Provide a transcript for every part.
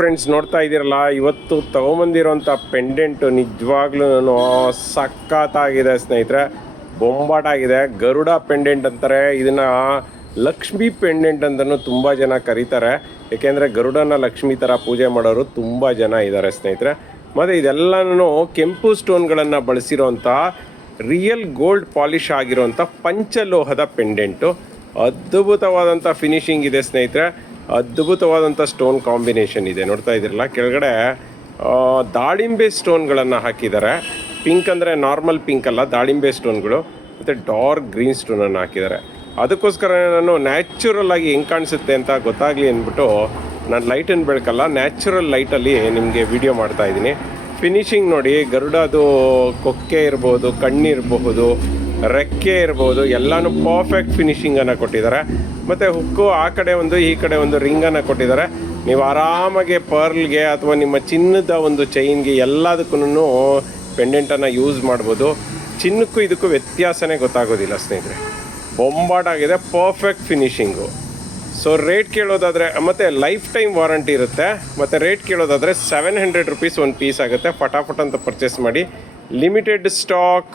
Friends, ನೋಡ್ತಾ ಇದ್ದೀರಲ್ಲ, ಇವತ್ತು ತೊಗೊಂಬಂದಿರೋಂಥ ಪೆಂಡೆಂಟು ನಿಜವಾಗ್ಲೂ ಸಖತ್ತಾಗಿದೆ ಸ್ನೇಹಿತರೆ. ಬೊಂಬಾಟಾಗಿದೆ. ಗರುಡ ಪೆಂಡೆಂಟ್ ಅಂತಾರೆ ಇದನ್ನು. ಲಕ್ಷ್ಮಿ ಪೆಂಡೆಂಟ್ ಅಂತಲೂ ತುಂಬ ಜನ ಕರೀತಾರೆ. ಏಕೆಂದರೆ ಗರುಡನ ಲಕ್ಷ್ಮಿ ಥರ ಪೂಜೆ ಮಾಡೋರು ತುಂಬ ಜನ ಇದ್ದಾರೆ ಸ್ನೇಹಿತರೆ. ಮತ್ತು ಇದೆಲ್ಲನೂ ಕೆಂಪು ಸ್ಟೋನ್ಗಳನ್ನು ಬಳಸಿರೋಂಥ ರಿಯಲ್ ಗೋಲ್ಡ್ ಪಾಲಿಷ್ ಆಗಿರೋಂಥ ಪಂಚಲೋಹದ ಪೆಂಡೆಂಟು. ಅದ್ಭುತವಾದಂಥ ಫಿನಿಶಿಂಗ್ ಇದೆ ಸ್ನೇಹಿತರೆ. ಅದ್ಭುತವಾದಂಥ ಸ್ಟೋನ್ ಕಾಂಬಿನೇಷನ್ ಇದೆ. ನೋಡ್ತಾ ಇದ್ದೀರಲ್ಲ, ಕೆಳಗಡೆ ದಾಳಿಂಬೆ ಸ್ಟೋನ್ಗಳನ್ನು ಹಾಕಿದ್ದಾರೆ. ಪಿಂಕ್ ಅಂದರೆ ನಾರ್ಮಲ್ ಪಿಂಕ್ ಅಲ್ಲ, ದಾಳಿಂಬೆ ಸ್ಟೋನ್ಗಳು. ಮತ್ತು ಡಾರ್ಕ್ ಗ್ರೀನ್ ಸ್ಟೋನನ್ನು ಹಾಕಿದ್ದಾರೆ. ಅದಕ್ಕೋಸ್ಕರ ನಾನು ನ್ಯಾಚುರಲ್ ಆಗಿ ಹೆಂಗೆ ಕಾಣಿಸುತ್ತೆ ಅಂತ ಗೊತ್ತಾಗಲಿ ಅಂದ್ಬಿಟ್ಟು ನಾನು ಲೈಟನ್ನು ಬೆಳಕಲ್ಲ, ನ್ಯಾಚುರಲ್ ಲೈಟಲ್ಲಿ ನಿಮಗೆ ವಿಡಿಯೋ ಮಾಡ್ತಾಯಿದ್ದೀನಿ. ಫಿನಿಶಿಂಗ್ ನೋಡಿ, ಗರುಡದು ಕೊಕ್ಕೆ ಇರ್ಬೋದು, ಕಣ್ಣಿರಬಹುದು, ರೆಕ್ಕೆ ಇರ್ಬೋದು, ಎಲ್ಲನೂ ಪರ್ಫೆಕ್ಟ್ ಫಿನಿಶಿಂಗನ್ನು ಕೊಟ್ಟಿದ್ದಾರೆ. ಮತ್ತು ಹುಕ್ಕು ಆ ಕಡೆ ಒಂದು ಈ ಕಡೆ ಒಂದು ರಿಂಗನ್ನು ಕೊಟ್ಟಿದ್ದಾರೆ. ನೀವು ಆರಾಮಾಗಿ ಪರ್ಲ್ಗೆ ಅಥವಾ ನಿಮ್ಮ ಚಿನ್ನದ ಒಂದು ಚೈನ್ಗೆ ಎಲ್ಲದಕ್ಕೂ ಪೆಂಡೆಂಟನ್ನು ಯೂಸ್ ಮಾಡ್ಬೋದು. ಚಿನ್ನಕ್ಕೂ ಇದಕ್ಕೂ ವ್ಯತ್ಯಾಸನೇ ಗೊತ್ತಾಗೋದಿಲ್ಲ ಸ್ನೇಹಿತರೆ. ಬೊಂಬಾಟಾಗಿದೆ, ಪರ್ಫೆಕ್ಟ್ ಫಿನಿಶಿಂಗು. ಸೊ ರೇಟ್ ಕೇಳೋದಾದರೆ, ಮತ್ತು ಲೈಫ್ ಟೈಮ್ ವಾರಂಟಿ ಇರುತ್ತೆ. ಮತ್ತು ರೇಟ್ ಕೇಳೋದಾದರೆ 700 ರುಪೀಸ್ ಒಂದು ಪೀಸ್ ಆಗುತ್ತೆ. ಫಟಾಫಟ್ ಅಂತ ಪರ್ಚೇಸ್ ಮಾಡಿ. Limited stock.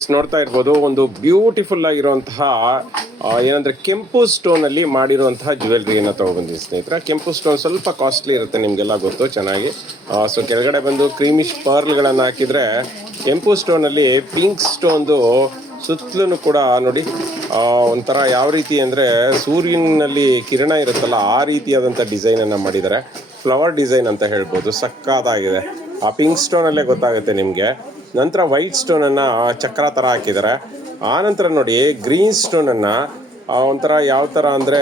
ನೋಡ್ತಾ ಇರ್ಬೋದು, ಒಂದು ಬ್ಯೂಟಿಫುಲ್ ಆಗಿರುವಂತಹ ಏನಂದರೆ ಕೆಂಪು ಸ್ಟೋನಲ್ಲಿ ಮಾಡಿರುವಂತಹ ಜ್ಯುವೆಲ್ರಿಯನ್ನು ತೊಗೊಬಂದಿದ್ದೀನಿ ಸ್ನೇಹಿತರೆ. ಕೆಂಪು ಸ್ಟೋನ್ ಸ್ವಲ್ಪ ಕಾಸ್ಟ್ಲಿ ಇರುತ್ತೆ, ನಿಮಗೆಲ್ಲ ಗೊತ್ತು ಚೆನ್ನಾಗಿ. ಸೊ ಕೆಳಗಡೆ ಬಂದು ಕ್ರೀಮಿಶ್ ಪರ್ಲ್ಗಳನ್ನು ಹಾಕಿದರೆ, ಕೆಂಪು ಸ್ಟೋನಲ್ಲಿ ಪಿಂಕ್ ಸ್ಟೋನ್ದು ಸುತ್ತಲೂ ಕೂಡ ನೋಡಿ ಒಂಥರ ಯಾವ ರೀತಿ ಅಂದರೆ ಸೂರ್ಯನಲ್ಲಿ ಕಿರಣ ಇರುತ್ತಲ್ಲ ಆ ರೀತಿಯಾದಂಥ ಡಿಸೈನನ್ನು ಮಾಡಿದ್ದಾರೆ. ಫ್ಲವರ್ ಡಿಸೈನ್ ಅಂತ ಹೇಳ್ಬೋದು. ಸಕ್ಕತ್ತಾಗಿದೆ. ಆ ಪಿಂಕ್ ಸ್ಟೋನಲ್ಲೇ ಗೊತ್ತಾಗುತ್ತೆ ನಿಮಗೆ. ನಂತರ ವೈಟ್ ಸ್ಟೋನನ್ನು ಚಕ್ರ ಥರ ಹಾಕಿದ್ದಾರೆ. ಆನಂತರ ನೋಡಿ ಗ್ರೀನ್ ಸ್ಟೋನನ್ನು ಒಂಥರ ಯಾವ ಥರ ಅಂದರೆ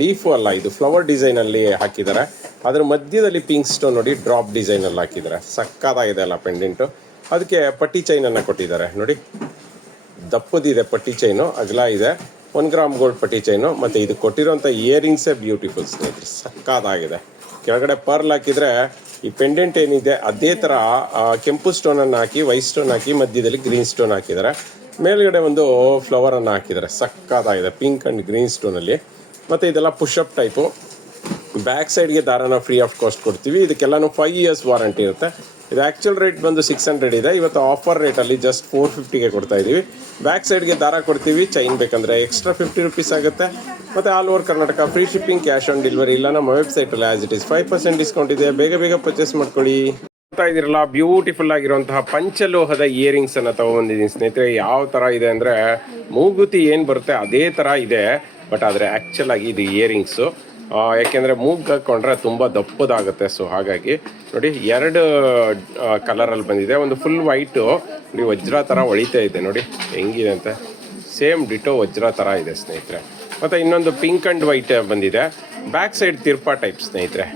ಲೀಫು ಅಲ್ಲ, ಇದು ಫ್ಲವರ್ ಡಿಸೈನಲ್ಲಿ ಹಾಕಿದ್ದಾರೆ. ಅದರ ಮಧ್ಯದಲ್ಲಿ ಪಿಂಕ್ ಸ್ಟೋನ್ ನೋಡಿ ಡ್ರಾಪ್ ಡಿಸೈನಲ್ಲಿ ಹಾಕಿದ್ದಾರೆ. ಸಕ್ಕತ್ತಾಗಿದೆ ಅಲ್ಲ ಪೆಂಡೆಂಟು. ಅದಕ್ಕೆ ಪಟ್ಟಿ ಚೈನನ್ನು ಕೊಟ್ಟಿದ್ದಾರೆ ನೋಡಿ. ದಪ್ಪದಿದೆ ಪಟ್ಟಿ ಚೈನು, ಅಗಲ ಇದೆ. 1 ಗ್ರಾಮ್ ಗೋಲ್ಡ್ ಪಟ್ಟಿ ಚೈನು. ಮತ್ತು ಇದು ಕೊಟ್ಟಿರೋಂಥ ಇಯರಿಂಗ್ಸೇ ಬ್ಯೂಟಿಫುಲ್ ಸ್ನೇಹಿತರೆ. ಸಕ್ಕತ್ತಾಗಿದೆ. ಕೆಳಗಡೆ ಪರ್ಲ್ ಹಾಕಿದರೆ ಈ ಪೆಂಡೆಂಟ್ ಏನಿದೆ ಅದೇ ಥರ ಕೆಂಪು ಸ್ಟೋನನ್ನು ಹಾಕಿ, ವೈಟ್ ಸ್ಟೋನ್ ಹಾಕಿ, ಮಧ್ಯದಲ್ಲಿ ಗ್ರೀನ್ ಸ್ಟೋನ್ ಹಾಕಿದ್ದಾರೆ. ಮೇಲ್ಗಡೆ ಒಂದು ಫ್ಲವರನ್ನು ಹಾಕಿದ್ದಾರೆ. ಸಕ್ಕತ್ತಾಗಿದೆ ಪಿಂಕ್ ಆ್ಯಂಡ್ ಗ್ರೀನ್ ಸ್ಟೋನಲ್ಲಿ. ಮತ್ತು ಇದೆಲ್ಲ ಪುಷಪ್ ಟೈಪು. ಬ್ಯಾಕ್ ಸೈಡ್ಗೆ ದಾರನ ಫ್ರೀ ಆಫ್ ಕಾಸ್ಟ್ ಕೊಡ್ತೀವಿ. ಇದಕ್ಕೆಲ್ಲನೂ 5 ಇಯರ್ಸ್ ವಾರಂಟಿ ಇರುತ್ತೆ. ಇದು ಆ್ಯಕ್ಚುಲ್ ರೇಟ್ ಬಂದು 600 ಇದೆ. ಇವತ್ತು ಆಫರ್ ರೇಟಲ್ಲಿ ಜಸ್ಟ್ 450ಗೆ ಕೊಡ್ತಾ ಇದ್ದೀವಿ. ಬ್ಯಾಕ್ ಸೈಡ್ಗೆ ದಾರ ಕೊಡ್ತೀವಿ. ಚೈನ್ ಬೇಕಂದರೆ ಎಕ್ಸ್ಟ್ರಾ 50 ರುಪೀಸ್ ಆಗುತ್ತೆ. ಮತ್ತು all over Karnataka free shipping, cash on delivery ಇಲ್ಲ. ನಮ್ಮ ವೆಬ್ಸೈಟಲ್ಲಿ ಆ್ಯಸ್ ಇಟ್ ಈಸ್ 5% ಡಿಸ್ಕೌಂಟ್ ಇದೆ. ಬೇಗ ಪರ್ಚೇಸ್ ಮಾಡ್ಕೊಳ್ಳಿ. ನೋಡ್ತಾ ಇದ್ದೀರಲ್ಲ, ಬ್ಯೂಟಿಫುಲ್ ಆಗಿರುವಂತಹ ಪಂಚಲೋಹದ ಇಯರಿಂಗ್ಸನ್ನು ತೊಗೊಂಬಂದಿದ್ದೀನಿ ಸ್ನೇಹಿತರೆ. ಯಾವ ಥರ ಇದೆ ಅಂದರೆ ಮೂಗುತಿ ಏನು ಬರುತ್ತೆ ಅದೇ ಥರ ಇದೆ. ಬಟ್ ಆದರೆ ಆ್ಯಕ್ಚುಲ್ ಆಗಿ ಇದು ಇಯರಿಂಗ್ಸು. ಯಾಕೆಂದರೆ ಮೂಗು ಹಾಕ್ಕೊಂಡ್ರೆ ತುಂಬ ದಪ್ಪದಾಗುತ್ತೆ. ಸೊ ಹಾಗಾಗಿ ನೋಡಿ 2 ಕಲರಲ್ಲಿ ಬಂದಿದೆ. ಒಂದು ಫುಲ್ ವೈಟು ನೋಡಿ, ವಜ್ರ ಥರ ಹೊಳಿತಾ ಇದೆ ನೋಡಿ ಹೆಂಗಿದೆ ಅಂತ. ಸೇಮ್ ಡಿಟೋ ವಜ್ರ ಥರ ಇದೆ ಸ್ನೇಹಿತರೆ. ಮತ್ತು ಇನ್ನೊಂದು ಪಿಂಕ್ ಆ್ಯಂಡ್ ವೈಟ್ ಬಂದಿದೆ. ಬ್ಯಾಕ್ ಸೈಡ್ ತಿರ್ಪಾ ಟೈಪ್ ಸ್ನೇಹಿತರೆ.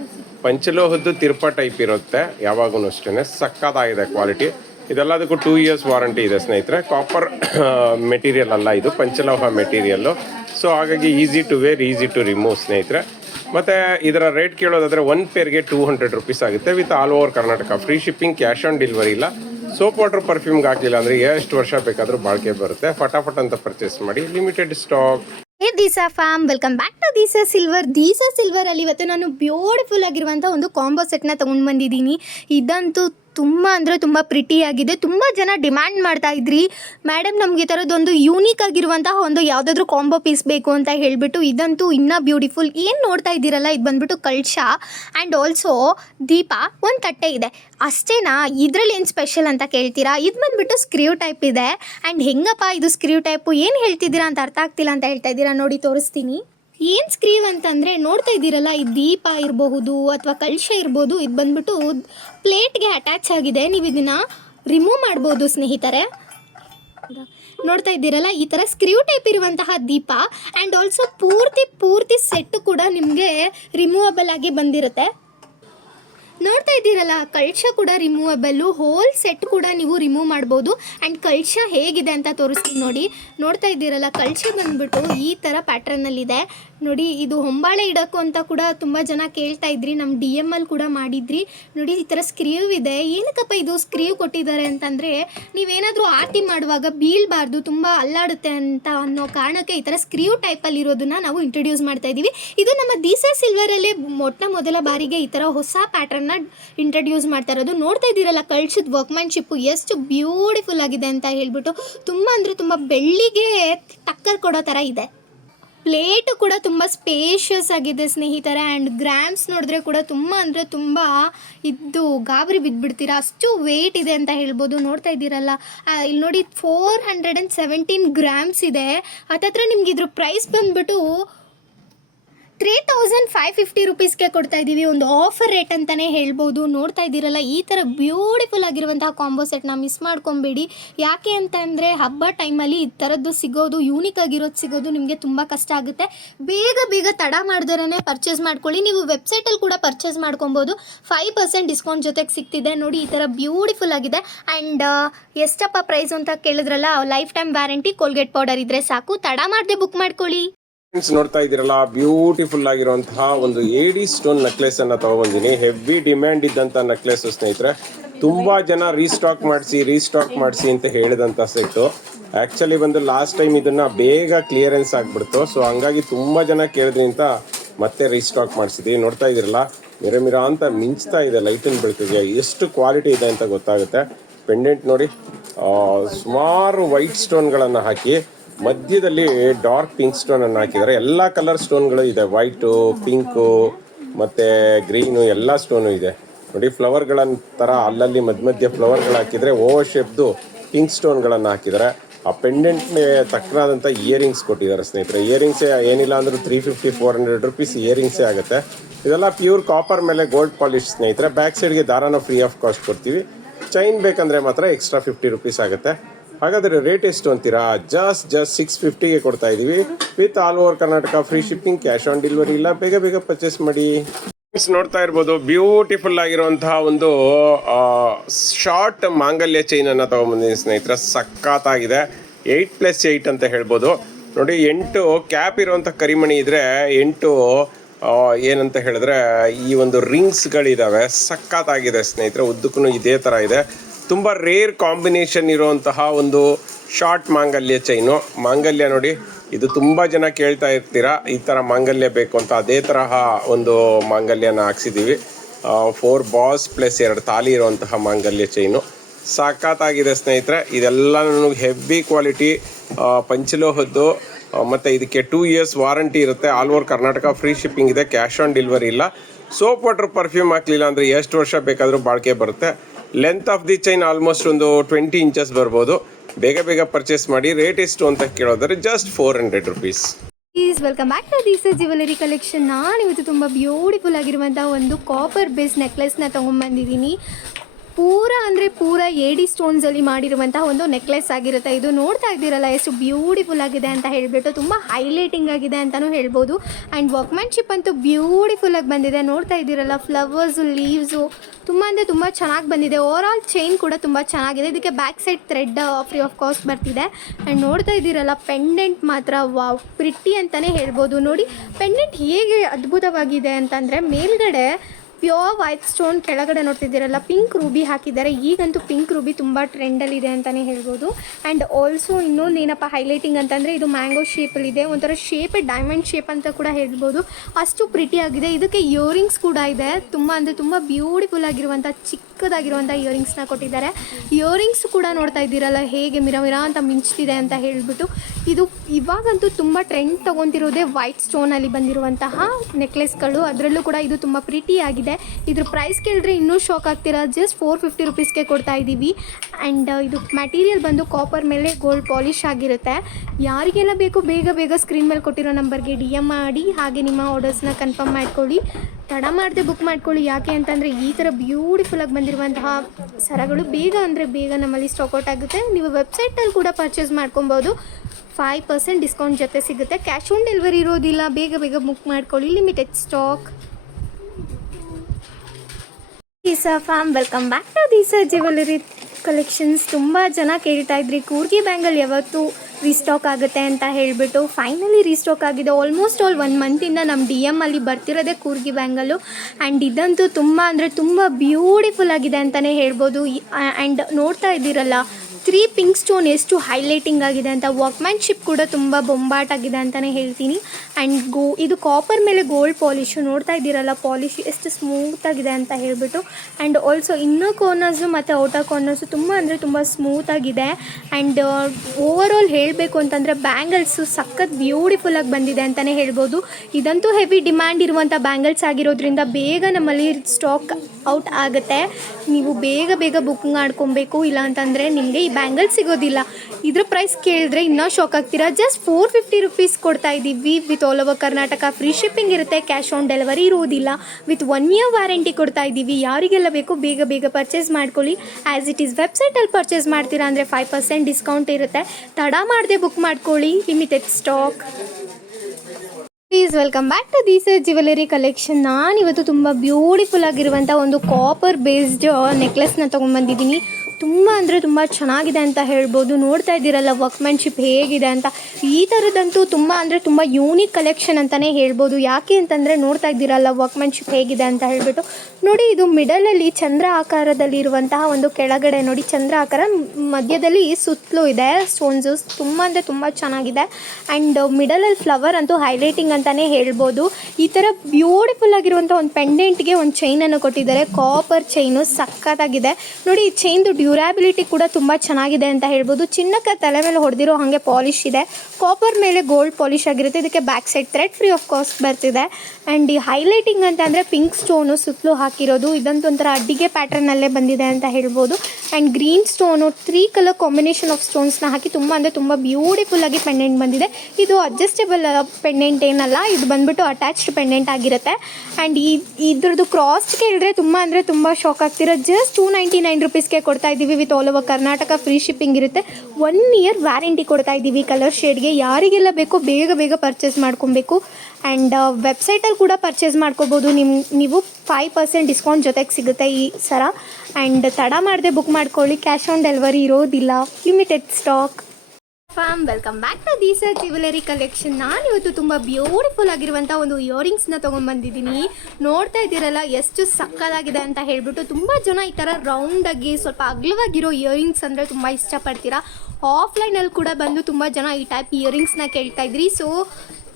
ಪಂಚಲೋಹದ್ದು ತಿರ್ಪಾ ಟೈಪ್ ಇರುತ್ತೆ ಯಾವಾಗೂ ಅಷ್ಟೇ. ಸಕ್ಕತ್ತಾಗಿದೆ ಕ್ವಾಲಿಟಿ. ಇದೆಲ್ಲದಕ್ಕೂ 2 ಇಯರ್ಸ್ ವಾರಂಟಿ ಇದೆ ಸ್ನೇಹಿತರೆ. ಕಾಪರ್ ಮೆಟೀರಿಯಲ್ ಅಲ್ಲ, ಇದು ಪಂಚಲೋಹ ಮೆಟೀರಿಯಲ್ಲು. ಸೊ ಹಾಗಾಗಿ easy to wear, easy to remove ಸ್ನೇಹಿತರೆ. ಮತ್ತು ಇದರ ರೇಟ್ ಕೇಳೋದಾದರೆ 1 ಪೇರ್ಗೆ 200 ರುಪೀಸ್ ಆಗುತ್ತೆ. With all over Karnataka free shipping, cash on delivery ಇಲ್ಲ. ಸೋಪ್ ವಾಟರ್ ಪರ್ಫ್ಯೂಮ್ಗೆ ಹಾಕಿಲ್ಲ ಅಂದರೆ ಎಷ್ಟು ವರ್ಷ ಬೇಕಾದರೂ ಬಾಳಿಕೆ ಬರುತ್ತೆ. ಫಟಾಫಟ್ ಅಂತ ಪರ್ಚೇಸ್ ಮಾಡಿ. Limited stock. Hey Deesa fam, welcome back to Deesa silver. Deesa ಸಿಲ್ವರಲ್ಲಿ ಇವತ್ತು ನಾನು ಬ್ಯೂಟಿಫುಲ್ ಆಗಿರುವಂಥ ಒಂದು ಕಾಂಬೋ ಸೆಟ್ನ ತೊಗೊಂಡು ಬಂದಿದ್ದೀನಿ. ಇದಂತೂ ತುಂಬ ಅಂದರೆ ತುಂಬ ಪ್ರಿಟಿಯಾಗಿದೆ. ತುಂಬ ಜನ ಡಿಮ್ಯಾಂಡ್ ಮಾಡ್ತಾ ಇದ್ರಿ, ಮೇಡಮ್ ನಮಗೆ ಈ ಥರದ್ದೊಂದು ಯೂನಿಕ್ ಆಗಿರುವಂತಹ ಒಂದು ಯಾವುದಾದ್ರೂ ಕಾಂಬೋ ಪೀಸ್ ಬೇಕು ಅಂತ ಹೇಳಿಬಿಟ್ಟು. ಇದಂತೂ ಇನ್ನೂ ಬ್ಯೂಟಿಫುಲ್. ಏನು ನೋಡ್ತಾ ಇದ್ದೀರಲ್ಲ, ಇದು ಬಂದುಬಿಟ್ಟು ಕಳಶ ಆ್ಯಂಡ್ ಆಲ್ಸೋ ದೀಪ, ಒಂದು ತಟ್ಟೆ ಇದೆ ಅಷ್ಟೇನಾ. ಇದರಲ್ಲಿ ಏನು ಸ್ಪೆಷಲ್ ಅಂತ ಕೇಳ್ತೀರಾ? ಇದು ಬಂದುಬಿಟ್ಟು ಸ್ಕ್ರೀವ್ ಟೈಪ್ ಇದೆ. ಆ್ಯಂಡ್ ಹೆಂಗಪ್ಪ ಇದು ಸ್ಕ್ರೀವ್ ಟೈಪು, ಏನು ಹೇಳ್ತಿದ್ದೀರಾ ಅಂತ ಅರ್ಥ ಆಗ್ತಿಲ್ಲ ಅಂತ ಹೇಳ್ತಾ ಇದ್ದೀರಾ. ನೋಡಿ ತೋರಿಸ್ತೀನಿ. ಏನು ಸ್ಕ್ರೀವ್ ಅಂತಂದರೆ ನೋಡ್ತಾ ಇದ್ದೀರಲ್ಲ, ಈ ದೀಪ ಇರಬಹುದು ಅಥವಾ ಕಳಶ ಇರ್ಬೋದು. ಇದು ಬಂದುಬಿಟ್ಟು ಪ್ಲೇಟ್ಗೆ ಅಟ್ಯಾಚ್ ಆಗಿದೆ. ನೀವು ಇದನ್ನು ರಿಮೂವ್ ಮಾಡ್ಬೋದು ಸ್ನೇಹಿತರೆ. ನೋಡ್ತಾ ಇದ್ದೀರಲ್ಲ, ಈ ಥರ ಸ್ಕ್ರೀವ್ ಟೈಪ್ ಇರುವಂತಹ ದೀಪ ಆ್ಯಂಡ್ ಆಲ್ಸೋ ಪೂರ್ತಿ ಸೆಟ್ ಕೂಡ ನಿಮಗೆ ರಿಮೂವಬಲ್ ಆಗಿ ಬಂದಿರುತ್ತೆ. ನೋಡ್ತಾ ಇದ್ದೀರಲ್ಲ, ಕಳಶ ಕೂಡ ರಿಮೂವಬಲ್ಲು, ಹೋಲ್ ಸೆಟ್ ಕೂಡ ನೀವು ರಿಮೂವ್ ಮಾಡ್ಬೋದು. ಆ್ಯಂಡ್ ಕಳಶ ಹೇಗಿದೆ ಅಂತ ತೋರಿಸ್ತೀನಿ ನೋಡಿ. ನೋಡ್ತಾ ಇದ್ದೀರಲ್ಲ, ಕಳಶ ಬಂದುಬಿಟ್ಟು ಈ ಥರ ಪ್ಯಾಟ್ರನ್ನಲ್ಲಿದೆ. ನೋಡಿ ಇದು ಹೊಂಬಾಳೆ ಇಡೋಕ್ಕೂ ಅಂತ ಕೂಡ ತುಂಬ ಜನ ಕೇಳ್ತಾ ಇದ್ರಿ, ನಮ್ಮ DM ಅಲ್ಲಿ ಕೂಡ ಮಾಡಿದ್ರಿ. ನೋಡಿ ಈ ಥರ ಸ್ಕ್ರೀವ್ ಇದೆ. ಏನಕ್ಕಪ್ಪ ಇದು ಸ್ಕ್ರೀವ್ ಕೊಟ್ಟಿದ್ದಾರೆ ಅಂತಂದರೆ, ನೀವೇನಾದರೂ ಆರತಿ ಮಾಡುವಾಗ ಬೀಳಬಾರ್ದು, ತುಂಬ ಅಲ್ಲಾಡುತ್ತೆ ಅಂತ ಅನ್ನೋ ಕಾರಣಕ್ಕೆ ಈ ಥರ ಸ್ಕ್ರೀವ್ ಟೈಪಲ್ಲಿ ಇರೋದನ್ನ ನಾವು ಇಂಟ್ರೊಡ್ಯೂಸ್ ಮಾಡ್ತಾ ಇದ್ದೀವಿ. ಇದು ನಮ್ಮ ದೀಸಾ ಸಿಲ್ವರಲ್ಲೇ ಮೊದಲ ಬಾರಿಗೆ ಈ ಥರ ಹೊಸ ಪ್ಯಾಟ್ರನ್ನ ಇಂಟ್ರೊಡ್ಯೂಸ್ ಮಾಡ್ತಾ ಇರೋದು. ನೋಡ್ತಾ ಇದ್ದೀರಲ್ಲ ಕಳ್ಸಿದ ವರ್ಕ್ಮ್ಯಾನ್ಶಿಪ್ಪು ಎಷ್ಟು ಬ್ಯೂಟಿಫುಲ್ ಆಗಿದೆ ಅಂತ ಹೇಳ್ಬಿಟ್ಟು, ತುಂಬ ಅಂದರೆ ತುಂಬ ಬೆಳ್ಳಿಗೆ ಟಕ್ಕರ್ ಕೊಡೋ ಥರ ಇದೆ. ಪ್ಲೇಟು ಕೂಡ ತುಂಬ ಸ್ಪೇಷಿಯಸ್ ಆಗಿದೆ ಸ್ನೇಹಿತರೆ. ಆ್ಯಂಡ್ ಗ್ರಾಮ್ಸ್ ನೋಡಿದ್ರೆ ಕೂಡ ತುಂಬ ಅಂದರೆ ತುಂಬ ಇದು ಗಾಬರಿ ಬಿದ್ದುಬಿಡ್ತೀರಾ, ಅಷ್ಟು ವೆಯ್ಟ್ ಇದೆ ಅಂತ ಹೇಳ್ಬೋದು. ನೋಡ್ತಾ ಇದ್ದೀರಲ್ಲ ಇಲ್ಲಿ ನೋಡಿ 417 ಗ್ರಾಮ್ಸ್ ಇದೆ. ಹತ್ತತ್ರ ನಿಮ್ಗೆ ಇದ್ರ ಪ್ರೈಸ್ ಬಂದುಬಿಟ್ಟು 3550 ರುಪೀಸ್ಗೆ ಕೊಡ್ತಾ ಇದ್ದೀವಿ. ಒಂದು ಆಫರ್ ರೇಟ್ ಅಂತಲೇ ಹೇಳ್ಬೋದು. ನೋಡ್ತಾ ಇದ್ದೀರಲ್ಲ ಈ ಥರ ಬ್ಯೂಟಿಫುಲ್ ಆಗಿರುವಂತಹ ಕಾಂಬೋ ಸೆಟ್ನ ಮಿಸ್ ಮಾಡ್ಕೊಬೇಡಿ. ಯಾಕೆ ಅಂತ ಅಂದರೆ ಹಬ್ಬ ಟೈಮಲ್ಲಿ ಈ ಥರದ್ದು ಸಿಗೋದು, ಯೂನಿಕ್ ಆಗಿರೋದು ಸಿಗೋದು ನಿಮಗೆ ತುಂಬ ಕಷ್ಟ ಆಗುತ್ತೆ. ಬೇಗ ತಡ ಮಾಡ್ದರೇ ಪರ್ಚೇಸ್ ಮಾಡ್ಕೊಳ್ಳಿ. ನೀವು ವೆಬ್ಸೈಟಲ್ಲಿ ಕೂಡ ಪರ್ಚೇಸ್ ಮಾಡ್ಕೊಬೋದು. 5% ಡಿಸ್ಕೌಂಟ್ ಜೊತೆಗೆ ಸಿಗ್ತಿದೆ. ನೋಡಿ ಈ ಥರ ಬ್ಯೂಟಿಫುಲ್ ಆಗಿದೆ. ಆ್ಯಂಡ್ ಎಷ್ಟಪ್ಪ ಪ್ರೈಸ್ ಅಂತ ಕೇಳಿದ್ರಲ್ಲ, life time warranty, Colgate powder ಇದ್ದರೆ ಸಾಕು. ತಡ ಮಾಡದೆ ಬುಕ್ ಮಾಡ್ಕೊಳ್ಳಿ. ನೋಡ್ತಾ ಇದ್ದೀರಲ್ಲ ಬ್ಯೂಟಿಫುಲ್ ಆಗಿರುವಂತಹ ಒಂದು AD ಸ್ಟೋನ್ ನೆಕ್ಲೆಸ್ ಅನ್ನ ತಗೊಬಂದಿನಿ. ಹೆವಿ ಡಿಮ್ಯಾಂಡ್ ಇದ್ದಂತ ನೆಕ್ಲೆಸ್ ಸ್ನೇಹಿತರೆ. ತುಂಬಾ ಜನ ರೀಸ್ಟಾಕ್ ಮಾಡಿಸಿ ಅಂತ ಹೇಳಿದಂತ ಸೆಟ್ಟು. ಆಕ್ಚುಲಿ ಬಂದು ಲಾಸ್ಟ್ ಟೈಮ್ ಇದನ್ನ ಬೇಗ ಕ್ಲಿಯರೆನ್ಸ್ ಆಗ್ಬಿಡ್ತು. ಸೊ ಹಂಗಾಗಿ ತುಂಬಾ ಜನ ಕೇಳಿದ್ರಿ ಅಂತ ಮತ್ತೆ ರೀಸ್ಟಾಕ್ ಮಾಡಿಸಿದ್ವಿ. ನೋಡ್ತಾ ಇದ್ದೀರಲ್ಲ ಮಿರ ಅಂತ ಮಿಂಚ್ತಾ ಇದೆ ಲೈಟಿನ ಬೆಳಕಿಗೆ. ಎಷ್ಟು ಕ್ವಾಲಿಟಿ ಇದೆ ಅಂತ ಗೊತ್ತಾಗುತ್ತೆ. ಪೆಂಡೆಂಟ್ ನೋಡಿ, ಸುಮಾರು ವೈಟ್ ಸ್ಟೋನ್ಗಳನ್ನು ಹಾಕಿ ಮಧ್ಯದಲ್ಲಿ ಡಾರ್ಕ್ ಪಿಂಕ್ ಸ್ಟೋನ್ ಅನ್ನು ಹಾಕಿದ್ದಾರೆ. ಎಲ್ಲ ಕಲರ್ ಸ್ಟೋನ್ಗಳು ಇದೆ, ವೈಟು, ಪಿಂಕು ಮತ್ತೆ ಗ್ರೀನು ಎಲ್ಲ ಸ್ಟೋನು ಇದೆ. ನೋಡಿ ಫ್ಲವರ್ಗಳ ಥರ ಅಲ್ಲಲ್ಲಿ ಮಧ್ಯ ಫ್ಲವರ್ಗಳು ಹಾಕಿದರೆ ಓವರ್ ಶೇಪ್ದು ಪಿಂಕ್ ಸ್ಟೋನ್ಗಳನ್ನು ಹಾಕಿದ್ದಾರೆ. ಆ ಪೆಂಡೆಂಟ್ಗೆ ತಕ್ಕನಾದಂಥ ಇಯರಿಂಗ್ಸ್ ಕೊಟ್ಟಿದ್ದಾರೆ ಸ್ನೇಹಿತರೆ. ಇಯರಿಂಗ್ಸೇ ಏನಿಲ್ಲ ಅಂದರೂ 350-400 ರುಪೀಸ್ ಇಯರಿಂಗ್ಸೇ ಆಗುತ್ತೆ. ಇದೆಲ್ಲ ಪ್ಯೂರ್ ಕಾಪರ್ ಮೇಲೆ ಗೋಲ್ಡ್ ಪಾಲಿಶ್ ಸ್ನೇಹಿತರೆ. ಬ್ಯಾಕ್ ಸೈಡ್ಗೆ ದಾರಾನ ಫ್ರೀ ಆಫ್ ಕಾಸ್ಟ್ ಕೊಡ್ತೀವಿ. ಚೈನ್ ಬೇಕಂದರೆ ಮಾತ್ರ ಎಕ್ಸ್ಟ್ರಾ 50 ರುಪೀಸ್ ಆಗುತ್ತೆ. ಹಾಗಾದರೆ ರೇಟ್ ಎಷ್ಟು ಅಂತೀರಾ? ಜಸ್ಟ್ 650ಗೆ ಕೊಡ್ತಾ ಇದ್ದೀವಿ. With all over Karnataka free shipping, cash on delivery ಇಲ್ಲ. ಬೇಗ ಪರ್ಚೇಸ್ ಮಾಡಿ. ನೋಡ್ತಾ ಇರ್ಬೋದು ಬ್ಯೂಟಿಫುಲ್ ಆಗಿರುವಂತಹ ಒಂದು ಶಾರ್ಟ್ ಮಾಂಗಲ್ಯ ಚೈನ್ ಅನ್ನ ತಗೊಂಡ್ಬಂದಿದ್ದೀನಿ ಸ್ನೇಹಿತರೆ. ಸಖತ್ತಾಗಿದೆ. 8+8 ಅಂತ ಹೇಳ್ಬೋದು. ನೋಡಿ 8 ಕ್ಯಾಪ್ ಇರುವಂಥ ಕರಿಮಣಿ ಇದ್ರೆ 8 ಏನಂತ ಹೇಳಿದ್ರೆ ಈ ಒಂದು ರಿಂಗ್ಸ್ಗಳಿದ್ದಾವೆ. ಸಖತ್ತಾಗಿದೆ ಸ್ನೇಹಿತರೆ. ಉದ್ದಕ್ಕೂ ಇದೇ ಥರ ಇದೆ. ತುಂಬ ರೇರ್ ಕಾಂಬಿನೇಷನ್ ಇರುವಂತಹ ಒಂದು ಶಾರ್ಟ್ ಮಾಂಗಲ್ಯ ಚೈನು. ಮಾಂಗಲ್ಯ ನೋಡಿ, ಇದು ತುಂಬ ಜನ ಕೇಳ್ತಾ ಇರ್ತೀರಾ ಈ ಥರ ಮಾಂಗಲ್ಯ ಬೇಕು ಅಂತ. ಅದೇ ತರಹ ಒಂದು ಮಾಂಗಲ್ಯನ ಹಾಕ್ಸಿದ್ದೀವಿ. 4 ಬಾಲ್ಸ್ ಪ್ಲಸ್ 2 ತಾಲಿ ಇರುವಂತಹ ಮಾಂಗಲ್ಯ ಚೈನು. ಸಖತ್ತಾಗಿದೆ ಸ್ನೇಹಿತರೆ. ಇದೆಲ್ಲ ನನಗೆ ಹೆವಿ ಕ್ವಾಲಿಟಿ ಪಂಚಲೋಹದ್ದು. ಮತ್ತು ಇದಕ್ಕೆ 2 ಇಯರ್ಸ್ ವಾರಂಟಿ ಇರುತ್ತೆ. All over Karnataka free shipping ಇದೆ. ಕ್ಯಾಶ್ ಆನ್ ಡೆಲಿವರಿ ಇಲ್ಲ. ಸೋಪ್ ವಾಟರ್ ಪರ್ಫ್ಯೂಮ್ ಹಾಕಲಿಲ್ಲ ಅಂದರೆ ಎಷ್ಟು ವರ್ಷ ಬೇಕಾದರೂ ಬಾಳಿಕೆ ಬರುತ್ತೆ. Length of the chain almost ಒಂದು 20 ಇಂಚಸ್ ಬರ್ಬೋದು. ಬೇಗ ಪರ್ಚೇಸ್ ಮಾಡಿ. ರೇಟ್ ಎಷ್ಟು ಅಂತ ಕೇಳೋದಾದ್ರೆ just 400 rupees. Welcome back to Deesa jewellery collection. ನಾನು ಇವತ್ತು ತುಂಬ ಬ್ಯೂಟಿಫುಲ್ ಆಗಿರುವಂಥ ಒಂದು ಕಾಪರ್ ಬೇಸ್ ನೆಕ್ಲೆಸ್ನ ತೊಗೊಂಡ್ಬಂದಿದ್ದೀನಿ. ಪೂರ AD ಸ್ಟೋನ್ಸಲ್ಲಿ ಮಾಡಿರುವಂತಹ ಒಂದು ನೆಕ್ಲೆಸ್ ಆಗಿರುತ್ತೆ. ಇದು ನೋಡ್ತಾ ಇದ್ದೀರಲ್ಲ ಎಷ್ಟು ಬ್ಯೂಟಿಫುಲ್ ಆಗಿದೆ ಅಂತ ಹೇಳಿಬಿಟ್ಟು, ತುಂಬ ಹೈಲೈಟಿಂಗ್ ಆಗಿದೆ ಅಂತಲೂ ಹೇಳ್ಬೋದು. ಆ್ಯಂಡ್ ವರ್ಕ್ಮ್ಯಾನ್ಶಿಪ್ ಅಂತೂ ಬ್ಯೂಟಿಫುಲ್ಲಾಗಿ ಬಂದಿದೆ. ನೋಡ್ತಾ ಇದ್ದೀರಲ್ಲ ಫ್ಲವರ್ಸು, ಲೀವ್ಸು ತುಂಬ ಅಂದರೆ ತುಂಬ ಚೆನ್ನಾಗಿ ಬಂದಿದೆ. ಓವರ್ ಆಲ್ ಚೈನ್ ಕೂಡ ತುಂಬ ಚೆನ್ನಾಗಿದೆ. ಇದಕ್ಕೆ back side thread free of cost ಬರ್ತಿದೆ. ಆ್ಯಂಡ್ ನೋಡ್ತಾ ಇದ್ದೀರಲ್ಲ ಪೆಂಡೆಂಟ್ ಮಾತ್ರ ವಾವ್ ಪ್ರಿಟಿ ಅಂತಲೇ ಹೇಳ್ಬೋದು. ನೋಡಿ ಪೆಂಡೆಂಟ್ ಹೇಗೆ ಅದ್ಭುತವಾಗಿದೆ ಅಂತಂದರೆ, ಮೇಲ್ಗಡೆ ಪ್ಯೂರ್ ವೈಟ್ ಸ್ಟೋನ್, ಕೆಳಗಡೆ ನೋಡ್ತಿದ್ದೀರಲ್ಲ ಪಿಂಕ್ ರೂಬಿ ಹಾಕಿದ್ದಾರೆ. ಈಗಂತೂ ಪಿಂಕ್ ರೂಬಿ ತುಂಬ ಟ್ರೆಂಡಲ್ಲಿದೆ ಅಂತಲೇ ಹೇಳ್ಬೋದು. ಆ್ಯಂಡ್ ಆಲ್ಸೋ ಇನ್ನೊಂದು ಏನಪ್ಪ ಹೈಲೈಟಿಂಗ್ ಅಂತಂದರೆ, ಇದು ಮ್ಯಾಂಗೋ ಶೇಪಲ್ಲಿದೆ. ಒಂಥರ ಶೇಪ್ ಡೈಮಂಡ್ ಶೇಪ್ ಅಂತ ಕೂಡ ಹೇಳ್ಬೋದು. ಅಷ್ಟು ಪ್ರಿಟಿಯಾಗಿದೆ. ಇದಕ್ಕೆ ಇಯರಿಂಗ್ಸ್ ಕೂಡ ಇದೆ. ತುಂಬ ಅಂದರೆ ತುಂಬ ಬ್ಯೂಟಿಫುಲ್ ಆಗಿರುವಂಥ ಚಿಕ್ಕದಾಗಿರುವಂಥ ಇಯರಿಂಗ್ಸ್ನ ಕೊಟ್ಟಿದ್ದಾರೆ. ಇಯರಿಂಗ್ಸ್ ಕೂಡ ನೋಡ್ತಾ ಇದ್ದೀರಲ್ಲ ಹೇಗೆ ಮಿರ ಅಂತ ಮಿಂಚ್ತಿದೆ ಅಂತ ಹೇಳ್ಬಿಟ್ಟು. ಇದು ಇವಾಗಂತೂ ತುಂಬ ಟ್ರೆಂಡ್ ತೊಗೊತಿರೋದೇ ವೈಟ್ ಸ್ಟೋನಲ್ಲಿ ಬಂದಿರುವಂತಹ ನೆಕ್ಲೆಸ್ಗಳು. ಅದರಲ್ಲೂ ಕೂಡ ಇದು ತುಂಬ ಪ್ರಿಟಿಯಾಗಿದೆ. ಇದ್ರ ಪ್ರೈಸ್ ಕೇಳಿದ್ರೆ ಇನ್ನೂ ಶಾಕ್ ಆಗ್ತೀರಾ. ಜಸ್ಟ್ 450 ರುಪೀಸ್ಗೆ ಕೊಡ್ತಾ ಇದ್ದೀವಿ. ಆ್ಯಂಡ್ ಇದು ಮ್ಯಾಟೀರಿಯಲ್ ಬಂದು ಕಾಪರ್ ಮೇಲೆ ಗೋಲ್ಡ್ ಪಾಲಿಶ್ ಆಗಿರುತ್ತೆ. ಯಾರಿಗೆಲ್ಲ ಬೇಕು ಬೇಗ ಸ್ಕ್ರೀನ್ ಮೇಲೆ ಕೊಟ್ಟಿರೋ ನಂಬರ್ಗೆ DM ಮಾಡಿ. ಹಾಗೆ ನಿಮ್ಮ ಆರ್ಡರ್ಸ್ನ ಕನ್ಫರ್ಮ್ ಮಾಡ್ಕೊಳ್ಳಿ. ತಡ ಮಾಡದೆ ಬುಕ್ ಮಾಡ್ಕೊಳ್ಳಿ. ಯಾಕೆ ಅಂತಂದರೆ ಈ ಥರ ಬ್ಯೂಟಿಫುಲ್ಲಾಗಿ ಬಂದಿರುವಂತಹ ಸರಗಳು ಬೇಗ ನಮ್ಮಲ್ಲಿ ಸ್ಟಾಕ್ ಆಗುತ್ತೆ. ನೀವು ವೆಬ್ಸೈಟಲ್ಲಿ ಕೂಡ ಪರ್ಚೇಸ್ ಮಾಡ್ಕೊಬೋದು. 5% ಡಿಸ್ಕೌಂಟ್ ಜೊತೆ ಸಿಗುತ್ತೆ. ಕ್ಯಾಶ್ ಆನ್ ಡೆಲಿವರಿ ಇರೋದಿಲ್ಲ. ಬೇಗ ಬುಕ್ ಮಾಡ್ಕೊಳ್ಳಿ. Limited stock. Deesa fam, welcome back to Deesa jewellery collections. ತುಂಬ ಜನ ಕೇಳ್ತಾ ಇದ್ರಿ ಕೂರ್ಗಿ ಬ್ಯಾಂಗಲ್ ಯಾವತ್ತು ರೀಸ್ಟಾಕ್ ಆಗುತ್ತೆ ಅಂತ ಹೇಳಿಬಿಟ್ಟು ಫೈನಲಿ ರೀಸ್ಟಾಕ್ ಆಗಿದೆ. ಆಲ್ಮೋಸ್ಟ್ ಆಲ್ 1 ಮಂತಿಂದ ನಮ್ಮ DM ಅಲ್ಲಿ ಬರ್ತಿರೋದೇ ಕೂರ್ಗಿ ಬ್ಯಾಂಗಲ್ಲು. ಆ್ಯಂಡ್ ಇದಂತೂ ತುಂಬ ಅಂದರೆ ತುಂಬ ಬ್ಯೂಟಿಫುಲ್ ಆಗಿದೆ ಅಂತಲೇ ಹೇಳ್ಬೋದು. ಆ್ಯಂಡ್ ನೋಡ್ತಾ ಇದ್ದೀರಲ್ಲ 3 ಪಿಂಕ್ ಸ್ಟೋನ್ ಎಷ್ಟು ಹೈಲೈಟಿಂಗ್ ಆಗಿದೆ ಅಂತ. ವರ್ಕ್ಮ್ಯಾನ್ಶಿಪ್ ಕೂಡ ತುಂಬ ಬೊಂಬಾಟಾಗಿದೆ ಅಂತಲೇ ಹೇಳ್ತೀನಿ. ಆ್ಯಂಡ್ ಇದು ಕಾಪರ್ ಮೇಲೆ ಗೋಲ್ಡ್ ಪಾಲಿಶು ನೋಡ್ತಾ ಇದ್ದೀರಲ್ಲ, ಪಾಲಿಶ್ ಎಷ್ಟು ಸ್ಮೂತಾಗಿದೆ ಅಂತ ಹೇಳಿಬಿಟ್ಟು. ಆ್ಯಂಡ್ ಆಲ್ಸೋ ಇನ್ನರ್ ಕಾರ್ನರ್ಸು ಮತ್ತು ಔಟರ್ ಕಾರ್ನರ್ಸು ತುಂಬ ಅಂದರೆ ತುಂಬ ಸ್ಮೂತಾಗಿದೆ. ಆ್ಯಂಡ್ ಓವರ್ ಆಲ್ ಹೇಳಬೇಕು ಅಂತಂದರೆ ಬ್ಯಾಂಗಲ್ಸು ಸಖತ್ ಬ್ಯೂಟಿಫುಲ್ಲಾಗಿ ಬಂದಿದೆ ಅಂತಲೇ ಹೇಳ್ಬೋದು. ಇದಂತೂ ಹೆವಿ ಡಿಮ್ಯಾಂಡ್ ಇರುವಂಥ ಬ್ಯಾಂಗಲ್ಸ್ ಆಗಿರೋದ್ರಿಂದ ಬೇಗ ನಮ್ಮಲ್ಲಿ ಸ್ಟಾಕ್ ಔಟ್ ಆಗುತ್ತೆ. ನೀವು ಬೇಗ ಬೇಗ ಬುಕ್ ಮಾಡ್ಕೊಬೇಕು, ಇಲ್ಲ ಅಂತಂದರೆ ನಿಮಗೆ ಈ ಬ್ಯಾಂಗಲ್ ಸಿಗೋದಿಲ್ಲ. ಇದ್ರ ಪ್ರೈಸ್ ಕೇಳಿದ್ರೆ ಇನ್ನೂ ಶಾಕ್ ಆಗ್ತೀರಾ. ಜಸ್ಟ್ 450 ರುಪೀಸ್ ಕೊಡ್ತಾ ಇದ್ದೀವಿ with all over Karnataka. Free shipping ಇರುತ್ತೆ, ಕ್ಯಾಶ್ ಆನ್ ಡೆಲಿವರಿ ಇರುವುದಿಲ್ಲ. ವಿತ್ 1 ಇಯರ್ ವ್ಯಾರಂಟಿ ಕೊಡ್ತಾ ಇದ್ದೀವಿ. ಯಾರಿಗೆಲ್ಲ ಬೇಕು ಬೇಗ ಬೇಗ ಪರ್ಚೇಸ್ ಮಾಡ್ಕೊಳ್ಳಿ. ಆ್ಯಸ್ ಇಟ್ ಈಸ್ ವೆಬ್ಸೈಟಲ್ಲಿ ಪರ್ಚೇಸ್ ಮಾಡ್ತೀರಾ ಅಂದರೆ 5% ಡಿಸ್ಕೌಂಟ್ ಇರುತ್ತೆ. ತಡ ಮಾಡದೆ ಬುಕ್ ಮಾಡ್ಕೊಳ್ಳಿ, limited stock. Please welcome back to Deesa jewellery collection. ನಾನಿವತ್ತು ತುಂಬ ಬ್ಯೂಟಿಫುಲ್ ಆಗಿರುವಂಥ ಒಂದು ಕಾಪರ್ ಬೇಸ್ಡ್ ನೆಕ್ಲೆಸ್ನ ತೊಗೊಂಡ್ಬಂದಿದ್ದೀನಿ. ತುಂಬ ಅಂದರೆ ತುಂಬ ಚೆನ್ನಾಗಿದೆ ಅಂತ ಹೇಳ್ಬೋದು. ನೋಡ್ತಾ ಇದ್ದೀರಲ್ಲ ವರ್ಕ್ಮ್ಯಾನ್ಶಿಪ್ ಹೇಗಿದೆ ಅಂತ. ಈ ಥರದಂತೂ ತುಂಬ ಅಂದರೆ ತುಂಬ ಯೂನಿಕ್ ಕಲೆಕ್ಷನ್ ಅಂತಲೇ ಹೇಳ್ಬೋದು. ಯಾಕೆ ಅಂತಂದರೆ ನೋಡ್ತಾ ಇದ್ದೀರಲ್ಲ ವರ್ಕ್ಮ್ಯಾನ್ಶಿಪ್ ಹೇಗಿದೆ ಅಂತ ಹೇಳಿಬಿಟ್ಟು. ನೋಡಿ, ಇದು ಮಿಡಲಲ್ಲಿ ಚಂದ್ರ ಆಕಾರದಲ್ಲಿ ಇರುವಂತಹ ಒಂದು ಕೆಳಗಡೆ ನೋಡಿ ಚಂದ್ರ ಆಕಾರ, ಮಧ್ಯದಲ್ಲಿ ಸುತ್ತಲೂ ಇದೆ ಸ್ಟೋನ್ಸು. ತುಂಬ ಅಂದರೆ ತುಂಬ ಚೆನ್ನಾಗಿದೆ. ಆ್ಯಂಡ್ ಮಿಡಲಲ್ಲಿ ಫ್ಲವರ್ ಅಂತೂ ಹೈಲೈಟಿಂಗ್ ಅಂತಲೇ ಹೇಳ್ಬೋದು. ಈ ಥರ ಬ್ಯೂಟಿಫುಲ್ ಆಗಿರುವಂಥ ಒಂದು ಪೆಂಡೆಂಟ್ಗೆ ಒಂದು ಚೈನನ್ನು ಕೊಟ್ಟಿದ್ದಾರೆ. ಕಾಪರ್ ಚೈನು ಸಖತ್ತಾಗಿದೆ ನೋಡಿ. ಈ ಚೈನ್ದು ಡ್ಯೂರಾಬಿಲಿಟಿ ಕೂಡ ತುಂಬ ಚೆನ್ನಾಗಿದೆ ಅಂತ ಹೇಳ್ಬೋದು. ಚಿನ್ನಕ್ಕೆ ತಲೆ ಮೇಲೆ ಹೊಡೆದಿರೋ ಹಾಗೆ ಪಾಲಿಶ್ ಇದೆ. ಕಾಪರ್ ಮೇಲೆ ಗೋಲ್ಡ್ ಪಾಲಿಶ್ ಆಗಿರುತ್ತೆ. ಇದಕ್ಕೆ back side thread free of cost ಬರ್ತಿದೆ. ಆ್ಯಂಡ್ ಈ ಹೈಲೈಟಿಂಗ್ ಅಂತ ಅಂದರೆ ಪಿಂಕ್ ಸ್ಟೋನು ಸುತ್ತಲೂ ಹಾಕಿರೋದು. ಇದಂತೂ ಒಂಥರ ಅಡ್ಡಿಗೆ ಪ್ಯಾಟರ್ನಲ್ಲೇ ಬಂದಿದೆ ಅಂತ ಹೇಳ್ಬೋದು. And green stone 3 colour combination of ಸ್ಟೋನ್ಸ್ನ ಹಾಕಿ ತುಂಬ ಅಂದರೆ ತುಂಬ ಬ್ಯೂಟಿಫುಲ್ಲಾಗಿ ಪೆಂಡೆಂಟ್ ಬಂದಿದೆ. ಇದು ಅಡ್ಜಸ್ಟೇಬಲ್ ಪೆಂಡೆಂಟ್ ಏನಲ್ಲ, ಇದು ಬಂದುಬಿಟ್ಟು ಅಟ್ಯಾಚ್ಡ್ ಪೆಂಡೆಂಟ್ ಆಗಿರುತ್ತೆ. ಆ್ಯಂಡ್ ಇದ್ರದ್ದು ಕಾಸ್ಟ್ ಕೇಳಿದ್ರೆ ತುಂಬ ಅಂದರೆ ತುಂಬ ಶಾಕ್ ಆಗ್ತಿರೋ. ಜಸ್ಟ್ 299 ರುಪೀಸ್ಗೆ ಕೊಡ್ತಾ ಇದ್ದೀವಿ with all over Karnataka. Free shipping ಇರುತ್ತೆ. 1 ಇಯರ್ ವ್ಯಾರಂಟಿ ಕೊಡ್ತಾ ಇದ್ದೀವಿ ಕಲರ್ ಶೇಡ್ಗೆ. ಯಾರಿಗೆಲ್ಲ ಬೇಕೋ ಬೇಗ ಬೇಗ ಪರ್ಚೇಸ್ ಮಾಡ್ಕೊಬೇಕು. ಆ್ಯಂಡ್ ವೆಬ್ಸೈಟಲ್ಲಿ ಕೂಡ ಪರ್ಚೇಸ್ ಮಾಡ್ಕೋಬೋದು. ನೀವು 5% ಡಿಸ್ಕೌಂಟ್ ಜೊತೆಗೆ ಸಿಗುತ್ತೆ ಈ ಸರ. ಆ್ಯಂಡ್ ತಡ ಮಾಡದೆ ಬುಕ್ ಮಾಡ್ಕೊಳ್ಳಿ, ಕ್ಯಾಶ್ ಆನ್ ಡೆಲಿವರಿ ಇರೋದಿಲ್ಲ, limited stock. Fam welcome back to Deesa jewellery collection. ನಾನಿವತ್ತು ತುಂಬ ಬ್ಯೂಟಿಫುಲ್ ಆಗಿರುವಂಥ ಒಂದು ಇಯರಿಂಗ್ಸ್ನ ತೊಗೊಂಡ್ಬಂದಿದ್ದೀನಿ. ನೋಡ್ತಾ ಇದ್ದೀರಲ್ಲ ಎಷ್ಟು ಸಕ್ಕತ್ತಾಗಿದೆ ಅಂತ ಹೇಳ್ಬಿಟ್ಟು. ತುಂಬ ಜನ ಈ ಥರ ರೌಂಡಾಗಿ ಸ್ವಲ್ಪ ಅಗಲವಾಗಿರೋ ಇಯರಿಂಗ್ಸ್ ಅಂದರೆ ತುಂಬ ಇಷ್ಟಪಡ್ತೀರಾ. ಆಫ್ಲೈನಲ್ಲಿ ಕೂಡ ಬಂದು ತುಂಬ ಜನ ಈ ಟೈಪ್ ಇಯರಿಂಗ್ಸ್ನ ಕೇಳ್ತಾ ಇದ್ರಿ. ಸೊ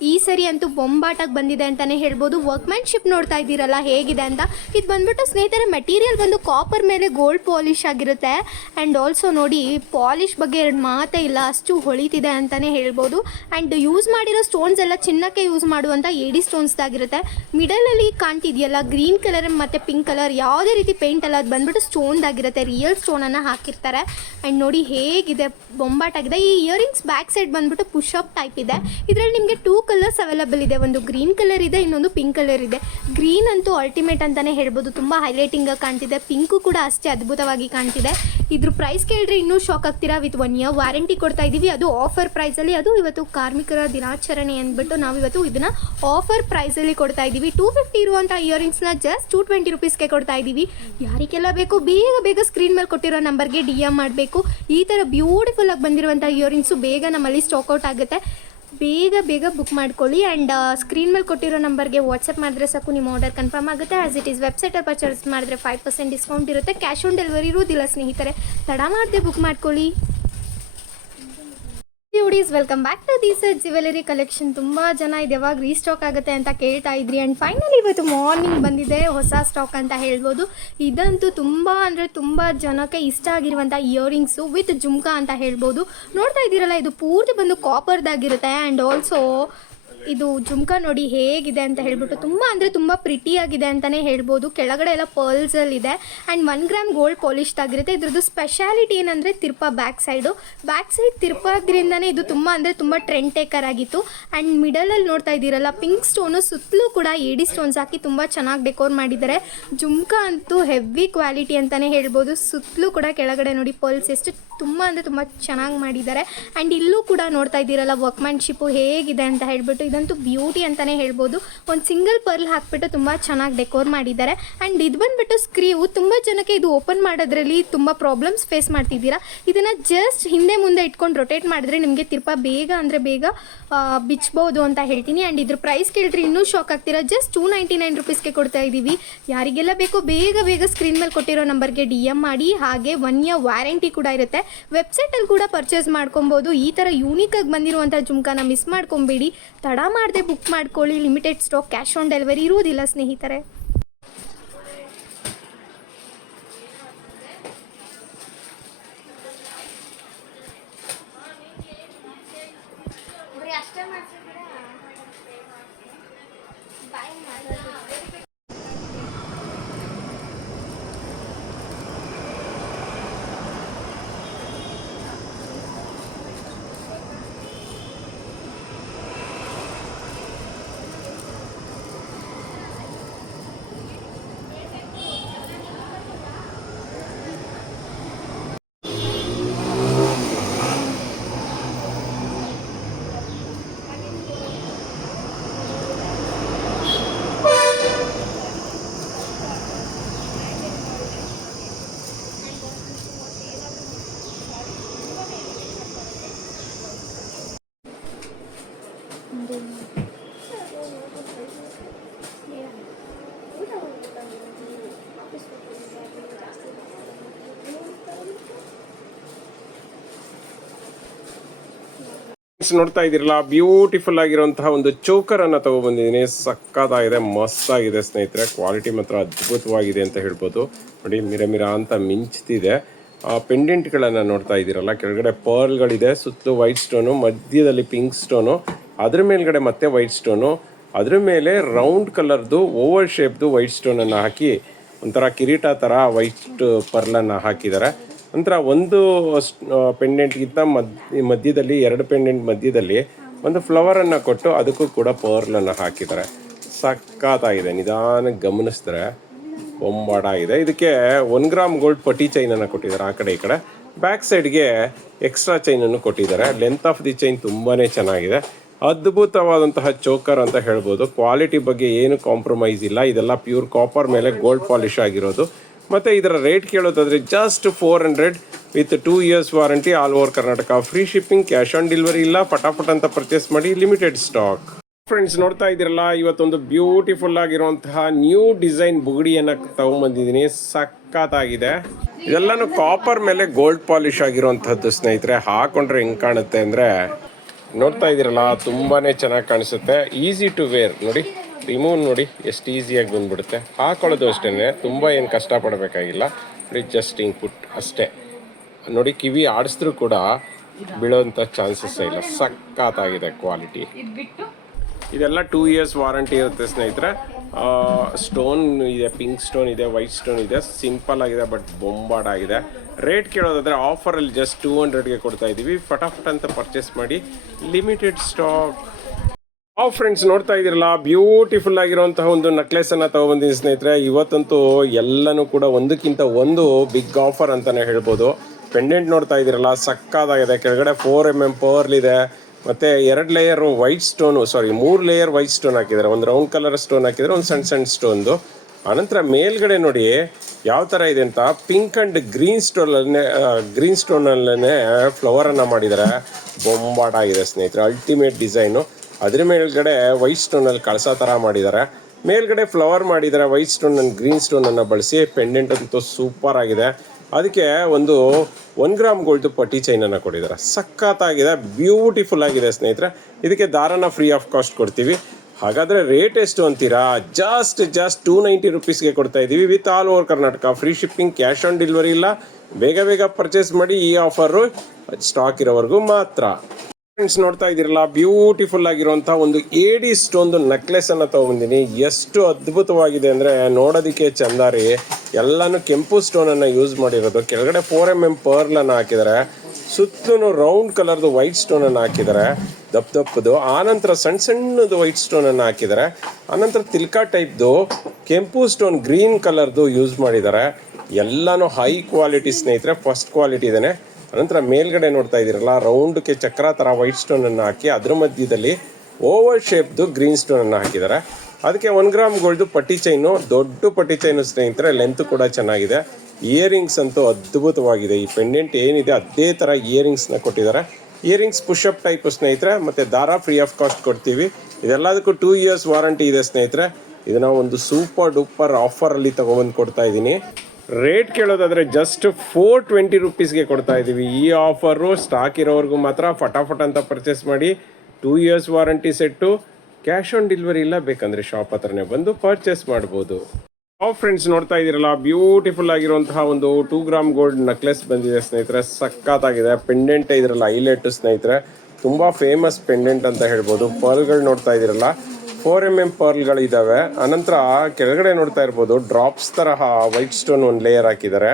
ಈ ಸರಿ ಅಂತೂ ಬೊಂಬಾಟಾಗಿ ಬಂದಿದೆ ಅಂತಲೇ ಹೇಳ್ಬೋದು. ವರ್ಕ್ಮ್ಯಾನ್ಶಿಪ್ ನೋಡ್ತಾ ಇದ್ದೀರಲ್ಲ ಹೇಗಿದೆ ಅಂತ. ಇದು ಬಂದ್ಬಿಟ್ಟು ಸ್ನೇಹಿತರೆ ಮೆಟೀರಿಯಲ್ ಬಂದು ಕಾಪರ್ ಮೇಲೆ ಗೋಲ್ಡ್ ಪಾಲಿಶ್ ಆಗಿರುತ್ತೆ. ಆ್ಯಂಡ್ ಆಲ್ಸೋ ನೋಡಿ, ಪಾಲಿಶ್ ಬಗ್ಗೆ 2 ಮಾತೇ ಇಲ್ಲ, ಅಷ್ಟು ಹೊಳಿತಿದೆ ಅಂತಲೇ ಹೇಳ್ಬೋದು. ಆ್ಯಂಡ್ ಯೂಸ್ ಮಾಡಿರೋ ಸ್ಟೋನ್ಸ್ ಎಲ್ಲ ಚಿನ್ನಕ್ಕೆ ಯೂಸ್ ಮಾಡುವಂಥ ಏಡಿ ಸ್ಟೋನ್ಸ್ದಾಗಿರುತ್ತೆ. ಮಿಡಲಲ್ಲಿ ಕಾಣ್ತಿದೆಯಲ್ಲ ಗ್ರೀನ್ ಕಲರ್ ಮತ್ತು ಪಿಂಕ್ ಕಲರ್, ಯಾವುದೇ ರೀತಿ ಪೇಂಟ್ ಅಲ್ಲ, ಅದು ಬಂದ್ಬಿಟ್ಟು ಸ್ಟೋನ್ದಾಗಿರುತ್ತೆ. ರಿಯಲ್ ಸ್ಟೋನನ್ನು ಹಾಕಿರ್ತಾರೆ. ಆ್ಯಂಡ್ ನೋಡಿ ಹೇಗಿದೆ, ಬೊಂಬಾಟಾಗಿದೆ. ಈ ಇಯರಿಂಗ್ಸ್ ಬ್ಯಾಕ್ ಸೈಡ್ ಬಂದ್ಬಿಟ್ಟು ಪುಷಪ್ ಟೈಪ್ ಇದೆ. ಇದರಲ್ಲಿ ನಿಮಗೆ 2 ಕಲರ್ಸ್ ಅವೈಲಬಲ್ ಇದೆ. ಒಂದು ಗ್ರೀನ್ ಕಲರ್ ಇದೆ, ಇನ್ನೊಂದು ಪಿಂಕ್ ಕಲರ್ ಇದೆ. ಗ್ರೀನ್ ಅಂತೂ ಅಲ್ಟಿಮೇಟ್ ಅಂತಲೇ ಹೇಳ್ಬೋದು, ತುಂಬ ಹೈಲೈಟಿಂಗ್ ಆಗಿ ಕಾಣ್ತಿದೆ. ಪಿಂಕು ಕೂಡ ಅಷ್ಟೇ ಅದ್ಭುತವಾಗಿ ಕಾಣ್ತಿದೆ. ಇದ್ರ ಪ್ರೈಸ್ ಕೇಳಿದ್ರೆ ಇನ್ನೂ ಶಾಕ್ ಆಗ್ತೀರಾ. ವಿತ್ 1 ಇಯರ್ ವ್ಯಾರಂಟಿ ಕೊಡ್ತಾ ಇದ್ದೀವಿ, ಅದು ಆಫರ್ ಪ್ರೈಸಲ್ಲಿ. ಅದು ಇವತ್ತು ಕಾರ್ಮಿಕರ ದಿನಾಚರಣೆ ಅಂದ್ಬಿಟ್ಟು ನಾವಿವತ್ತು ಇದನ್ನು ಆಫರ್ ಪ್ರೈಸಲ್ಲಿ ಕೊಡ್ತಾ ಇದ್ದೀವಿ. 250 ಇರುವಂಥ ಇಯರಿಂಗ್ಸ್ನ ಜಸ್ಟ್ 220 ರುಪೀಸ್ಗೆ ಕೊಡ್ತಾ ಇದ್ದೀವಿ. ಯಾರಿಗೆಲ್ಲ ಬೇಕು ಬೇಗ ಬೇಗ ಸ್ಕ್ರೀನ್ ಮೇಲೆ ಕೊಟ್ಟಿರೋ ನಂಬರ್ಗೆ DM ಮಾಡಬೇಕು. ಈ ಥರ ಬ್ಯೂಟಿಫುಲ್ ಆಗಿ ಬಂದಿರುವಂಥ ಇಯರಿಂಗ್ಸು ಬೇಗ ನಮ್ಮಲ್ಲಿ ಸ್ಟಾಕ್ಔಟ್ ಆಗುತ್ತೆ. ಬೇಗ ಬೇಗ ಬುಕ್ ಮಾಡ್ಕೊಳ್ಳಿ. ಆ್ಯಂಡ್ ಸ್ಕ್ರೀನ್ ಮೇಲೆ ಕೊಟ್ಟಿರೋ ನಂಬರ್ಗೆ ವಾಟ್ಸಪ್ ಮಾಡಿದ್ರೆ ಸಾಕು, ನಿಮ್ಮ ಆರ್ಡರ್ ಕನ್ಫರ್ಮ್ ಆಗುತ್ತೆ. ಆ್ಯಸ್ ಇಟ್ ಈಸ್ ವೆಬ್ಸೈಟಲ್ಲಿ ಪರ್ಚೇಸ್ ಮಾಡಿದ್ರೆ 5% ಡಿಸ್ಕೌಂಟ್ ಇರುತ್ತೆ. ಕ್ಯಾಶ್ ಆನ್ ಡೆಲಿವರಿ ಇರೋದಿಲ್ಲ ಸ್ನೇಹಿತರೆ, ತಡ ಮಾಡದೆ ಬುಕ್ ಮಾಡ್ಕೊಳ್ಳಿ. Beauties welcome back to Deesa jewellery collection. ತುಂಬ ಜನ ಇದು ಯಾವಾಗ ರೀಸ್ಟಾಕ್ ಆಗುತ್ತೆ ಅಂತ ಕೇಳ್ತಾ ಇದ್ರಿ. ಆ್ಯಂಡ್ ಫೈನಲಿ ಇವತ್ತು ಮಾರ್ನಿಂಗ್ ಬಂದಿದೆ ಹೊಸ ಸ್ಟಾಕ್ ಅಂತ ಹೇಳ್ಬೋದು. ಇದಂತೂ ತುಂಬ ಅಂದರೆ ತುಂಬ ಜನಕ್ಕೆ ಇಷ್ಟ ಆಗಿರುವಂಥ ಇಯರಿಂಗ್ಸು ವಿತ್ ಜುಮ್ಕಾ ಅಂತ ಹೇಳ್ಬೋದು. ನೋಡ್ತಾ ಇದ್ದೀರಲ್ಲ, ಇದು ಪೂರ್ತಿ ಬಂದು ಕಾಪರ್ದಾಗಿರುತ್ತೆ. ಆ್ಯಂಡ್ ಆಲ್ಸೋ ಇದು ಜುಮ್ಕಾ ನೋಡಿ ಹೇಗಿದೆ ಅಂತ ಹೇಳ್ಬಿಟ್ಟು ತುಂಬ ಅಂದರೆ ತುಂಬ ಪ್ರಿಟಿಯಾಗಿದೆ ಅಂತಲೇ ಹೇಳ್ಬೋದು. ಕೆಳಗಡೆ ಎಲ್ಲ ಪರ್ಲ್ಸಲ್ಲಿದೆ. ಆ್ಯಂಡ್ 1 ಗ್ರಾಮ್ ಗೋಲ್ಡ್ ಪಾಲಿಶ್ದಾಗಿರುತ್ತೆ. ಇದ್ರದ್ದು ಸ್ಪೆಷಾಲಿಟಿ ಏನಂದರೆ ತಿರ್ಪ ಬ್ಯಾಕ್ ಸೈಡ್ ತಿರ್ಪೋದ್ರಿಂದನೇ ಇದು ತುಂಬ ಅಂದರೆ ತುಂಬ ಟ್ರೆಂಡ್ ಟೇಕರ್ ಆಗಿತ್ತು. ಆ್ಯಂಡ್ ಮಿಡಲಲ್ಲಿ ನೋಡ್ತಾ ಇದ್ದೀರಲ್ಲ ಪಿಂಕ್ ಸ್ಟೋನು, ಸುತ್ತಲೂ ಕೂಡ ಏಡಿ ಸ್ಟೋನ್ಸ್ ಹಾಕಿ ತುಂಬ ಚೆನ್ನಾಗಿ ಡೆಕೋರ್ ಮಾಡಿದ್ದಾರೆ. ಜುಮ್ಕಾ ಅಂತೂ ಹೆವಿ ಕ್ವಾಲಿಟಿ ಅಂತಲೇ ಹೇಳ್ಬೋದು. ಸುತ್ತಲೂ ಕೂಡ ಕೆಳಗಡೆ ನೋಡಿ ಪರ್ಲ್ಸ್ ಎಷ್ಟು ತುಂಬ ಅಂದರೆ ತುಂಬ ಚೆನ್ನಾಗಿ ಮಾಡಿದ್ದಾರೆ. ಆ್ಯಂಡ್ ಇಲ್ಲೂ ಕೂಡ ನೋಡ್ತಾ ಇದ್ದೀರಲ್ಲ ವರ್ಕ್ಮ್ಯಾನ್ಶಿಪ್ಪು ಹೇಗಿದೆ ಅಂತ ಹೇಳ್ಬಿಟ್ಟು. ಇದಂತೂ ಬ್ಯೂಟಿ ಅಂತಲೇ ಹೇಳ್ಬೋದು. ಒಂದು ಸಿಂಗಲ್ ಪರ್ಲ್ ಹಾಕ್ಬಿಟ್ಟು ತುಂಬ ಚೆನ್ನಾಗಿ ಡೆಕೋರ್ ಮಾಡಿದ್ದಾರೆ. ಆ್ಯಂಡ್ ಇದು ಬಂದುಬಿಟ್ಟು ಸ್ಕ್ರೀವು ತುಂಬ ಜನಕ್ಕೆ ಇದು ಓಪನ್ ಮಾಡೋದ್ರಲ್ಲಿ ತುಂಬ ಪ್ರಾಬ್ಲಮ್ಸ್ ಫೇಸ್ ಮಾಡ್ತಿದ್ದೀರಾ. ಇದನ್ನು ಜಸ್ಟ್ ಹಿಂದೆ ಮುಂದೆ ಇಟ್ಕೊಂಡು ರೊಟೇಟ್ ಮಾಡಿದ್ರೆ ನಿಮಗೆ ತಿರ್ಪ ಬೇಗ ಅಂದರೆ ಬೇಗ ಬಿಚ್ಬೋದು ಅಂತ ಹೇಳ್ತೀನಿ. ಆ್ಯಂಡ್ ಇದ್ರ ಪ್ರೈಸ್ ಕೇಳಿದ್ರೆ ಇನ್ನೂ ಶಾಕ್ ಆಗ್ತೀರಾ. ಜಸ್ಟ್ 299 ರುಪೀಸ್ಗೆ ಕೊಡ್ತಾ ಇದ್ದೀವಿ. ಯಾರಿಗೆಲ್ಲ ಬೇಕೋ ಬೇಗ ಬೇಗ ಸ್ಕ್ರೀನ್ ಮೇಲೆ ಕೊಟ್ಟಿರೋ ನಂಬರ್ಗೆ DM ಮಾಡಿ. ಹಾಗೆ 1 ಇಯರ್ ವ್ಯಾರಂಟಿ ಕೂಡ ಇರುತ್ತೆ. ವೆಬ್ಸೈಟಲ್ಲಿ ಕೂಡ ಪರ್ಚೇಸ್ ಮಾಡ್ಕೊಬೋದು. ಈ ಥರ ಯೂನಿಕಾಗಿ ಬಂದಿರುವಂಥ ಜುಮ್ಕಾನ ಮಿಸ್ ಮಾಡ್ಕೊಬೇಡಿ. ತಡ ಮಾಡದೆ ಬುಕ್ ಮಾಡ್ಕೊಳ್ಳಿ. Limited stock, cash on delivery ಇರುವುದಿಲ್ಲ ಸ್ನೇಹಿತರೆ. ನೋಡ್ತಾ ಇದ್ದೀರಲ್ಲ, ಬ್ಯೂಟಿಫುಲ್ ಆಗಿರುವಂತಹ ಒಂದು ಚೋಕರ್ ಅನ್ನ ತಗೊಬಂದಿದ್ದೀನಿ. ಸಕ್ಕತ್ತಾಗಿದೆ, ಮಸ್ತ್ ಆಗಿದೆ ಸ್ನೇಹಿತರೆ. ಕ್ವಾಲಿಟಿ ಮಾತ್ರ ಅದ್ಭುತವಾಗಿದೆ ಅಂತ ಹೇಳ್ಬೋದು. ನೋಡಿ, ಮಿರ ಅಂತ ಮಿಂಚ್ತಿದೆ. ಪೆಂಡೆಂಟ್ಗಳನ್ನು ನೋಡ್ತಾ ಇದ್ದೀರಲ್ಲ, ಕೆಳಗಡೆ ಪರ್ಲ್ಗಳಿದೆ, ಸುತ್ತಲೂ ವೈಟ್ ಸ್ಟೋನು, ಮಧ್ಯದಲ್ಲಿ ಪಿಂಕ್ ಸ್ಟೋನು, ಅದ್ರ ಮೇಲ್ಗಡೆ ಮತ್ತೆ ವೈಟ್ ಸ್ಟೋನು, ಅದ್ರ ಮೇಲೆ ರೌಂಡ್ ಕಲರ್ದು ಓವಲ್ ಶೇಪ್ದು ವೈಟ್ ಸ್ಟೋನನ್ನು ಹಾಕಿ ಒಂಥರ ಕಿರೀಟ ಥರ ವೈಟ್ ಪರ್ಲನ್ನು ಹಾಕಿದ್ದಾರೆ. ನಂತರ ಒಂದು ಪೆಂಡೆಂಟ್ಗಿಂತ ಮಧ್ಯದಲ್ಲಿ 2 ಪೆಂಡೆಂಟ್ ಮಧ್ಯದಲ್ಲಿ ಒಂದು ಫ್ಲವರನ್ನು ಕೊಟ್ಟು ಅದಕ್ಕೂ ಕೂಡ ಪರ್ಲನ್ನು ಹಾಕಿದ್ದಾರೆ. ಸಕ್ಕತ್ತಾಗಿದೆ. ನಿಧಾನಕ್ಕೆ ಗಮನಿಸಿದ್ರೆ ಬೊಂಬಾಟಾಗಿದೆ. ಇದಕ್ಕೆ 1 ಗ್ರಾಮ್ ಗೋಲ್ಡ್ ಪಟ್ಟಿ ಚೈನನ್ನು ಕೊಟ್ಟಿದ್ದಾರೆ. ಆ ಕಡೆ ಈ ಕಡೆ ಬ್ಯಾಕ್ ಸೈಡ್ಗೆ ಎಕ್ಸ್ಟ್ರಾ ಚೈನನ್ನು ಕೊಟ್ಟಿದ್ದಾರೆ. ಲೆಂತ್ ಆಫ್ ದಿ ಚೈನ್ ತುಂಬಾ ಚೆನ್ನಾಗಿದೆ. ಅದ್ಭುತವಾದಂತಹ ಚೋಕರ್ ಅಂತ ಹೇಳ್ಬೋದು. ಕ್ವಾಲಿಟಿ ಬಗ್ಗೆ ಏನು ಕಾಂಪ್ರಮೈಸ್ ಇಲ್ಲ. ಇದೆಲ್ಲ ಪ್ಯೂರ್ ಕಾಪರ್ ಮೇಲೆ ಗೋಲ್ಡ್ ಪಾಲಿಶ್ ಆಗಿರೋದು. ಮತ್ತು ಇದರ ರೇಟ್ ಕೇಳೋದಾದರೆ just 400 with 2 years warranty, all over Karnataka, free shipping, cash on delivery ಇಲ್ಲ. ಪಟಾಪಟ್ ಅಂತ ಪರ್ಚೇಸ್ ಮಾಡಿ, ಲಿಮಿಟೆಡ್ ಸ್ಟಾಕ್. ಫ್ರೆಂಡ್ಸ್, ನೋಡ್ತಾ ಇದ್ದೀರಲ್ಲ, ಇವತ್ತೊಂದು ಬ್ಯೂಟಿಫುಲ್ ಆಗಿರುವಂತಹ ನ್ಯೂ ಡಿಸೈನ್ ಬುಗಡಿಯನ್ನು ತಗೊಂಬಂದಿದ್ದೀನಿ. ಸಕ್ಕತ್ತಾಗಿದೆ. ಇದೆಲ್ಲನೂ ಕಾಪರ್ ಮೇಲೆ ಗೋಲ್ಡ್ ಪಾಲಿಶ್ ಆಗಿರುವಂಥದ್ದು ಸ್ನೇಹಿತರೆ. ಹಾಕೊಂಡ್ರೆ ಹೆಂಗೆ ಕಾಣುತ್ತೆ ಅಂದರೆ, ನೋಡ್ತಾ ಇದ್ದೀರಲ್ಲ, ತುಂಬಾ ಚೆನ್ನಾಗಿ ಕಾಣಿಸುತ್ತೆ. Easy to wear. ನೋಡಿ, ರಿಮೂವ್ ನೋಡಿ ಎಷ್ಟು ಈಸಿಯಾಗಿ ಬಂದ್ಬಿಡುತ್ತೆ. ಹಾಕೊಳ್ಳೋದು ಅಷ್ಟೇ, ತುಂಬ ಏನು ಕಷ್ಟಪಡಬೇಕಾಗಿಲ್ಲ. ಜಸ್ಟ್ ಹಿಂಗೆ ಪುಟ್ ಅಷ್ಟೇ. ನೋಡಿ, ಕಿವಿ ಆಡಿಸಿದ್ರೂ ಕೂಡ ಬೀಳೋಂಥ ಚಾನ್ಸಸ್ ಇಲ್ಲ. ಸಕ್ಕತ್ತಾಗಿದೆ ಕ್ವಾಲಿಟಿ. ಇದೆಲ್ಲ 2 ಇಯರ್ಸ್ ವಾರಂಟಿ ಇರುತ್ತೆ ಸ್ನೇಹಿತರೆ. ಸ್ಟೋನ್ ಇದೆ, ಪಿಂಕ್ ಸ್ಟೋನ್ ಇದೆ, ವೈಟ್ ಸ್ಟೋನ್ ಇದೆ. ಸಿಂಪಲ್ ಆಗಿದೆ, ಬಟ್ ಬೊಂಬಾಟಾಗಿದೆ. ರೇಟ್ ಕೇಳೋದಾದರೆ ಆಫರಲ್ಲಿ ಜಸ್ಟ್ 200ಗೆ ಕೊಡ್ತಾ ಇದ್ದೀವಿ. ಫಟಾಫಟ್ ಅಂತ ಪರ್ಚೇಸ್ ಮಾಡಿ, ಲಿಮಿಟೆಡ್ ಸ್ಟಾಕ್. ಫ್ರೆಂಡ್ಸ್, ನೋಡ್ತಾ ಇದ್ದೀರಲ್ಲ, ಬ್ಯೂಟಿಫುಲ್ ಆಗಿರುವಂತಹ ಒಂದು ನೆಕ್ಲೆಸನ್ನು ತಗೊಬಂದಿದ್ದೀನಿ ಸ್ನೇಹಿತರೆ. ಇವತ್ತಂತೂ ಎಲ್ಲನೂ ಕೂಡ ಒಂದಕ್ಕಿಂತ ಒಂದು ಬಿಗ್ ಆಫರ್ ಅಂತಲೇ ಹೇಳ್ಬೋದು. ಪೆಂಡೆಂಟ್ ನೋಡ್ತಾ ಇದ್ದೀರಲ್ಲ, ಸಕ್ಕತ್ತಾಗಿದೆ. ಕೆಳಗಡೆ 4mm ಪರ್ಲ್ ಇದೆ, ಮತ್ತು 2 layer white stone, 3 layer white stone ಹಾಕಿದ್ದಾರೆ. ಒಂದು ರೌಂಡ್ ಕಲರ್ ಸ್ಟೋನ್ ಹಾಕಿದ್ದಾರೆ, ಒಂದು ಸಣ್ಣ ಸಣ್ಣ ಸ್ಟೋನ್ದು. ಆನಂತರ ಮೇಲ್ಗಡೆ ನೋಡಿ ಯಾವ ಥರ ಇದೆ ಅಂತ, ಪಿಂಕ್ ಆ್ಯಂಡ್ ಗ್ರೀನ್ ಸ್ಟೋನಲ್ಲೇ ಫ್ಲವರನ್ನು ಮಾಡಿದ್ದಾರೆ. ಬೊಂಬಾಟಾಗಿದೆ ಸ್ನೇಹಿತರೆ, ಅಲ್ಟಿಮೇಟ್ ಡಿಸೈನು. ಅದ್ರ ಮೇಲ್ಗಡೆ ವೈಟ್ ಸ್ಟೋನಲ್ಲಿ ಕಳಸ ಥರ ಮಾಡಿದ್ದಾರೆ. ಮೇಲ್ಗಡೆ ಫ್ಲವರ್ ಮಾಡಿದ್ದಾರೆ ವೈಟ್ ಸ್ಟೋನ್ ಆ್ಯಂಡ್ ಗ್ರೀನ್ ಸ್ಟೋನನ್ನು ಬಳಸಿ. ಪೆಂಡೆಂಟ್ ಅಂತೂ ಸೂಪರ್ ಆಗಿದೆ. ಅದಕ್ಕೆ ಒಂದು 1 ಗ್ರಾಮ್ ಗೋಲ್ಡ್ ಪಟ್ಟಿ ಚೈನನ್ನು ಕೊಟ್ಟಿದ್ದಾರೆ. ಸಕ್ಕತ್ತಾಗಿದೆ, ಬ್ಯೂಟಿಫುಲ್ ಆಗಿದೆ ಸ್ನೇಹಿತರೆ. ಇದಕ್ಕೆ ದಾರನ ಫ್ರೀ ಆಫ್ ಕಾಸ್ಟ್ ಕೊಡ್ತೀವಿ. ಹಾಗಾದರೆ ರೇಟ್ ಎಷ್ಟು ಅಂತೀರಾ? ಜಸ್ಟ್ 290 ರುಪೀಸ್ಗೆ ಕೊಡ್ತಾ ಇದ್ದೀವಿ with all over Karnataka, free shipping, cash on delivery ಇಲ್ಲ. ಬೇಗ ಪರ್ಚೇಸ್ ಮಾಡಿ. ಈ ಆಫರು ಸ್ಟಾಕ್ ಇರೋವರೆಗೂ ಮಾತ್ರ. ಫ್ರೆಂಡ್ಸ್, ನೋಡ್ತಾ ಇದ್ದೀರಲ್ಲ, ಬ್ಯೂಟಿಫುಲ್ ಆಗಿರುವಂಥ ಒಂದು ಏಡಿ ಸ್ಟೋನ್ದು ನೆಕ್ಲೆಸನ್ನು ತೊಗೊಂಬಂದಿನಿ. ಎಷ್ಟು ಅದ್ಭುತವಾಗಿದೆ ಅಂದರೆ ನೋಡೋದಕ್ಕೆ ಚಂದಾರಿ. ಎಲ್ಲನೂ ಕೆಂಪು ಸ್ಟೋನನ್ನು ಯೂಸ್ ಮಾಡಿರೋದು. ಕೆಳಗಡೆ 4mm ಪರ್ಲನ್ನು ಹಾಕಿದ್ದಾರೆ. ಸುತ್ತಲೂ ರೌಂಡ್ ಕಲರ್ದು ವೈಟ್ ಸ್ಟೋನನ್ನು ಹಾಕಿದ್ದಾರೆ, ದಪ್ಪದು. ಆನಂತರ ಸಣ್ಣದು ವೈಟ್ ಸ್ಟೋನನ್ನು ಹಾಕಿದ್ದಾರೆ. ಆನಂತರ ತಿಲ್ಕಾ ಟೈಪ್ದು ಕೆಂಪು ಸ್ಟೋನ್ ಗ್ರೀನ್ ಕಲರ್ದು ಯೂಸ್ ಮಾಡಿದ್ದಾರೆ. ಎಲ್ಲನೂ ಹೈ ಕ್ವಾಲಿಟಿ ಸ್ನೇಹಿತರೆ, ಫಸ್ಟ್ ಕ್ವಾಲಿಟಿ ಇದೇನೆ. ಅನಂತರ ಮೇಲ್ಗಡೆ ನೋಡ್ತಾ ಇದ್ದೀರಲ್ಲ, ರೌಂಡ್ಗೆ ಚಕ್ರ ಥರ ವೈಟ್ ಸ್ಟೋನನ್ನು ಹಾಕಿ ಅದ್ರ ಮಧ್ಯದಲ್ಲಿ ಓವರ್ ಶೇಪ್ದು ಗ್ರೀನ್ ಸ್ಟೋನನ್ನು ಹಾಕಿದ್ದಾರೆ. ಅದಕ್ಕೆ 1 ಗ್ರಾಮ್ ಗೋಲ್ಡ್ದು ಪಟ್ಟಿ ಚೈನು, ದೊಡ್ಡ ಪಟ್ಟಿ ಚೈನು ಸ್ನೇಹಿತರೆ. ಲೆಂತ್ ಕೂಡ ಚೆನ್ನಾಗಿದೆ. ಇಯರಿಂಗ್ಸ್ ಅಂತೂ ಅದ್ಭುತವಾಗಿದೆ. ಈ ಪೆಂಡೆಂಟ್ ಏನಿದೆ ಅದೇ ಥರ ಇಯರಿಂಗ್ಸ್ನ ಕೊಟ್ಟಿದ್ದಾರೆ. ಇಯರಿಂಗ್ಸ್ ಪುಷಪ್ ಟೈಪ್ ಸ್ನೇಹಿತರೆ. ಮತ್ತು ದಾರ ಫ್ರೀ ಆಫ್ ಕಾಸ್ಟ್ ಕೊಡ್ತೀವಿ. ಇದೆಲ್ಲದಕ್ಕೂ 2 ಇಯರ್ಸ್ ವಾರಂಟಿ ಇದೆ ಸ್ನೇಹಿತರೆ. ಇದನ್ನು ಒಂದು ಸೂಪರ್ ಡೂಪರ್ ಆಫರಲ್ಲಿ ತೊಗೊಬಂದು ಕೊಡ್ತಾ ಇದ್ದೀನಿ. ರೇಟ್ ಕೇಳೋದಾದರೆ ಜಸ್ಟ್ 420 ರುಪೀಸ್ಗೆ ಕೊಡ್ತಾ ಇದ್ದೀವಿ. ಈ ಆಫರು ಸ್ಟಾಕ್ ಇರೋವರೆಗೂ ಮಾತ್ರ. ಫಟಾಫಟ್ ಅಂತ ಪರ್ಚೇಸ್ ಮಾಡಿ. 2 years warranty set. Cash on delivery ಇಲ್ಲ, ಬೇಕಂದರೆ ಶಾಪ್ ಹತ್ರನೇ ಬಂದು ಪರ್ಚೇಸ್ ಮಾಡ್ಬೋದು. ಫ್ರೆಂಡ್ಸ್, ನೋಡ್ತಾ ಇದ್ದೀರಲ್ಲ, ಬ್ಯೂಟಿಫುಲ್ ಆಗಿರುವಂತಹ ಒಂದು 2 ಗ್ರಾಮ್ ಗೋಲ್ಡ್ ನೆಕ್ಲೆಸ್ ಬಂದಿದೆ ಸ್ನೇಹಿತರೆ. ಸಖತ್ತಾಗಿದೆ. ಪೆಂಡೆಂಟ್ ಇದರಲ್ಲ ಹೈಲೈಟ್ ಸ್ನೇಹಿತರೆ. ತುಂಬ ಫೇಮಸ್ ಪೆಂಡೆಂಟ್ ಅಂತ ಹೇಳ್ಬೋದು. ಪರ್ಲ್ಗಳು ನೋಡ್ತಾ ಇದ್ದೀರಲ್ಲ, 4mm ಪರ್ಲ್ಗಳಿದ್ದಾವೆ. ಅನಂತರ ಕೆಳಗಡೆ ನೋಡ್ತಾ ಇರ್ಬೋದು ಡ್ರಾಪ್ಸ್ ತರಹ ವೈಟ್ ಸ್ಟೋನ್ ಒಂದು ಲೇಯರ್ ಹಾಕಿದ್ದಾರೆ.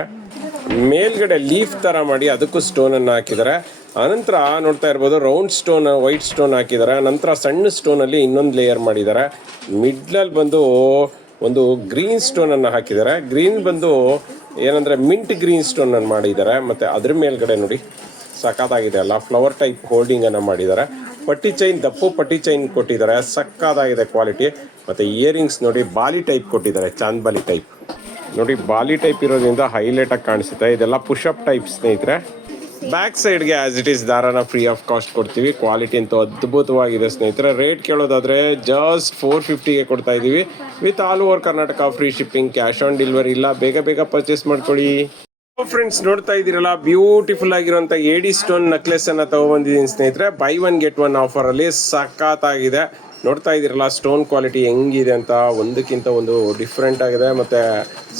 ಮೇಲ್ಗಡೆ ಲೀಫ್ ಥರ ಮಾಡಿ ಅದಕ್ಕೂ ಸ್ಟೋನನ್ನು ಹಾಕಿದ್ದಾರೆ. ಅನಂತರ ನೋಡ್ತಾ ಇರ್ಬೋದು ರೌಂಡ್ ಸ್ಟೋನ್, ವೈಟ್ ಸ್ಟೋನ್ ಹಾಕಿದ್ದಾರೆ. ನಂತರ ಸಣ್ಣ ಸ್ಟೋನಲ್ಲಿ ಇನ್ನೊಂದು ಲೇಯರ್ ಮಾಡಿದ್ದಾರೆ. ಮಿಡ್ಲಲ್ಲಿ ಬಂದು ಒಂದು ಗ್ರೀನ್ ಸ್ಟೋನನ್ನು ಹಾಕಿದ್ದಾರೆ. ಗ್ರೀನ್ ಬಂದು ಏನಂದರೆ ಮಿಂಟ್ ಗ್ರೀನ್ ಸ್ಟೋನನ್ನು ಮಾಡಿದ್ದಾರೆ. ಮತ್ತು ಅದ್ರ ಮೇಲ್ಗಡೆ ನೋಡಿ ಸಖತ್ತಾಗಿದೆ ಅಲ್ಲ, ಫ್ಲವರ್ ಟೈಪ್ ಹೋಲ್ಡಿಂಗನ್ನು ಮಾಡಿದ್ದಾರೆ. ಪಟ್ಟಿ ಚೈನ್, ದಪ್ಪು ಪಟ್ಟಿ ಚೈನ್ ಕೊಟ್ಟಿದ್ದಾರೆ. ಸಖತ್ತಾಗಿದೆ ಕ್ವಾಲಿಟಿ. ಮತ್ತು ಇಯರಿಂಗ್ಸ್ ನೋಡಿ ಬಾಲಿ ಟೈಪ್ ಕೊಟ್ಟಿದ್ದಾರೆ, ಚಾಂದ್ ಬಾಲಿ ಟೈಪ್ ನೋಡಿ. ಬಾಲಿ ಟೈಪ್ ಇರೋದ್ರಿಂದ ಹೈಲೈಟಾಗಿ ಕಾಣಿಸುತ್ತೆ. ಇದೆಲ್ಲ ಪುಷಪ್ ಟೈಪ್ ಸ್ನೇಹಿತರೆ. ಬ್ಯಾಕ್ ಸೈಡ್ಗೆ ಆ್ಯಸ್ ಇಟ್ ಈಸ್ ದಾರಾನ ಫ್ರೀ ಆಫ್ ಕಾಸ್ಟ್ ಕೊಡ್ತೀವಿ. ಕ್ವಾಲಿಟಿ ಅಂತೂ ಅದ್ಭುತವಾಗಿದೆ ಸ್ನೇಹಿತರೆ. ರೇಟ್ ಕೇಳೋದಾದರೆ ಜಸ್ಟ್ 450ಗೆ ಕೊಡ್ತಾ ಇದ್ದೀವಿ. With all over Karnataka free shipping. Cash on delivery ಇಲ್ಲ. ಬೇಗ ಬೇಗ ಪರ್ಚೇಸ್ ಮಾಡ್ಕೊಳ್ಳಿ. ಫ್ರೆಂಡ್ಸ್, ನೋಡ್ತಾ ಇದ್ದೀರಲ್ಲ, ಬ್ಯೂಟಿಫುಲ್ ಆಗಿರುವಂಥ ಏಡಿ ಸ್ಟೋನ್ ನೆಕ್ಲೆಸ್ ಅನ್ನು ತಗೊಬಂದಿದ್ದೀನಿ ಸ್ನೇಹಿತರೆ. By 1 get 1 ಆಫರಲ್ಲಿ. ಸಖತ್ತಾಗಿದೆ. ನೋಡ್ತಾ ಇದ್ದೀರಲ್ಲ ಸ್ಟೋನ್ ಕ್ವಾಲಿಟಿ ಹೆಂಗಿದೆ ಅಂತ. ಒಂದಕ್ಕಿಂತ ಒಂದು ಡಿಫ್ರೆಂಟ್ ಆಗಿದೆ ಮತ್ತು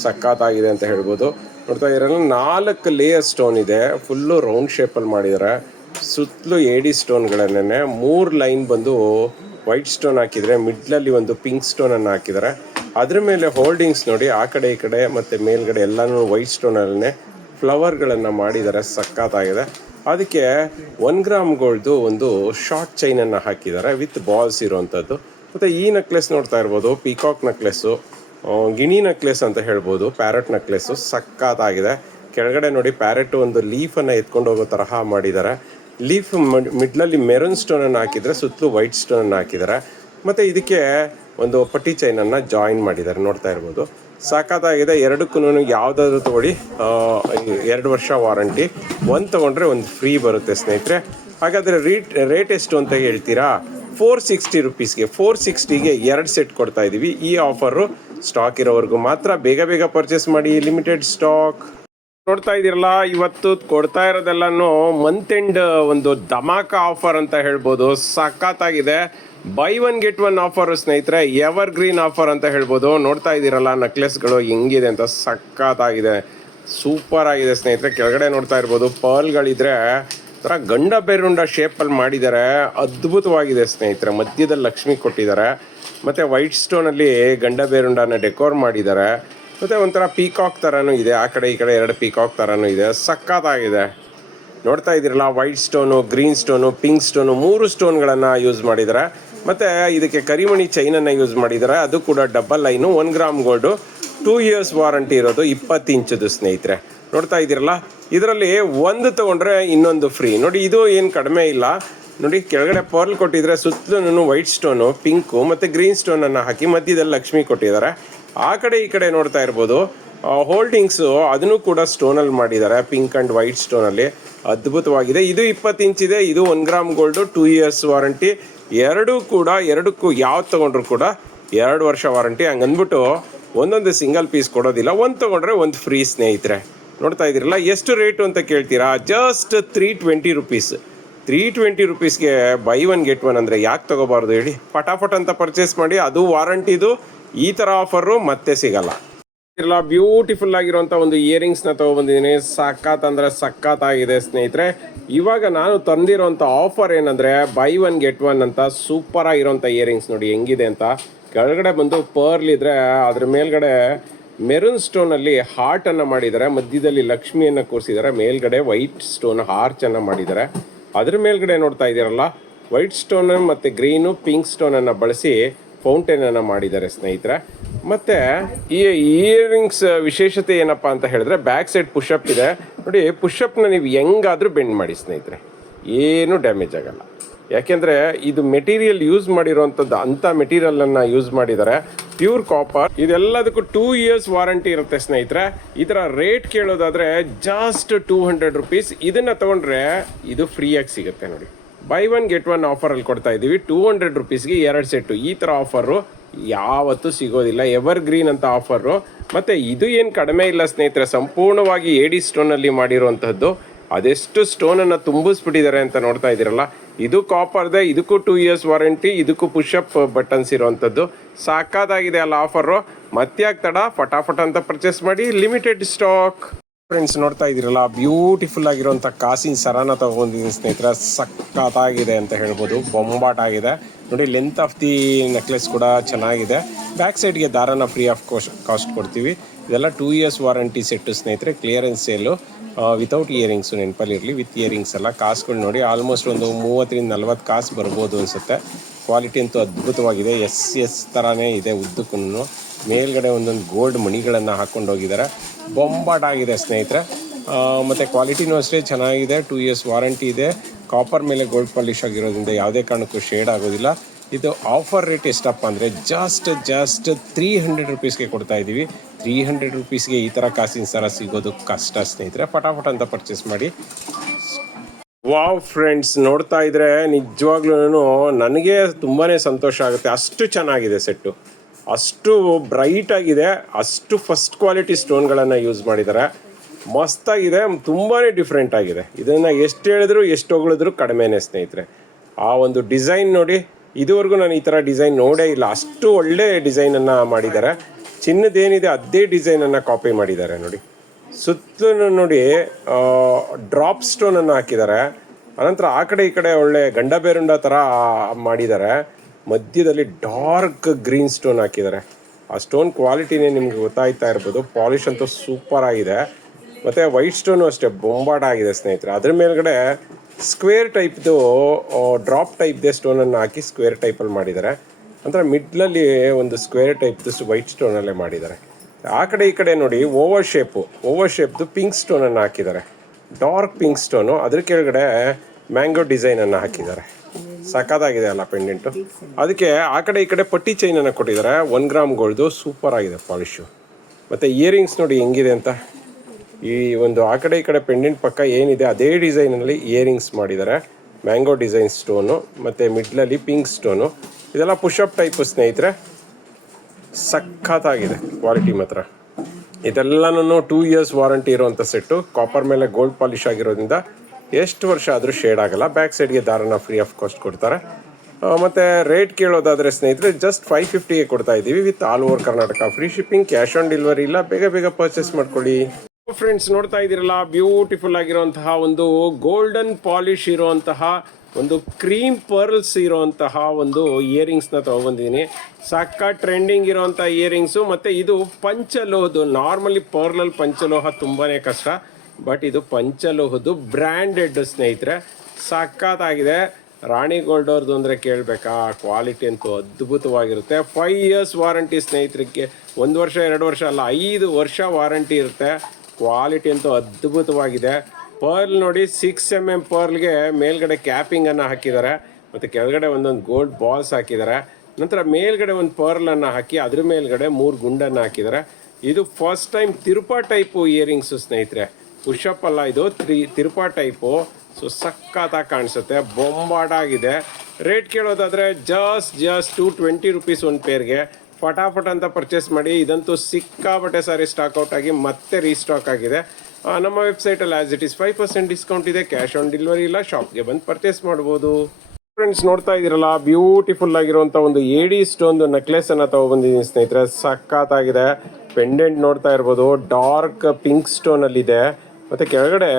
ಸಖತ್ತಾಗಿದೆ ಅಂತ ಹೇಳ್ಬೋದು. ನೋಡ್ತಾ ಇದ್ದೀರಲ್ಲ, 4 ಲೇಯರ್ ಸ್ಟೋನ್ ಇದೆ. ಫುಲ್ಲು ರೌಂಡ್ ಶೇಪಲ್ಲಿ ಮಾಡಿದ್ದಾರೆ. ಸುತ್ತಲೂ ಏಡಿ ಸ್ಟೋನ್ಗಳನ್ನೇ 3 ಲೈನ್ ಬಂದು ವೈಟ್ ಸ್ಟೋನ್ ಹಾಕಿದರೆ, ಮಿಡ್ಲಲ್ಲಿ ಒಂದು ಪಿಂಕ್ ಸ್ಟೋನನ್ನು ಹಾಕಿದ್ದಾರೆ. ಅದ್ರ ಮೇಲೆ ಹೋಲ್ಡಿಂಗ್ಸ್ ನೋಡಿ, ಆ ಕಡೆ ಈ ಕಡೆ ಮತ್ತು ಮೇಲ್ಗಡೆ ಎಲ್ಲನೂ ವೈಟ್ ಸ್ಟೋನಲ್ಲೇ ಫ್ಲವರ್ಗಳನ್ನು ಮಾಡಿದ್ದಾರೆ. ಸಖತ್ತಾಗಿದೆ. ಅದಕ್ಕೆ 1 ಗ್ರಾಮ್ ಗೋಲ್ಡ್ದು ಒಂದು ಶಾರ್ಟ್ ಚೈನನ್ನು ಹಾಕಿದ್ದಾರೆ ವಿತ್ ಬಾಲ್ಸ್ ಇರೋವಂಥದ್ದು. ಮತ್ತು ಈ ನೆಕ್ಲೆಸ್ ನೋಡ್ತಾ ಇರ್ಬೋದು, ಪೀಕಾಕ್ ನೆಕ್ಲೆಸ್ಸು, ಗಿಣಿ ನೆಕ್ಲೆಸ್ ಅಂತ ಹೇಳ್ಬೋದು, ಪ್ಯಾರೆಟ್ ನೆಕ್ಲೆಸ್ಸು. ಸಖತ್ತಾಗಿದೆ. ಕೆಳಗಡೆ ನೋಡಿ ಪ್ಯಾರೆಟ್ ಒಂದು ಲೀಫನ್ನು ಎತ್ಕೊಂಡು ಹೋಗೋ ತರಹ ಮಾಡಿದ್ದಾರೆ. ಲೀಫ್ ಮಿಡ್ಲಲ್ಲಿ ಮೆರೂನ್ ಸ್ಟೋನನ್ನು ಹಾಕಿದರೆ, ಸುತ್ತಲೂ ವೈಟ್ ಸ್ಟೋನನ್ನು ಹಾಕಿದ್ದಾರೆ. ಮತ್ತು ಇದಕ್ಕೆ ಒಂದು ಪಟ್ಟಿ ಚೈನನ್ನು ಜಾಯಿನ್ ಮಾಡಿದ್ದಾರೆ. ನೋಡ್ತಾ ಇರ್ಬೋದು ಸಖತ್ತಾಗಿದೆ. ಎರಡಕ್ಕೂ ಯಾವುದಾದ್ರೂ ತೊಗೊಳ್ಳಿ 2 ವರ್ಷ ವಾರಂಟಿ. ಒಂದು ತೊಗೊಂಡ್ರೆ ಒಂದು ಫ್ರೀ ಬರುತ್ತೆ ಸ್ನೇಹಿತರೆ. ಹಾಗಾದರೆ ರೇಟ್ ಎಷ್ಟು ಅಂತ ಹೇಳ್ತೀರಾ? 460 ರುಪೀಸ್ಗೆ 460ಗೆ 2 ಸೆಟ್ ಕೊಡ್ತಾ ಇದ್ದೀವಿ. ಈ ಆಫರು ಸ್ಟಾಕ್ ಇರೋವರೆಗೂ ಮಾತ್ರ. ಬೇಗ ಬೇಗ ಪರ್ಚೇಸ್ ಮಾಡಿ, ಲಿಮಿಟೆಡ್ ಸ್ಟಾಕ್. ನೋಡ್ತಾ ಇದ್ದೀರಲ್ಲ, ಇವತ್ತು ಕೊಡ್ತಾ ಇರೋದೆಲ್ಲನೂ ಮಂತ್ ಎಂಡ್ ಒಂದು ಧಮಾಕ ಆಫರ್ ಅಂತ ಹೇಳ್ಬೋದು. ಸಖತ್ತಾಗಿದೆ. ಬೈ 1 get 1 ಆಫರ್ ಸ್ನೇಹಿತರೆ. ಎವರ್ ಗ್ರೀನ್ ಆಫರ್ ಅಂತ ಹೇಳ್ಬೋದು. ನೋಡ್ತಾ ಇದ್ದೀರಲ್ಲ ನೆಕ್ಲೆಸ್ಗಳು ಹೆಂಗಿದೆ ಅಂತ. ಸಖತ್ತಾಗಿದೆ, ಸೂಪರ್ ಆಗಿದೆ ಸ್ನೇಹಿತರೆ. ಕೆಳಗಡೆ ನೋಡ್ತಾ ಇರ್ಬೋದು ಪರ್ಲ್ಗಳಿದ್ರೆ ಥರ ಗಂಡ ಬೇರುಂಡ ಶೇಪಲ್ಲಿ ಮಾಡಿದ್ದಾರೆ. ಅದ್ಭುತವಾಗಿದೆ ಸ್ನೇಹಿತರೆ. ಮಧ್ಯದಲ್ಲಿ ಲಕ್ಷ್ಮಿ ಕೊಟ್ಟಿದ್ದಾರೆ. ಮತ್ತು ವೈಟ್ ಸ್ಟೋನಲ್ಲಿ ಗಂಡ ಬೇರುಂಡನ ಡೆಕೋರ್ ಮಾಡಿದ್ದಾರೆ. ಮತ್ತು ಒಂಥರ ಪೀಕಾಕ್ ಥರನೂ ಇದೆ. ಆ ಕಡೆ ಈ ಕಡೆ 2 ಪೀಕಾಕ್ ಥರನೂ ಇದೆ. ಸಖತ್ತಾಗಿದೆ. ನೋಡ್ತಾ ಇದ್ದೀರಲ್ಲ, white stone, green stone, pink stone, 3 ಸ್ಟೋನ್ಗಳನ್ನು ಯೂಸ್ ಮಾಡಿದ್ದಾರೆ. ಮತ್ತು ಇದಕ್ಕೆ ಕರಿಮಣಿ ಚೈನನ್ನು ಯೂಸ್ ಮಾಡಿದ್ದಾರೆ. ಅದು ಕೂಡ double line. 1 gram gold, 2 years warranty ಇರೋದು, 20 ಇಂಚದು ಸ್ನೇಹಿತರೆ. ನೋಡ್ತಾ ಇದ್ದೀರಲ್ಲ, ಇದರಲ್ಲಿ ಒಂದು ತೊಗೊಂಡ್ರೆ ಇನ್ನೊಂದು ಫ್ರೀ. ನೋಡಿ, ಇದು ಏನು ಕಡಿಮೆ ಇಲ್ಲ. ನೋಡಿ, ಕೆಳಗಡೆ ಪರ್ಲ್ ಕೊಟ್ಟಿದ್ರೆ, ಸುತ್ತಲೂ ವೈಟ್ ಸ್ಟೋನು, ಪಿಂಕು ಮತ್ತು ಗ್ರೀನ್ ಸ್ಟೋನನ್ನು ಹಾಕಿ ಮಧ್ಯದಲ್ಲಿ ಲಕ್ಷ್ಮಿ ಕೊಟ್ಟಿದ್ದಾರೆ. ಆ ಕಡೆ ಈ ಕಡೆ ನೋಡ್ತಾ ಇರ್ಬೋದು ಹೋಲ್ಡಿಂಗ್ಸು, ಅದನ್ನು ಕೂಡ ಸ್ಟೋನಲ್ಲಿ ಮಾಡಿದ್ದಾರೆ, ಪಿಂಕ್ ಆ್ಯಂಡ್ ವೈಟ್ ಸ್ಟೋನಲ್ಲಿ. ಅದ್ಭುತವಾಗಿದೆ. ಇದು 20 ಇಂಚಿದೆ. ಇದು 1 ಗ್ರಾಮ್ ಗೋಲ್ಡು, 2 ಇಯರ್ಸ್ ವಾರಂಟಿ. ಎರಡಕ್ಕೂ ಯಾವ್ದು ತೊಗೊಂಡ್ರು ಕೂಡ 2 ವರ್ಷ ವಾರಂಟಿ. ಹಂಗಂದ್ಬಿಟ್ಟು ಒಂದೊಂದು ಸಿಂಗಲ್ ಪೀಸ್ ಕೊಡೋದಿಲ್ಲ. ಒಂದು ತೊಗೊಂಡ್ರೆ ಒಂದು ಫ್ರೀ ಸ್ನೇಹಿತರೆ. ನೋಡ್ತಾ ಇದ್ದೀರಲ್ಲ, ಎಷ್ಟು ರೇಟು ಅಂತ ಕೇಳ್ತೀರಾ? Just 320 rupees. 320 ರುಪೀಸ್ಗೆ ಬೈ 1 get 1 ಅಂದರೆ ಯಾಕೆ ತೊಗೋಬಾರ್ದು ಹೇಳಿ? ಫಟಾಫಟ್ ಅಂತ ಪರ್ಚೇಸ್ ಮಾಡಿ. ಅದು ವಾರಂಟಿದು. ಈ ಥರ ಆಫರು ಮತ್ತೆ ಸಿಗಲ್ಲ. ಇಲ್ಲ, ಬ್ಯೂಟಿಫುಲ್ ಆಗಿರುವಂಥ ಒಂದು ಇಯರಿಂಗ್ಸ್ನ ತೊಗೊಬಂದಿದ್ದೀನಿ. ಸಖತ್ ಅಂದರೆ ಸಖತ್ತಾಗಿದೆ ಸ್ನೇಹಿತರೆ. ಇವಾಗ ನಾನು ತಂದಿರೋಂಥ ಆಫರ್ ಏನಂದರೆ ಬೈ 1 get 1 ಅಂತ. ಸೂಪರ್ ಆಗಿರೋಂಥ ಇಯರಿಂಗ್ಸ್ ನೋಡಿ ಹೆಂಗಿದೆ ಅಂತ. ಕೆಳಗಡೆ ಬಂದು ಪರ್ಲ್ ಇದ್ದರೆ, ಅದ್ರ ಮೇಲ್ಗಡೆ ಮೆರೂನ್ ಸ್ಟೋನಲ್ಲಿ ಹಾರ್ಟನ್ನು ಮಾಡಿದ್ದಾರೆ. ಮಧ್ಯದಲ್ಲಿ ಲಕ್ಷ್ಮಿಯನ್ನು ಕೂರಿಸಿದ್ದಾರೆ. ಮೇಲ್ಗಡೆ ವೈಟ್ ಸ್ಟೋನ್ ಹಾರ್ಚನ್ನು ಮಾಡಿದ್ದಾರೆ. ಅದ್ರ ಮೇಲ್ಗಡೆ ನೋಡ್ತಾ ಇದ್ದೀರಲ್ಲ, ವೈಟ್ ಸ್ಟೋನು ಮತ್ತು ಗ್ರೀನು ಪಿಂಕ್ ಸ್ಟೋನನ್ನು ಬಳಸಿ ಫೌಂಟೇನನ್ನು ಮಾಡಿದ್ದಾರೆ ಸ್ನೇಹಿತರೆ. ಮತ್ತು ಈ ಇಯರಿಂಗ್ಸ್ ವಿಶೇಷತೆ ಏನಪ್ಪ ಅಂತ ಹೇಳಿದ್ರೆ, ಬ್ಯಾಕ್ ಸೈಡ್ ಪುಷಪ್ ಇದೆ ನೋಡಿ. ಪುಷಪ್ನ ನೀವು ಹೆಂಗಾದರೂ ಬೆಂಡ್ ಮಾಡಿ ಸ್ನೇಹಿತರೆ, ಏನೂ ಡ್ಯಾಮೇಜ್ ಆಗೋಲ್ಲ. ಯಾಕೆಂದರೆ ಇದು ಮೆಟೀರಿಯಲ್ ಯೂಸ್ ಮಾಡಿರೋವಂಥದ್ದು ಅಂಥ ಮೆಟೀರಿಯಲನ್ನು ಯೂಸ್ ಮಾಡಿದ್ದಾರೆ, ಪ್ಯೂರ್ ಕಾಪರ್. ಇದೆಲ್ಲದಕ್ಕೂ 2 years ವಾರಂಟಿ ಇರುತ್ತೆ ಸ್ನೇಹಿತರೆ. ಇದರ ರೇಟ್ ಕೇಳೋದಾದರೆ ಜಸ್ಟ್ 200 rupees. ಇದನ್ನು ತೊಗೊಂಡ್ರೆ ಇದು ಫ್ರೀಯಾಗಿ ಸಿಗುತ್ತೆ ನೋಡಿ. ಬೈ 1 get 1 ಆಫರಲ್ಲಿ ಕೊಡ್ತಾ ಇದ್ದೀವಿ. 200 rupeesಗೆ 2 ಸೆಟ್ಟು. ಈ ಥರ ಆಫರು ಯಾವತ್ತೂ ಸಿಗೋದಿಲ್ಲ, ಎವರ್ ಗ್ರೀನ್ ಅಂತ ಆಫರು. ಮತ್ತು ಇದು ಏನು ಕಡಿಮೆ ಇಲ್ಲ ಸ್ನೇಹಿತರೆ, ಸಂಪೂರ್ಣವಾಗಿ AD ಸ್ಟೋನಲ್ಲಿ ಮಾಡಿರುವಂಥದ್ದು. ಅದೆಷ್ಟು ಸ್ಟೋನನ್ನು ತುಂಬಿಸ್ಬಿಟ್ಟಿದ್ದಾರೆ ಅಂತ ನೋಡ್ತಾ ಇದ್ದೀರಲ್ಲ, ಇದು ಕಾಪರ್ದೆ. ಇದಕ್ಕೂ 2 years ವಾರಂಟಿ, ಇದಕ್ಕೂ ಪುಷಪ್ ಬಟನ್ಸ್ ಇರೋವಂಥದ್ದು. ಸಾಕಾದಾಗಿದೆ ಅಲ್ಲ ಆಫರು. ಮತ್ತ್ಯಾಕೆ ತಡ, ಫಟಾಫಟ್ ಅಂತ ಪರ್ಚೇಸ್ ಮಾಡಿ, ಲಿಮಿಟೆಡ್ ಸ್ಟಾಕ್. ಫ್ರೆಂಡ್ಸ್ ನೋಡ್ತಾ ಇದ್ದೀರಲ್ಲ, ಬ್ಯೂಟಿಫುಲ್ ಆಗಿರುವಂಥ ಕಾಸಿನ ಸರನ ತೊಗೊಂಡಿದ್ದೀನಿ ಸ್ನೇಹಿತರೆ. ಸಕ್ಕತ್ತಾಗಿದೆ ಅಂತ ಹೇಳ್ಬೋದು, ಬೊಂಬಾಟ್ ಆಗಿದೆ ನೋಡಿ. ಲೆಂತ್ ಆಫ್ ದಿ ನೆಕ್ಲೆಸ್ ಕೂಡ ಚೆನ್ನಾಗಿದೆ. ಬ್ಯಾಕ್ ಸೈಡ್ಗೆ ದಾರನ ಫ್ರೀ ಆಫ್ ಕಾಸ್ಟ್ ಕೊಡ್ತೀವಿ. ಇದೆಲ್ಲ 2 years ವಾರಂಟಿ ಸೆಟ್ಟು ಸ್ನೇಹಿತರೆ. ಕ್ಲಿಯರೆನ್ಸ್ ಸೇಲು ವಿತೌಟ್ ಇಯರಿಂಗ್ಸು ನೆನಪಲ್ಲಿರಲಿ. ವಿತ್ ಇಯರಿಂಗ್ಸ್ ಎಲ್ಲ ಕಾಸುಗಳು ನೋಡಿ ಆಲ್ಮೋಸ್ಟ್ ಒಂದು 30-40 ಕಾಸು ಬರ್ಬೋದು ಅನಿಸುತ್ತೆ. ಕ್ವಾಲಿಟಿ ಅಂತೂ ಅದ್ಭುತವಾಗಿದೆ. ಎಸ್ ಥರನೇ ಇದೆ ಉದ್ದಕ್ಕೂ. ಮೇಲ್ಗಡೆ ಒಂದೊಂದು ಗೋಲ್ಡ್ ಮಣಿಗಳನ್ನು ಹಾಕ್ಕೊಂಡು ಹೋಗಿದ್ದಾರೆ. ಬೊಂಬಾಟ್ ಆಗಿದೆ ಸ್ನೇಹಿತರೆ. ಮತ್ತು ಕ್ವಾಲಿಟಿನೂ ಅಷ್ಟೇ ಚೆನ್ನಾಗಿದೆ. 2 years ವಾರಂಟಿ ಇದೆ. ಕಾಪರ್ ಮೇಲೆ ಗೋಲ್ಡ್ ಪಾಲಿಶ್ ಆಗಿರೋದ್ರಿಂದ ಯಾವುದೇ ಕಾರಣಕ್ಕೂ ಶೇಡ್ ಆಗೋದಿಲ್ಲ. ಇದು ಆಫರ್ ರೇಟ್ ಎಷ್ಟಪ್ಪ ಅಂದರೆ ಜಸ್ಟ್ 300 rupeesಗೆ ಕೊಡ್ತಾ ಇದ್ದೀವಿ. 300 rupeesಗೆ ಈ ಥರ ಕಾಸಿನ ಸರ ಸಿಗೋದು ಕಷ್ಟ ಸ್ನೇಹಿತರೆ. ಫಟಾಫಟ್ ಅಂತ ಪರ್ಚೇಸ್ ಮಾಡಿ. ವಾವ್ ಫ್ರೆಂಡ್ಸ್, ನೋಡ್ತಾ ಇದ್ರೆ ನಿಜವಾಗ್ಲೂ ನನಗೆ ತುಂಬಾ ಸಂತೋಷ ಆಗುತ್ತೆ. ಅಷ್ಟು ಚೆನ್ನಾಗಿದೆ ಸೆಟ್ಟು, ಅಷ್ಟು ಬ್ರೈಟ್ ಆಗಿದೆ, ಅಷ್ಟು ಫಸ್ಟ್ ಕ್ವಾಲಿಟಿ ಸ್ಟೋನ್ಗಳನ್ನು ಯೂಸ್ ಮಾಡಿದ್ದಾರೆ. ಮಸ್ತಾಗಿದೆ, ತುಂಬಾ ಡಿಫ್ರೆಂಟ್ ಆಗಿದೆ. ಇದನ್ನು ಎಷ್ಟು ಹೇಳಿದ್ರು ಎಷ್ಟು ಹೊಗಳಿದ್ರು ಕಡಿಮೆನೇ ಸ್ನೇಹಿತರೆ. ಆ ಒಂದು ಡಿಸೈನ್ ನೋಡಿ, ಇದುವರೆಗೂ ನಾನು ಈ ಥರ ಡಿಸೈನ್ ನೋಡೇ ಇಲ್ಲ. ಅಷ್ಟು ಒಳ್ಳೆ ಡಿಸೈನನ್ನು ಮಾಡಿದ್ದಾರೆ. ಚಿನ್ನದೇನಿದೆ ಅದೇ ಡಿಸೈನನ್ನು ಕಾಪಿ ಮಾಡಿದ್ದಾರೆ ನೋಡಿ. ಸುತ್ತಲೂ ನೋಡಿ ಡ್ರಾಪ್ ಸ್ಟೋನನ್ನು ಹಾಕಿದ್ದಾರೆ. ಅನಂತರ ಆ ಕಡೆ ಈ ಕಡೆ ಒಳ್ಳೆ ಗಂಡ ಬೇರುಂಡ ಥರ ಮಾಡಿದ್ದಾರೆ. ಮಧ್ಯದಲ್ಲಿ ಡಾರ್ಕ್ ಗ್ರೀನ್ ಸ್ಟೋನ್ ಹಾಕಿದ್ದಾರೆ. ಆ ಸ್ಟೋನ್ ಕ್ವಾಲಿಟಿನೇ ನಿಮ್ಗೆ ಗೊತ್ತಾಯ್ತಾ ಇರ್ಬೋದು. ಪಾಲಿಶ್ ಅಂತೂ ಸೂಪರ್ ಆಗಿದೆ. ಮತ್ತು ವೈಟ್ ಸ್ಟೋನು ಅಷ್ಟೇ ಬೊಂಬಾಟ್ ಆಗಿದೆ ಸ್ನೇಹಿತರೆ. ಅದ್ರ ಮೇಲ್ಗಡೆ ಸ್ಕ್ವೇರ್ ಟೈಪ್ದು ಡ್ರಾಪ್ ಟೈಪ್ದೆ ಸ್ಟೋನನ್ನು ಹಾಕಿ ಸ್ಕ್ವೇರ್ ಟೈಪಲ್ಲಿ ಮಾಡಿದ್ದಾರೆ. ಅಂದರೆ ಮಿಡ್ಲಲ್ಲಿ ಒಂದು ಸ್ಕ್ವೇರ್ ಟೈಪ್ದು ವೈಟ್ ಸ್ಟೋನಲ್ಲೇ ಮಾಡಿದ್ದಾರೆ. ಆ ಕಡೆ ಈ ಕಡೆ ನೋಡಿ ಓವರ್ ಶೇಪ್ದು ಪಿಂಕ್ ಸ್ಟೋನನ್ನು ಹಾಕಿದ್ದಾರೆ. Dark pink stone. ಅದ್ರ ಕೆಳಗಡೆ ಮ್ಯಾಂಗೋ ಡಿಸೈನನ್ನು ಹಾಕಿದ್ದಾರೆ. ಸಖತ್ತಾಗಿದೆ ಅಲ್ಲ ಪೆಂಡೆಂಟು. ಅದಕ್ಕೆ ಆ ಕಡೆ ಈ ಕಡೆ ಪಟ್ಟಿ ಚೈನನ್ನು ಕೊಟ್ಟಿದ್ದಾರೆ. 1 ಗ್ರಾಮ್ ಗೋಲ್ಡ್ದು. ಸೂಪರ್ ಆಗಿದೆ ಪಾಲಿಶು. ಮತ್ತು ಇಯರಿಂಗ್ಸ್ ನೋಡಿ ಹೆಂಗಿದೆ ಅಂತ. ಈ ಒಂದು ಆ ಕಡೆ ಈ ಕಡೆ ಪೆಂಡೆಂಟ್ ಪಕ್ಕ ಏನಿದೆ ಅದೇ ಡಿಸೈನಲ್ಲಿ ಇಯರಿಂಗ್ಸ್ ಮಾಡಿದ್ದಾರೆ. ಮ್ಯಾಂಗೋ ಡಿಸೈನ್ ಸ್ಟೋನು ಮತ್ತು ಮಿಡ್ಲಲ್ಲಿ ಪಿಂಕ್ ಸ್ಟೋನು. ಇದೆಲ್ಲ ಪುಷಪ್ ಟೈಪು ಸ್ನೇಹಿತರೆ. ಸಖತ್ತಾಗಿದೆ ಕ್ವಾಲಿಟಿ ಮಾತ್ರ. ಇದೆಲ್ಲನೂ 2 years ವಾರಂಟಿ ಇರುವಂಥ ಸೆಟ್ಟು. ಕಾಪರ್ ಮೇಲೆ ಗೋಲ್ಡ್ ಪಾಲಿಶ್ ಆಗಿರೋದ್ರಿಂದ ಎಷ್ಟು ವರ್ಷ ಆದರೂ ಶೇಡ್ ಆಗಲ್ಲ. ಬ್ಯಾಕ್ ಸೈಡ್ಗೆ ದಾರನ ಫ್ರೀ ಆಫ್ ಕಾಸ್ಟ್ ಕೊಡ್ತಾರೆ. ಮತ್ತು ರೇಟ್ ಕೇಳೋದಾದರೆ ಸ್ನೇಹಿತರೆ ಜಸ್ಟ್ 550ಗೆ ಕೊಡ್ತಾ ಇದ್ದೀವಿ. With all over Karnataka free shipping, cash on delivery ಇಲ್ಲ. ಬೇಗ ಪರ್ಚೇಸ್ ಮಾಡ್ಕೊಳ್ಳಿ. ಫ್ರೆಂಡ್ಸ್ ನೋಡ್ತಾ ಇದ್ದೀರಲ್ಲ, ಬ್ಯೂಟಿಫುಲ್ ಆಗಿರುವಂತಹ ಒಂದು ಗೋಲ್ಡನ್ ಪಾಲಿಶ್ ಇರುವಂತಹ ಒಂದು ಕ್ರೀಮ್ ಪರ್ಲ್ಸ್ ಇರೋವಂತಹ ಒಂದು ಇಯರಿಂಗ್ಸ್ನ ತೊಗೊಬಂದಿದ್ದೀನಿ. ಸಕ್ಕ ಟ್ರೆಂಡಿಂಗ್ ಇರೋವಂಥ ಇಯರಿಂಗ್ಸು. ಮತ್ತು ಇದು ಪಂಚಲೋಹದ್ದು. ನಾರ್ಮಲಿ ಪರ್ಲಲ್ಲಿ ಪಂಚಲೋಹ ತುಂಬಾ ಕಷ್ಟ, ಬಟ್ ಇದು ಪಂಚಲೋಹದ್ದು ಬ್ರ್ಯಾಂಡೆಡ್ ಸ್ನೇಹಿತರೆ. ಸಕ್ಕತ್ತಾಗಿದೆ. ರಾಣಿ ಗೋಲ್ಡ್ ಅವ್ರದ್ದು ಅಂದರೆ ಕೇಳಬೇಕಾ, ಕ್ವಾಲಿಟಿ ಅಂತೂ ಅದ್ಭುತವಾಗಿರುತ್ತೆ. 5 years ವಾರಂಟಿ ಸ್ನೇಹಿತರಿಗೆ. 1 ವರ್ಷ 2 ವರ್ಷ ಅಲ್ಲ, 5 ವರ್ಷ ವಾರಂಟಿ ಇರುತ್ತೆ. ಕ್ವಾಲಿಟಿ ಅಂತೂ ಅದ್ಭುತವಾಗಿದೆ. ಪರ್ಲ್ ನೋಡಿ 6 mm ಪರ್ಲ್ಗೆ ಮೇಲ್ಗಡೆ ಕ್ಯಾಪಿಂಗನ್ನು ಹಾಕಿದ್ದಾರೆ. ಮತ್ತು ಕೆಳಗಡೆ ಒಂದೊಂದು ಗೋಲ್ಡ್ ಬಾಲ್ಸ್ ಹಾಕಿದ್ದಾರೆ. ನಂತರ ಮೇಲ್ಗಡೆ ಒಂದು ಪರ್ಲನ್ನು ಹಾಕಿ ಅದ್ರ ಮೇಲ್ಗಡೆ 3 ಗುಂಡನ್ನು ಹಾಕಿದ್ದಾರೆ. ಇದು ಫಸ್ಟ್ ಟೈಮ್ ತಿರುಪಾ ಟೈಪು ಇಯರಿಂಗ್ಸು ಸ್ನೇಹಿತರೆ. ಪುಷಪ್ ಅಲ್ಲ, ಇದು ತಿರುಪಾ ಟೈಪು. ಸೊ ಸಕ್ಕತ್ತಾಗಿ ಕಾಣಿಸುತ್ತೆ, ಬೊಂಬಾಟಾಗಿದೆ. ರೇಟ್ ಕೇಳೋದಾದರೆ ಜಸ್ಟ್ 220 rupees ಒಂದು ಪೇರ್ಗೆ. ಫಟಾಫಟ್ ಅಂತ ಪರ್ಚೇಸ್ ಮಾಡಿ. ಇದಂತೂ ಸಿಕ್ಕಾಪಟ್ಟೆ ಸಾರಿ ಸ್ಟಾಕ್ ಔಟ್ ಆಗಿ ಮತ್ತೆ ರೀಸ್ಟಾಕ್ ಆಗಿದೆ. ನಮ್ಮ ವೆಬ್ಸೈಟಲ್ಲಿ ಆ್ಯಸ್ ಇಟ್ ಈಸ್ 5% ಡಿಸ್ಕೌಂಟ್ ಇದೆ. ಕ್ಯಾಶ್ ಆನ್ ಡೆಲಿವರಿ ಇಲ್ಲ. ಶಾಪ್ಗೆ ಬಂದು ಪರ್ಚೇಸ್ ಮಾಡ್ಬೋದು. ಫ್ರೆಂಡ್ಸ್ ನೋಡ್ತಾ ಇದ್ದೀರಲ್ಲ, ಬ್ಯೂಟಿಫುಲ್ ಆಗಿರುವಂಥ ಒಂದು AD ಸ್ಟೋನ್ ನೆಕ್ಲೆಸನ್ನು ತೊಗೊಬಂದಿದ್ದೀನಿ ಸ್ನೇಹಿತರೆ. ಸಕ್ಕತ್ತಾಗಿದೆ. ಪೆಂಡೆಂಟ್ ನೋಡ್ತಾ ಇರ್ಬೋದು, ಡಾರ್ಕ್ ಪಿಂಕ್ ಸ್ಟೋನಲ್ಲಿದೆ. ಮತ್ತು ಕೆಳಗಡೆ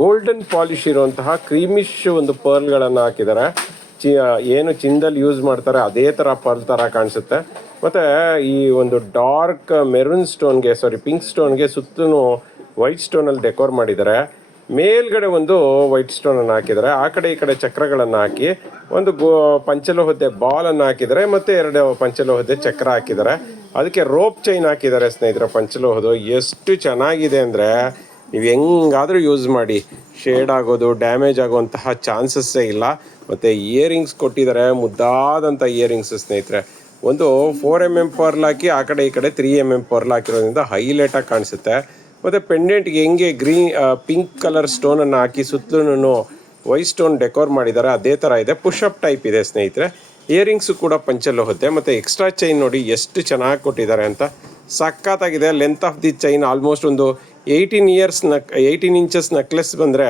ಗೋಲ್ಡನ್ ಪಾಲಿಶ್ ಇರುವಂತಹ ಕ್ರೀಮಿಶ್ ಒಂದು ಪರ್ಲ್ಗಳನ್ನು ಹಾಕಿದ್ದಾರೆ. ಏನು ಚಿನ್ನದಲ್ಲಿ ಯೂಸ್ ಮಾಡ್ತಾರೆ ಅದೇ ಥರ ಪರ್ಲ್ ಥರ ಕಾಣಿಸುತ್ತೆ. ಮತ್ತು ಈ ಒಂದು ಡಾರ್ಕ್ ಮೆರೂನ್ ಸ್ಟೋನ್ಗೆ ಪಿಂಕ್ ಸ್ಟೋನ್ಗೆ ಸುತ್ತಲೂ ವೈಟ್ ಸ್ಟೋನಲ್ಲಿ ಡೆಕೋರ್ ಮಾಡಿದ್ದಾರೆ. ಮೇಲ್ಗಡೆ ಒಂದು ವೈಟ್ ಸ್ಟೋನನ್ನು ಹಾಕಿದ್ದಾರೆ. ಆ ಕಡೆ ಈ ಕಡೆ ಚಕ್ರಗಳನ್ನು ಹಾಕಿ ಒಂದು ಪಂಚಲೋಹದ್ದೆ ಬಾಲನ್ನು ಹಾಕಿದ್ದಾರೆ. ಮತ್ತು 2 ಪಂಚಲೋಹದ್ದೆ ಚಕ್ರ ಹಾಕಿದ್ದಾರೆ. ಅದಕ್ಕೆ ರೋಪ್ ಚೈನ್ ಹಾಕಿದ್ದಾರೆ ಸ್ನೇಹಿತರೆ ಪಂಚಲೋಹದ್ದು. ಎಷ್ಟು ಚೆನ್ನಾಗಿದೆ ಅಂದರೆ ನೀವು ಹೆಂಗಾದರೂ ಯೂಸ್ ಮಾಡಿ, ಶೇಡ್ ಆಗೋದು, ಡ್ಯಾಮೇಜ್ ಆಗುವಂತಹ ಚಾನ್ಸಸ್ಸೇ ಇಲ್ಲ. ಮತ್ತು ಇಯರಿಂಗ್ಸ್ ಕೊಟ್ಟಿದ್ದಾರೆ, ಮುದ್ದಾದಂಥ ಇಯರಿಂಗ್ಸ್ ಸ್ನೇಹಿತರೆ. ಒಂದು 4mm ಪರ್ಲ್ ಹಾಕಿ ಆ ಕಡೆ ಈ ಕಡೆ 3mm ಪರ್ಲ್ ಹಾಕಿರೋದ್ರಿಂದ ಹೈಲೈಟಾಗಿ ಕಾಣಿಸುತ್ತೆ. ಮತ್ತು ಪೆಂಡೆಂಟ್ಗೆ ಹೆಂಗೆ ಪಿಂಕ್ ಕಲರ್ ಸ್ಟೋನನ್ನು ಹಾಕಿ ಸುತ್ತಲೂ ವೈಟ್ ಸ್ಟೋನ್ ಡೆಕೋರ್ ಮಾಡಿದ್ದಾರೆ, ಅದೇ ಥರ ಇದೆ. ಪುಷಪ್ ಟೈಪ್ ಇದೆ ಸ್ನೇಹಿತರೆ. ಇಯರಿಂಗ್ಸು ಕೂಡ ಪಂಚಲ್ಲಿ ಹೋಗುತ್ತೆ. ಮತ್ತು ಎಕ್ಸ್ಟ್ರಾ ಚೈನ್ ನೋಡಿ ಎಷ್ಟು ಚೆನ್ನಾಗಿ ಕೊಟ್ಟಿದ್ದಾರೆ ಅಂತ, ಸಖತ್ತಾಗಿದೆ. Length of the chain almost ಒಂದು 18 ಇಂಚಸ್ ನೆಕ್ಲೆಸ್ ಬಂದರೆ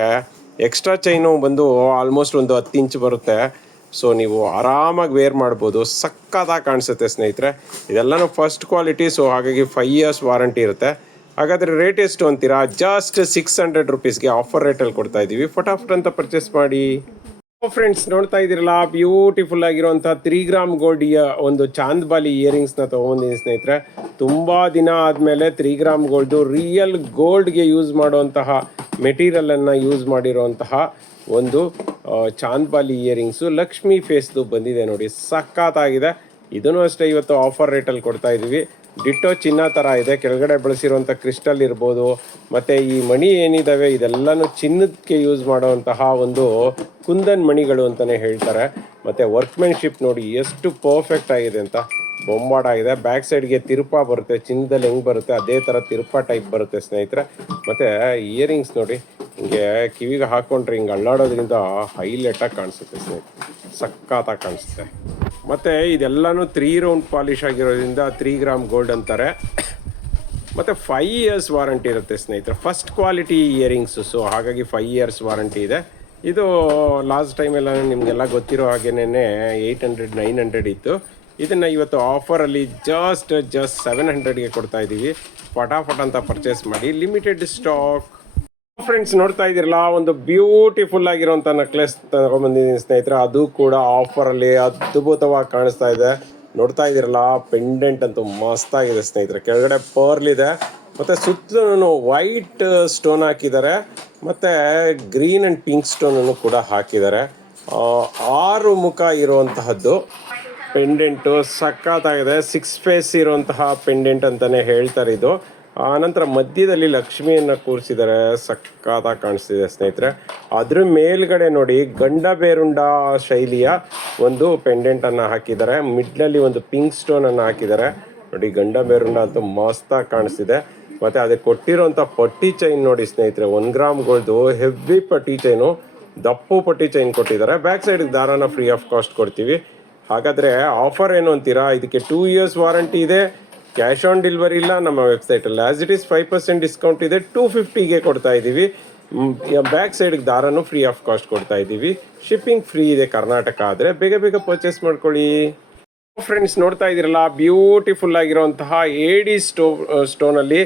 ಎಕ್ಸ್ಟ್ರಾ ಚೈನು ಬಂದು ಆಲ್ಮೋಸ್ಟ್ ಒಂದು 10 ಇಂಚ್ ಬರುತ್ತೆ. ಸೊ ನೀವು ಆರಾಮಾಗಿ ವೇರ್ ಮಾಡ್ಬೋದು, ಸಖತ್ತಾಗಿ ಕಾಣಿಸುತ್ತೆ ಸ್ನೇಹಿತರೆ. ಇದೆಲ್ಲನೂ ಫಸ್ಟ್ ಕ್ವಾಲಿಟಿ, ಸೊ ಹಾಗಾಗಿ 5 years ವಾರಂಟಿ ಇರುತ್ತೆ. ಹಾಗಾದರೆ ರೇಟ್ ಎಷ್ಟು ಅಂತೀರಾ? ಜಸ್ಟ್ 600 ರುಪೀಸ್ಗೆ ಆಫರ್ ರೇಟಲ್ಲಿ ಕೊಡ್ತಾ ಇದ್ದೀವಿ. ಫಟಾಫಟ್ ಅಂತ ಪರ್ಚೇಸ್ ಮಾಡಿ. ಫ್ರೆಂಡ್ಸ್, ನೋಡ್ತಾ ಇದ್ದೀರಲ್ಲ, ಬ್ಯೂಟಿಫುಲ್ ಆಗಿರುವಂಥ 3 ಗ್ರಾಮ್ ಗೋಲ್ಡ್ ಒಂದು ಚಾಂದ್ಬಾಲಿ ಇಯರಿಂಗ್ಸ್ನ ತೊಗೊಂಡಿದ್ದೀನಿ ಸ್ನೇಹಿತರೆ. ತುಂಬ ದಿನ ಆದಮೇಲೆ 3 ಗ್ರಾಮ್ ಗೋಲ್ಡು ರಿಯಲ್ ಗೋಲ್ಡ್ಗೆ ಯೂಸ್ ಮಾಡುವಂತಹ ಮೆಟೀರಿಯಲನ್ನು ಯೂಸ್ ಮಾಡಿರುವಂತಹ ಒಂದು ಚಾಂದ್ಬಾಲಿ ಇಯರಿಂಗ್ಸು ಲಕ್ಷ್ಮಿ ಫೇಸ್ದು ಬಂದಿದೆ ನೋಡಿ, ಸಖತ್ತಾಗಿದೆ. ಇದನ್ನು ಅಷ್ಟೇ ಇವತ್ತು ಆಫರ್ ರೇಟಲ್ಲಿ ಕೊಡ್ತಾ ಇದ್ದೀವಿ. ಡಿಟ್ಟೋ ಚಿನ್ನ ಥರ ಇದೆ, ಕೆಳಗಡೆ ಬಳಸಿರುವಂಥ ಕ್ರಿಸ್ಟಲ್ ಇರ್ಬೋದು, ಮತ್ತು ಈ ಮಣಿ ಏನಿದ್ದಾವೆ ಇದೆಲ್ಲನೂ ಚಿನ್ನಕ್ಕೆ ಯೂಸ್ ಮಾಡುವಂತಹ ಒಂದು ಕುಂದನ್ ಮಣಿಗಳು ಅಂತಲೇ ಹೇಳ್ತಾರೆ. ಮತ್ತು ವರ್ಕ್ಮೆನ್ಶಿಪ್ ನೋಡಿ ಎಷ್ಟು ಪರ್ಫೆಕ್ಟ್ ಆಗಿದೆ ಅಂತ, ಬೊಂಬಾಟಾಗಿದೆ. ಬ್ಯಾಕ್ ಸೈಡ್ಗೆ ತಿರುಪ ಬರುತ್ತೆ, ಚಿನ್ನದಲ್ಲಿ ಹೆಂಗೆ ಬರುತ್ತೆ ಅದೇ ಥರ ತಿರುಪ ಟೈಪ್ ಬರುತ್ತೆ ಸ್ನೇಹಿತರೆ. ಮತ್ತು ಇಯರಿಂಗ್ಸ್ ನೋಡಿ, ಹಿಂಗೆ ಕಿವಿಗೆ ಹಾಕ್ಕೊಂಡ್ರೆ ಹಿಂಗೆ ಅಳ್ಳಾಡೋದ್ರಿಂದ ಹೈಲೈಟಾಗಿ ಕಾಣಿಸುತ್ತೆ ಸ್ನೇಹಿತರೆ, ಸಖತ್ತಾಗಿ ಕಾಣಿಸುತ್ತೆ. ಮತ್ತು ಇದೆಲ್ಲನೂ 3 ರೌಂಡ್ ಪಾಲಿಶ್ ಆಗಿರೋದ್ರಿಂದ 3 ಗ್ರಾಮ್ ಗೋಲ್ಡ್ ಅಂತಾರೆ. ಮತ್ತು 5 years ವಾರಂಟಿ ಇರುತ್ತೆ ಸ್ನೇಹಿತರೆ. ಫಸ್ಟ್ ಕ್ವಾಲಿಟಿ ಇಯರಿಂಗ್ಸು, ಸೊ ಹಾಗಾಗಿ 5 years ವಾರಂಟಿ ಇದೆ. ಇದು ಲಾಸ್ಟ್ ಟೈಮೆಲ್ಲ ನಿಮಗೆಲ್ಲ ಗೊತ್ತಿರೋ ಹಾಗೇನೆ 800-900 ಇತ್ತು. ಇದನ್ನು ಇವತ್ತು ಆಫರಲ್ಲಿ ಜಸ್ಟ್ 700ಗೆ ಕೊಡ್ತಾ ಇದ್ದೀವಿ. ಫಟಾಫಟ್ ಅಂತ ಪರ್ಚೇಸ್ ಮಾಡಿ, ಲಿಮಿಟೆಡ್ ಸ್ಟಾಕ್. ಫ್ರೆಂಡ್ಸ್, ನೋಡ್ತಾ ಇದ್ದೀರಲ್ಲ, ಒಂದು ಬ್ಯೂಟಿಫುಲ್ ಆಗಿರುವಂಥ ನೆಕ್ಲೆಸ್ ತಗೊಂಡ್ಬಂದಿದ್ದೀನಿ ಸ್ನೇಹಿತರೆ. ಅದು ಕೂಡ ಆಫರಲ್ಲಿ ಅದ್ಭುತವಾಗಿ ಕಾಣಿಸ್ತಾ ಇದೆ. ನೋಡ್ತಾ ಇದ್ದೀರಲ್ಲ, ಪೆಂಡೆಂಟ್ ಅಂತೂ ಮಸ್ತಾಗಿದೆ ಸ್ನೇಹಿತರೆ. ಕೆಳಗಡೆ ಪರ್ಲ್ ಇದೆ, ಮತ್ತು ಸುತ್ತಲೂ ವೈಟ್ ಸ್ಟೋನ್ ಹಾಕಿದ್ದಾರೆ, ಮತ್ತು ಗ್ರೀನ್ ಆ್ಯಂಡ್ ಪಿಂಕ್ ಸ್ಟೋನನ್ನು ಕೂಡ ಹಾಕಿದ್ದಾರೆ. 6 ಮುಖ ಇರುವಂತಹದ್ದು ಪೆಂಡೆಂಟು, ಸಖತ್ತಾಗಿದೆ. 6 ಫೇಸ್ ಇರುವಂತಹ ಪೆಂಡೆಂಟ್ ಅಂತಲೇ ಹೇಳ್ತಾರೆ ಇದು. ಆನಂತರ ಮಧ್ಯದಲ್ಲಿ ಲಕ್ಷ್ಮಿಯನ್ನು ಕೂರಿಸಿದ್ದಾರೆ, ಸಖತ್ತಾಗಿ ಕಾಣಿಸ್ತಿದೆ ಸ್ನೇಹಿತರೆ. ಅದ್ರ ಮೇಲ್ಗಡೆ ನೋಡಿ ಗಂಡ ಬೇರುಂಡ ಶೈಲಿಯ ಒಂದು ಪೆಂಡೆಂಟನ್ನು ಹಾಕಿದ್ದಾರೆ. ಮಿಡ್ಲಲ್ಲಿ ಒಂದು ಪಿಂಕ್ ಸ್ಟೋನನ್ನು ಹಾಕಿದ್ದಾರೆ ನೋಡಿ, ಗಂಡ ಬೇರುಂಡ ಅಂತೂ ಮಸ್ತಾಗಿ ಕಾಣಿಸ್ತಿದೆ. ಮತ್ತು ಅದಕ್ಕೆ ಕೊಟ್ಟಿರೋಂಥ ಪಟ್ಟಿ ಚೈನ್ ನೋಡಿ ಸ್ನೇಹಿತರೆ, 1 ಗ್ರಾಮ್ ಗೋಲ್ಡು ಹೆವಿ ಪಟ್ಟಿ ಚೈನು, ದಪ್ಪು ಪಟ್ಟಿ ಚೈನ್ ಕೊಟ್ಟಿದ್ದಾರೆ. ಬ್ಯಾಕ್ ಸೈಡ್ಗೆ ದಾರಾನ ಫ್ರೀ ಆಫ್ ಕಾಸ್ಟ್ ಕೊಡ್ತೀವಿ. ಹಾಗಾದರೆ ಆಫರ್ ಏನು ಅಂತೀರಾ? ಇದಕ್ಕೆ 2 years ವಾರಂಟಿ ಇದೆ, ಕ್ಯಾಶ್ ಆನ್ ಡೆಲಿವರಿ ಇಲ್ಲ ನಮ್ಮ ವೆಬ್ಸೈಟಲ್ಲಿ. ಆ್ಯಸ್ ಇಟ್ ಈಸ್ 5% ಡಿಸ್ಕೌಂಟ್ ಇದೆ, 250ಗೆ ಕೊಡ್ತಾ ಇದ್ದೀವಿ. ಬ್ಯಾಕ್ ಸೈಡ್ಗೆ ದಾರನೂ ಫ್ರೀ ಆಫ್ ಕಾಸ್ಟ್ ಕೊಡ್ತಾ ಇದ್ದೀವಿ. ಶಿಪ್ಪಿಂಗ್ ಫ್ರೀ ಇದೆ ಕರ್ನಾಟಕ. ಆದರೆ ಬೇಗ ಬೇಗ ಪರ್ಚೇಸ್ ಮಾಡ್ಕೊಳ್ಳಿ. ಫ್ರೆಂಡ್ಸ್, ನೋಡ್ತಾ ಇದ್ದೀರಲ್ಲ, ಬ್ಯೂಟಿಫುಲ್ ಆಗಿರುವಂತಹ ಏಡಿ ಸ್ಟೋನಲ್ಲಿ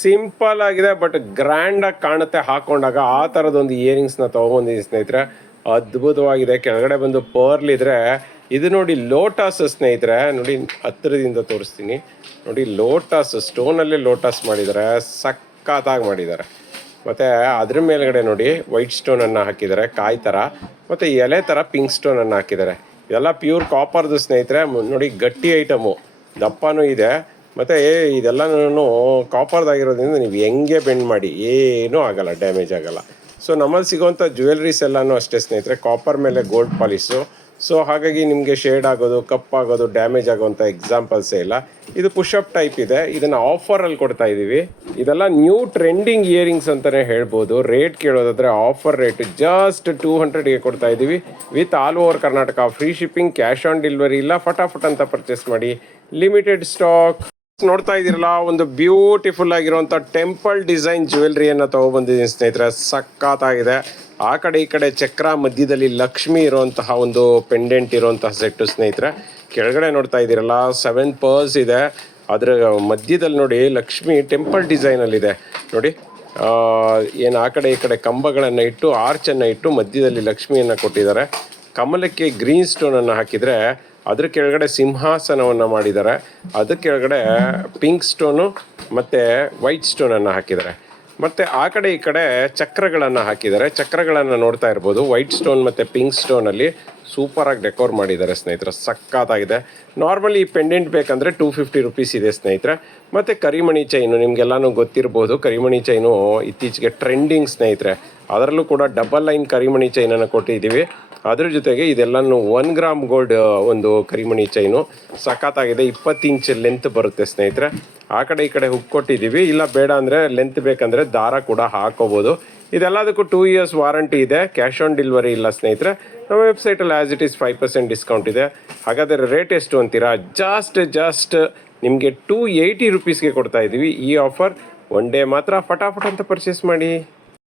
ಸಿಂಪಲ್ ಆಗಿದೆ ಬಟ್ ಗ್ರ್ಯಾಂಡಾಗಿ ಕಾಣುತ್ತೆ ಹಾಕೊಂಡಾಗ. ಆ ಥರದೊಂದು ಇಯರಿಂಗ್ಸ್ನ ತೊಗೊಂಡಿದ್ದೀನಿ ಸ್ನೇಹಿತರೆ, ಅದ್ಭುತವಾಗಿದೆ. ಕೆಳಗಡೆ ಬಂದು ಪರ್ಲ್ ಇದ್ರೆ, ಇದು ನೋಡಿ ಲೋಟಸ್ ಸ್ನೇಹಿತರೆ. ನೋಡಿ ಹತ್ತಿರದಿಂದ ತೋರಿಸ್ತೀನಿ ನೋಡಿ, ಲೋಟಸ್ ಸ್ಟೋನಲ್ಲೇ ಲೋಟಸ್ ಮಾಡಿದ್ದಾರೆ, ಸಖತ್ತಾಗಿ ಮಾಡಿದ್ದಾರೆ. ಮತ್ತು ಅದ್ರ ಮೇಲ್ಗಡೆ ನೋಡಿ ವೈಟ್ ಸ್ಟೋನನ್ನು ಹಾಕಿದ್ದಾರೆ ಕಾಯಿ ಥರ, ಮತ್ತು ಎಲೆ ಥರ ಪಿಂಕ್ ಸ್ಟೋನನ್ನು ಹಾಕಿದ್ದಾರೆ. ಇದೆಲ್ಲ ಪ್ಯೂರ್ ಕಾಪರ್ದು ಸ್ನೇಹಿತರೆ. ನೋಡಿ ಗಟ್ಟಿ ಐಟಮು, ದಪ್ಪನೂ ಇದೆ. ಮತ್ತು ಇದೆಲ್ಲನೂ ಕಾಪರ್ದಾಗಿರೋದ್ರಿಂದ ನೀವು ಹೆಂಗೆ ಬೆಂಡ್ ಮಾಡಿ ಏನೂ ಆಗೋಲ್ಲ, ಡ್ಯಾಮೇಜ್ ಆಗೋಲ್ಲ. ಸೊ ನಮ್ಮಲ್ಲಿ ಸಿಗೋವಂಥ ಜ್ಯುವೆಲ್ರೀಸ್ ಎಲ್ಲನೂ ಅಷ್ಟೇ ಸ್ನೇಹಿತರೆ, ಕಾಪರ್ ಮೇಲೆ ಗೋಲ್ಡ್ ಪಾಲಿಶು. ಸೊ ಹಾಗಾಗಿ ನಿಮಗೆ ಶೇಡ್ ಆಗೋದು, ಕಪ್ಪಾಗೋದು, ಡ್ಯಾಮೇಜ್ ಆಗೋವಂಥ ಎಕ್ಸಾಂಪಲ್ಸೇ ಇಲ್ಲ. ಇದು ಪುಷಪ್ ಟೈಪ್ ಇದೆ. ಇದನ್ನು ಆಫರಲ್ಲಿ ಕೊಡ್ತಾ ಇದ್ದೀವಿ. ಇದೆಲ್ಲ ನ್ಯೂ ಟ್ರೆಂಡಿಂಗ್ ಇಯರಿಂಗ್ಸ್ ಅಂತಲೇ ಹೇಳ್ಬೋದು. ರೇಟ್ ಕೇಳೋದಾದರೆ ಆಫರ್ ರೇಟ್ ಜಸ್ಟ್ 200ಗೆ ಕೊಡ್ತಾ ಇದ್ದೀವಿ, with all over Karnataka. Free shipping, cash on delivery ಇಲ್ಲ. ಫಟಾಫಟ್ ಅಂತ ಪರ್ಚೇಸ್ ಮಾಡಿ, ಲಿಮಿಟೆಡ್ ಸ್ಟಾಕ್. ನೋಡ್ತಾ ಇದ್ದೀರಲ್ಲ, ಒಂದು ಬ್ಯೂಟಿಫುಲ್ ಆಗಿರುವಂಥ ಟೆಂಪಲ್ ಡಿಸೈನ್ ಜ್ಯುವೆಲ್ರಿಯನ್ನು ತೊಗೊಬಂದಿದ್ದೀನಿ ಸ್ನೇಹಿತರೆ, ಸಖತ್ತಾಗಿದೆ. ಆ ಕಡೆ ಈ ಕಡೆ ಚಕ್ರ, ಮಧ್ಯದಲ್ಲಿ ಲಕ್ಷ್ಮಿ ಇರುವಂತಹ ಒಂದು ಪೆಂಡೆಂಟ್ ಇರುವಂತಹ ಸೆಟ್ಟು ಸ್ನೇಹಿತರೆ. ಕೆಳಗಡೆ ನೋಡ್ತಾ ಇದ್ದೀರಲ್ಲ, 7 ಪರ್ಲ್ಸ್ ಇದೆ. ಅದರ ಮಧ್ಯದಲ್ಲಿ ನೋಡಿ ಲಕ್ಷ್ಮಿ ಟೆಂಪಲ್ ಡಿಸೈನಲ್ಲಿದೆ ನೋಡಿ. ಏನು ಆ ಕಡೆ ಈ ಕಡೆ ಕಂಬಗಳನ್ನು ಇಟ್ಟು, ಆರ್ಚನ್ನು ಇಟ್ಟು, ಮಧ್ಯದಲ್ಲಿ ಲಕ್ಷ್ಮಿಯನ್ನು ಕೊಟ್ಟಿದ್ದಾರೆ. ಕಮಲಕ್ಕೆ ಗ್ರೀನ್ ಸ್ಟೋನನ್ನು ಹಾಕಿದರೆ, ಅದ್ರ ಕೆಳಗಡೆ ಸಿಂಹಾಸನವನ್ನು ಮಾಡಿದ್ದಾರೆ. ಅದ್ರ ಕೆಳಗಡೆ ಪಿಂಕ್ ಸ್ಟೋನು ಮತ್ತು ವೈಟ್ ಸ್ಟೋನನ್ನು ಹಾಕಿದ್ದಾರೆ. ಮತ್ತು ಆ ಕಡೆ ಈ ಕಡೆ ಚಕ್ರಗಳನ್ನು ಹಾಕಿದ್ದಾರೆ. ಚಕ್ರಗಳನ್ನು ನೋಡ್ತಾ ಇರ್ಬೋದು, ವೈಟ್ ಸ್ಟೋನ್ ಮತ್ತು ಪಿಂಕ್ ಸ್ಟೋನಲ್ಲಿ ಸೂಪರಾಗಿ ಡೆಕೋರ್ ಮಾಡಿದ್ದಾರೆ ಸ್ನೇಹಿತರೆ, ಸಕ್ಕತ್ತಾಗಿದೆ. ನಾರ್ಮಲಿ ಈ ಪೆಂಡೆಂಟ್ ಬೇಕಂದರೆ 250 ರುಪೀಸ್ ಇದೆ ಸ್ನೇಹಿತರೆ. ಮತ್ತು ಕರಿಮಣಿ ಚೈನು ನಿಮಗೆಲ್ಲನೂ ಗೊತ್ತಿರ್ಬೋದು, ಕರಿಮಣಿ ಚೈನು ಇತ್ತೀಚೆಗೆ ಟ್ರೆಂಡಿಂಗ್ ಸ್ನೇಹಿತರೆ. ಅದರಲ್ಲೂ ಕೂಡ ಡಬಲ್ ಲೈನ್ ಕರಿಮಣಿ ಚೈನನ್ನು ಕೊಟ್ಟಿದ್ದೀವಿ. ಅದ್ರ ಜೊತೆಗೆ ಇದೆಲ್ಲನೂ 1 ಗ್ರಾಮ್ ಗೋಲ್ಡ್ ಒಂದು ಕರಿಮಣಿ ಚೈನು ಸಖತ್ತಾಗಿದೆ. 20 ಇಂಚ್ ಲೆಂತ್ ಬರುತ್ತೆ ಸ್ನೇಹಿತರೆ. ಆ ಕಡೆ ಈ ಕಡೆ ಹುಕ್ ಕೊಟ್ಟಿದ್ದೀವಿ. ಇಲ್ಲ ಬೇಡ ಅಂದರೆ ಲೆಂತ್ ಬೇಕಂದರೆ ದಾರ ಕೂಡ ಹಾಕೋಬೋದು. ಇದೆಲ್ಲದಕ್ಕೂ 2 ಇಯರ್ಸ್ ವಾರಂಟಿ ಇದೆ. ಕ್ಯಾಶ್ ಆನ್ ಡೆಲಿವರಿ ಇಲ್ಲ ಸ್ನೇಹಿತರೆ. ನಮ್ಮ ವೆಬ್ಸೈಟಲ್ಲಿ ಆ್ಯಸ್ ಇಟ್ ಈಸ್ 5% ಡಿಸ್ಕೌಂಟ್ ಇದೆ. ಹಾಗಾದರೆ ರೇಟ್ ಎಷ್ಟು ಅಂತೀರಾ? ಜಸ್ಟ್ ನಿಮಗೆ 280 ರುಪೀಸ್ಗೆ ಕೊಡ್ತಾ ಇದ್ದೀವಿ ಈ ಆಫರ್. ಒನ್ ಡೇ ಮಾತ್ರ, ಫಟಾಫಟ್ ಅಂತ ಪರ್ಚೇಸ್ ಮಾಡಿ.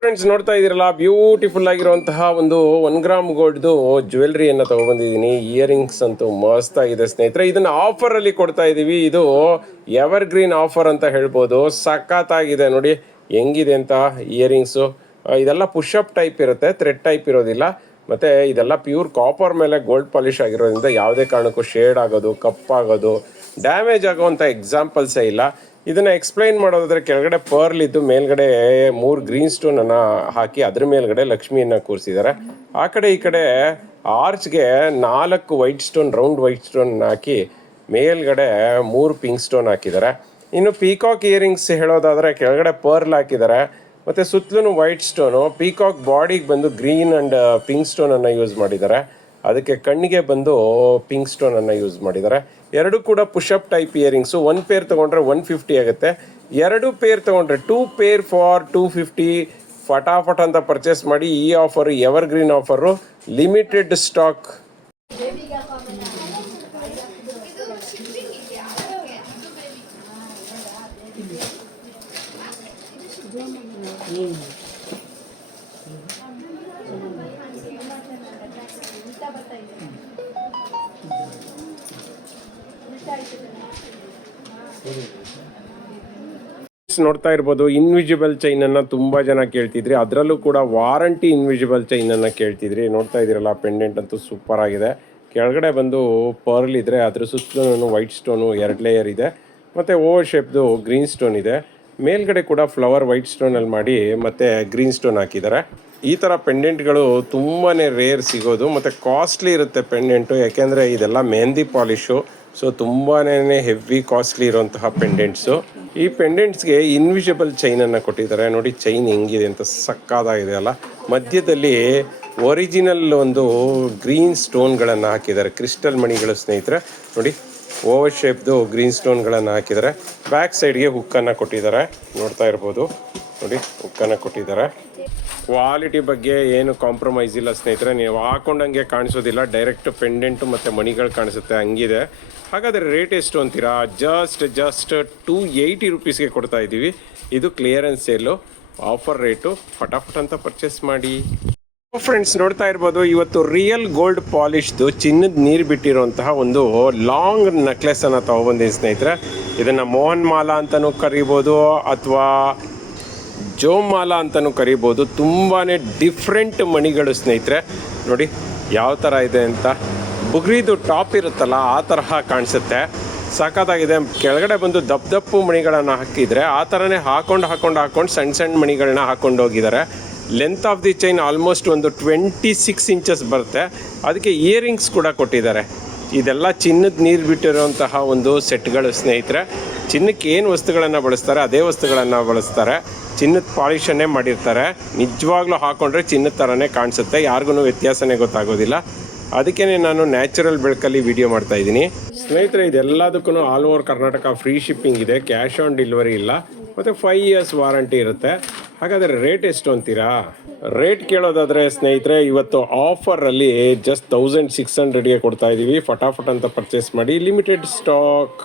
ಫ್ರೆಂಡ್ಸ್ ನೋಡ್ತಾ ಇದ್ದೀರಲ್ಲ, ಬ್ಯೂಟಿಫುಲ್ ಆಗಿರುವಂತಹ ಒಂದು 1 ಗ್ರಾಮ್ ಗೋಲ್ಡ್ದು ಜ್ಯುವೆಲ್ರಿಯನ್ನು ತೊಗೊಬಂದಿದ್ದೀನಿ. ಇಯರಿಂಗ್ಸ್ ಅಂತೂ ಮಸ್ತ್ ಆಗಿದೆ ಸ್ನೇಹಿತರೆ. ಇದನ್ನು ಆಫರಲ್ಲಿ ಕೊಡ್ತಾ ಇದ್ದೀವಿ. ಇದು ಎವರ್ ಗ್ರೀನ್ ಆಫರ್ ಅಂತ ಹೇಳ್ಬೋದು. ಸಖತ್ತಾಗಿದೆ ನೋಡಿ ಹೆಂಗಿದೆ ಅಂತ ಇಯರಿಂಗ್ಸು. ಇದೆಲ್ಲ ಪುಷಪ್ ಟೈಪ್ ಇರುತ್ತೆ, ಥ್ರೆಡ್ ಟೈಪ್ ಇರೋದಿಲ್ಲ. ಮತ್ತು ಇದೆಲ್ಲ ಪ್ಯೂರ್ ಕಾಪರ್ ಮೇಲೆ ಗೋಲ್ಡ್ ಪಾಲಿಶ್ ಆಗಿರೋದ್ರಿಂದ ಯಾವುದೇ ಕಾರಣಕ್ಕೂ ಶೇಡ್ ಆಗೋದು, ಕಪ್ಪಾಗೋದು, ಡ್ಯಾಮೇಜ್ ಆಗೋವಂಥ ಎಕ್ಸಾಂಪಲ್ಸೇ ಇಲ್ಲ. ಇದನ್ನು ಎಕ್ಸ್ಪ್ಲೈನ್ ಮಾಡೋದಾದರೆ ಕೆಳಗಡೆ ಪರ್ಲ್ ಇದ್ದು ಮೇಲ್ಗಡೆ 3 ಗ್ರೀನ್ ಸ್ಟೋನನ್ನು ಹಾಕಿ ಅದ್ರ ಮೇಲ್ಗಡೆ ಲಕ್ಷ್ಮಿಯನ್ನು ಕೂರಿಸಿದ್ದಾರೆ. ಆ ಕಡೆ ಈ ಕಡೆ ಆರ್ಚ್ಗೆ 4 white stone, round white stone ಹಾಕಿ ಮೇಲ್ಗಡೆ 3 ಪಿಂಕ್ ಸ್ಟೋನ್ ಹಾಕಿದ್ದಾರೆ. ಇನ್ನು ಪೀಕಾಕ್ ಇಯರಿಂಗ್ಸ್ ಹೇಳೋದಾದರೆ ಕೆಳಗಡೆ ಪರ್ಲ್ ಹಾಕಿದ್ದಾರೆ ಮತ್ತು ಸುತ್ತಲೂ ವೈಟ್ ಸ್ಟೋನು. ಪೀಕಾಕ್ ಬಾಡಿಗೆ ಬಂದು ಗ್ರೀನ್ ಆ್ಯಂಡ್ ಪಿಂಕ್ ಸ್ಟೋನನ್ನು ಯೂಸ್ ಮಾಡಿದ್ದಾರೆ. ಅದಕ್ಕೆ ಕಣ್ಣಿಗೆ ಬಂದು ಪಿಂಕ್ ಸ್ಟೋನನ್ನು ಯೂಸ್ ಮಾಡಿದ್ದಾರೆ. ಎರಡೂ ಕೂಡ ಪುಷಪ್ ಟೈಪ್ ಇಯರಿಂಗ್ಸು. 1 ಪೇರ್ ತೊಗೊಂಡ್ರೆ 150 ಆಗುತ್ತೆ. 2 ಪೇರ್ ತೊಗೊಂಡ್ರೆ 2 ಪೇರ್ ಫಾರ್ 250. ಫಟಾಫಟ್ ಅಂತ ಪರ್ಚೇಸ್ ಮಾಡಿ. ಈ offer ever green offer, limited stock. ನೋಡ್ತಾ ಇರ್ಬೋದು, ಇನ್ವಿಜಿಬಲ್ ಚೈನನ್ನು ತುಂಬ ಜನ ಕೇಳ್ತಿದ್ರಿ. ಅದರಲ್ಲೂ ಕೂಡ ವಾರಂಟಿ ಇನ್ವಿಜಿಬಲ್ ಚೈನನ್ನು ಕೇಳ್ತಿದ್ರಿ. ನೋಡ್ತಾ ಇದ್ದೀರಲ್ಲ, ಪೆಂಡೆಂಟ್ ಅಂತೂ ಸೂಪರ್ ಆಗಿದೆ. ಕೆಳಗಡೆ ಬಂದು ಪರ್ಲ್ ಇದ್ದರೆ ಅದ್ರ ಸುತ್ತಲೂ ವೈಟ್ ಸ್ಟೋನು 2 ಲೇಯರ್ ಇದೆ. ಮತ್ತು ಓವರ್ ಶೇಪ್ದು ಗ್ರೀನ್ ಸ್ಟೋನ್ ಇದೆ. ಮೇಲ್ಗಡೆ ಕೂಡ ಫ್ಲವರ್ ವೈಟ್ ಸ್ಟೋನಲ್ಲಿ ಮಾಡಿ ಮತ್ತು ಗ್ರೀನ್ ಸ್ಟೋನ್ ಹಾಕಿದ್ದಾರೆ. ಈ ಥರ ಪೆಂಡೆಂಟ್ಗಳು ತುಂಬಾ ರೇರ್ ಸಿಗೋದು ಮತ್ತು ಕಾಸ್ಟ್ಲಿ ಇರುತ್ತೆ ಪೆಂಡೆಂಟು. ಯಾಕೆಂದರೆ ಇದೆಲ್ಲ ಮೆಹಂದಿ ಪಾಲಿಶು. ಸೊ ತುಂಬಾ ಹೆವಿ ಕಾಸ್ಟ್ಲಿ ಇರೋಂತಹ ಪೆಂಡೆಂಟ್ಸು. ಈ ಪೆಂಡೆಂಟ್ಸ್ಗೆ ಇನ್ವಿಜಿಬಲ್ ಚೈನನ್ನು ಕೊಟ್ಟಿದ್ದಾರೆ. ನೋಡಿ ಚೈನ್ ಹೆಂಗಿದೆ ಅಂತ, ಸಕ್ಕತ್ತಾಗಿದೆ ಅಲ್ಲ. ಮಧ್ಯದಲ್ಲಿ ಒರಿಜಿನಲ್ ಒಂದು ಗ್ರೀನ್ ಸ್ಟೋನ್ಗಳನ್ನು ಹಾಕಿದ್ದಾರೆ, ಕ್ರಿಸ್ಟಲ್ ಮಣಿಗಳು ಸ್ನೇಹಿತರೆ. ನೋಡಿ ಓವರ್ ಶೇಪ್ದು ಗ್ರೀನ್ ಸ್ಟೋನ್ಗಳನ್ನು ಹಾಕಿದ್ದಾರೆ. ಬ್ಯಾಕ್ ಸೈಡ್ಗೆ ಹುಕ್ಕನ್ನು ಕೊಟ್ಟಿದ್ದಾರೆ, ನೋಡ್ತಾ ಇರ್ಬೋದು. ನೋಡಿ ಹುಕ್ಕನ್ನು ಕೊಟ್ಟಿದ್ದಾರೆ. ಕ್ವಾಲಿಟಿ ಬಗ್ಗೆ ಏನು ಕಾಂಪ್ರಮೈಸ್ ಇಲ್ಲ ಸ್ನೇಹಿತರೆ. ನೀವು ಹಾಕೊಂಡಂಗೆ ಕಾಣಿಸೋದಿಲ್ಲ, ಡೈರೆಕ್ಟ್ ಪೆಂಡೆಂಟು ಮತ್ತು ಮಣಿಗಳು ಕಾಣಿಸುತ್ತೆ, ಹಂಗಿದೆ. ಹಾಗಾದರೆ ರೇಟ್ ಎಷ್ಟು ಅಂತೀರಾ? ಜಸ್ಟ್ 280 ರುಪೀಸ್ಗೆ ಕೊಡ್ತಾ ಇದ್ದೀವಿ. ಇದು ಕ್ಲಿಯರೆನ್ಸ್ ಸೇಲು, ಆಫರ್ ರೇಟು. ಫಟಾಫಟ್ ಅಂತ ಪರ್ಚೇಸ್ ಮಾಡಿ. ಫ್ರೆಂಡ್ಸ್ ನೋಡ್ತಾ ಇರ್ಬೋದು, ಇವತ್ತು ರಿಯಲ್ ಗೋಲ್ಡ್ ಪಾಲಿಶ್ದು ಚಿನ್ನದ ನೀರು ಬಿಟ್ಟಿರುವಂತಹ ಒಂದು ಲಾಂಗ್ ನೆಕ್ಲೆಸನ್ನು ತೊಗೊಬಂದಿದ್ದೀನಿ ಸ್ನೇಹಿತರೆ. ಇದನ್ನು ಮೋಹನ್ ಮಾಲಾ ಅಂತಲೂ ಕರಿಬೋದು ಅಥವಾ ಜೋಮಾಲಾ ಅಂತಲೂ ಕರಿಬೋದು. ತುಂಬಾ ಡಿಫ್ರೆಂಟ್ ಮಣಿಗಳು ಸ್ನೇಹಿತರೆ. ನೋಡಿ ಯಾವ ಥರ ಇದೆ ಅಂತ. ಬುಗ್ರಿದು ಟಾಪ್ ಇರುತ್ತಲ್ಲ ಆ ತರಹ ಕಾಣಿಸುತ್ತೆ, ಸಖತ್ತಾಗಿದೆ. ಕೆಳಗಡೆ ಬಂದು ದಪ್ಪು ಮಣಿಗಳನ್ನು ಹಾಕಿದರೆ ಆ ಥರನೇ ಹಾಕೊಂಡು ಸಣ್ಣ ಮಣಿಗಳನ್ನ ಹಾಕೊಂಡು ಹೋಗಿದ್ದಾರೆ. Length of the chain almost ಒಂದು 26 ಇಂಚಸ್ ಬರುತ್ತೆ. ಅದಕ್ಕೆ ಇಯರಿಂಗ್ಸ್ ಕೂಡ ಕೊಟ್ಟಿದ್ದಾರೆ. ಇದೆಲ್ಲ ಚಿನ್ನದ ನೀರು ಬಿಟ್ಟಿರುವಂತಹ ಒಂದು ಸೆಟ್ಗಳು ಸ್ನೇಹಿತರೆ. ಚಿನ್ನಕ್ಕೆ ಏನು ವಸ್ತುಗಳನ್ನು ಬಳಸ್ತಾರೆ ಅದೇ ವಸ್ತುಗಳನ್ನು ಬಳಸ್ತಾರೆ. ಚಿನ್ನದ ಪಾಲಿಷನ್ನೇ ಮಾಡಿರ್ತಾರೆ. ನಿಜವಾಗ್ಲೂ ಹಾಕೊಂಡ್ರೆ ಚಿನ್ನದ ಥರನೇ ಕಾಣಿಸುತ್ತೆ, ಯಾರಿಗೂ ವ್ಯತ್ಯಾಸನೇ ಗೊತ್ತಾಗೋದಿಲ್ಲ. ಅದಕ್ಕೇ ನಾನು ನ್ಯಾಚುರಲ್ ಬೆಳಕಲ್ಲಿ ವಿಡಿಯೋ ಮಾಡ್ತಾ ಇದ್ದೀನಿ ಸ್ನೇಹಿತರೆ. ಇದೆಲ್ಲದಕ್ಕೂ all over Karnataka free shipping ಇದೆ, ಕ್ಯಾಶ್ ಆನ್ ಡೆಲಿವರಿ ಇಲ್ಲ, ಮತ್ತು 5 ಇಯರ್ಸ್ ವಾರಂಟಿ ಇರುತ್ತೆ. ಹಾಗಾದರೆ ರೇಟ್ ಎಷ್ಟು ಅಂತೀರಾ? ರೇಟ್ ಕೇಳೋದಾದರೆ ಸ್ನೇಹಿತರೆ, ಇವತ್ತು ಆಫರಲ್ಲಿ ಜಸ್ಟ್ 1600ಗೆ ಕೊಡ್ತಾ ಇದ್ದೀವಿ. ಫಟಾಫಟ್ ಅಂತ ಪರ್ಚೇಸ್ ಮಾಡಿ, ಲಿಮಿಟೆಡ್ ಸ್ಟಾಕ್.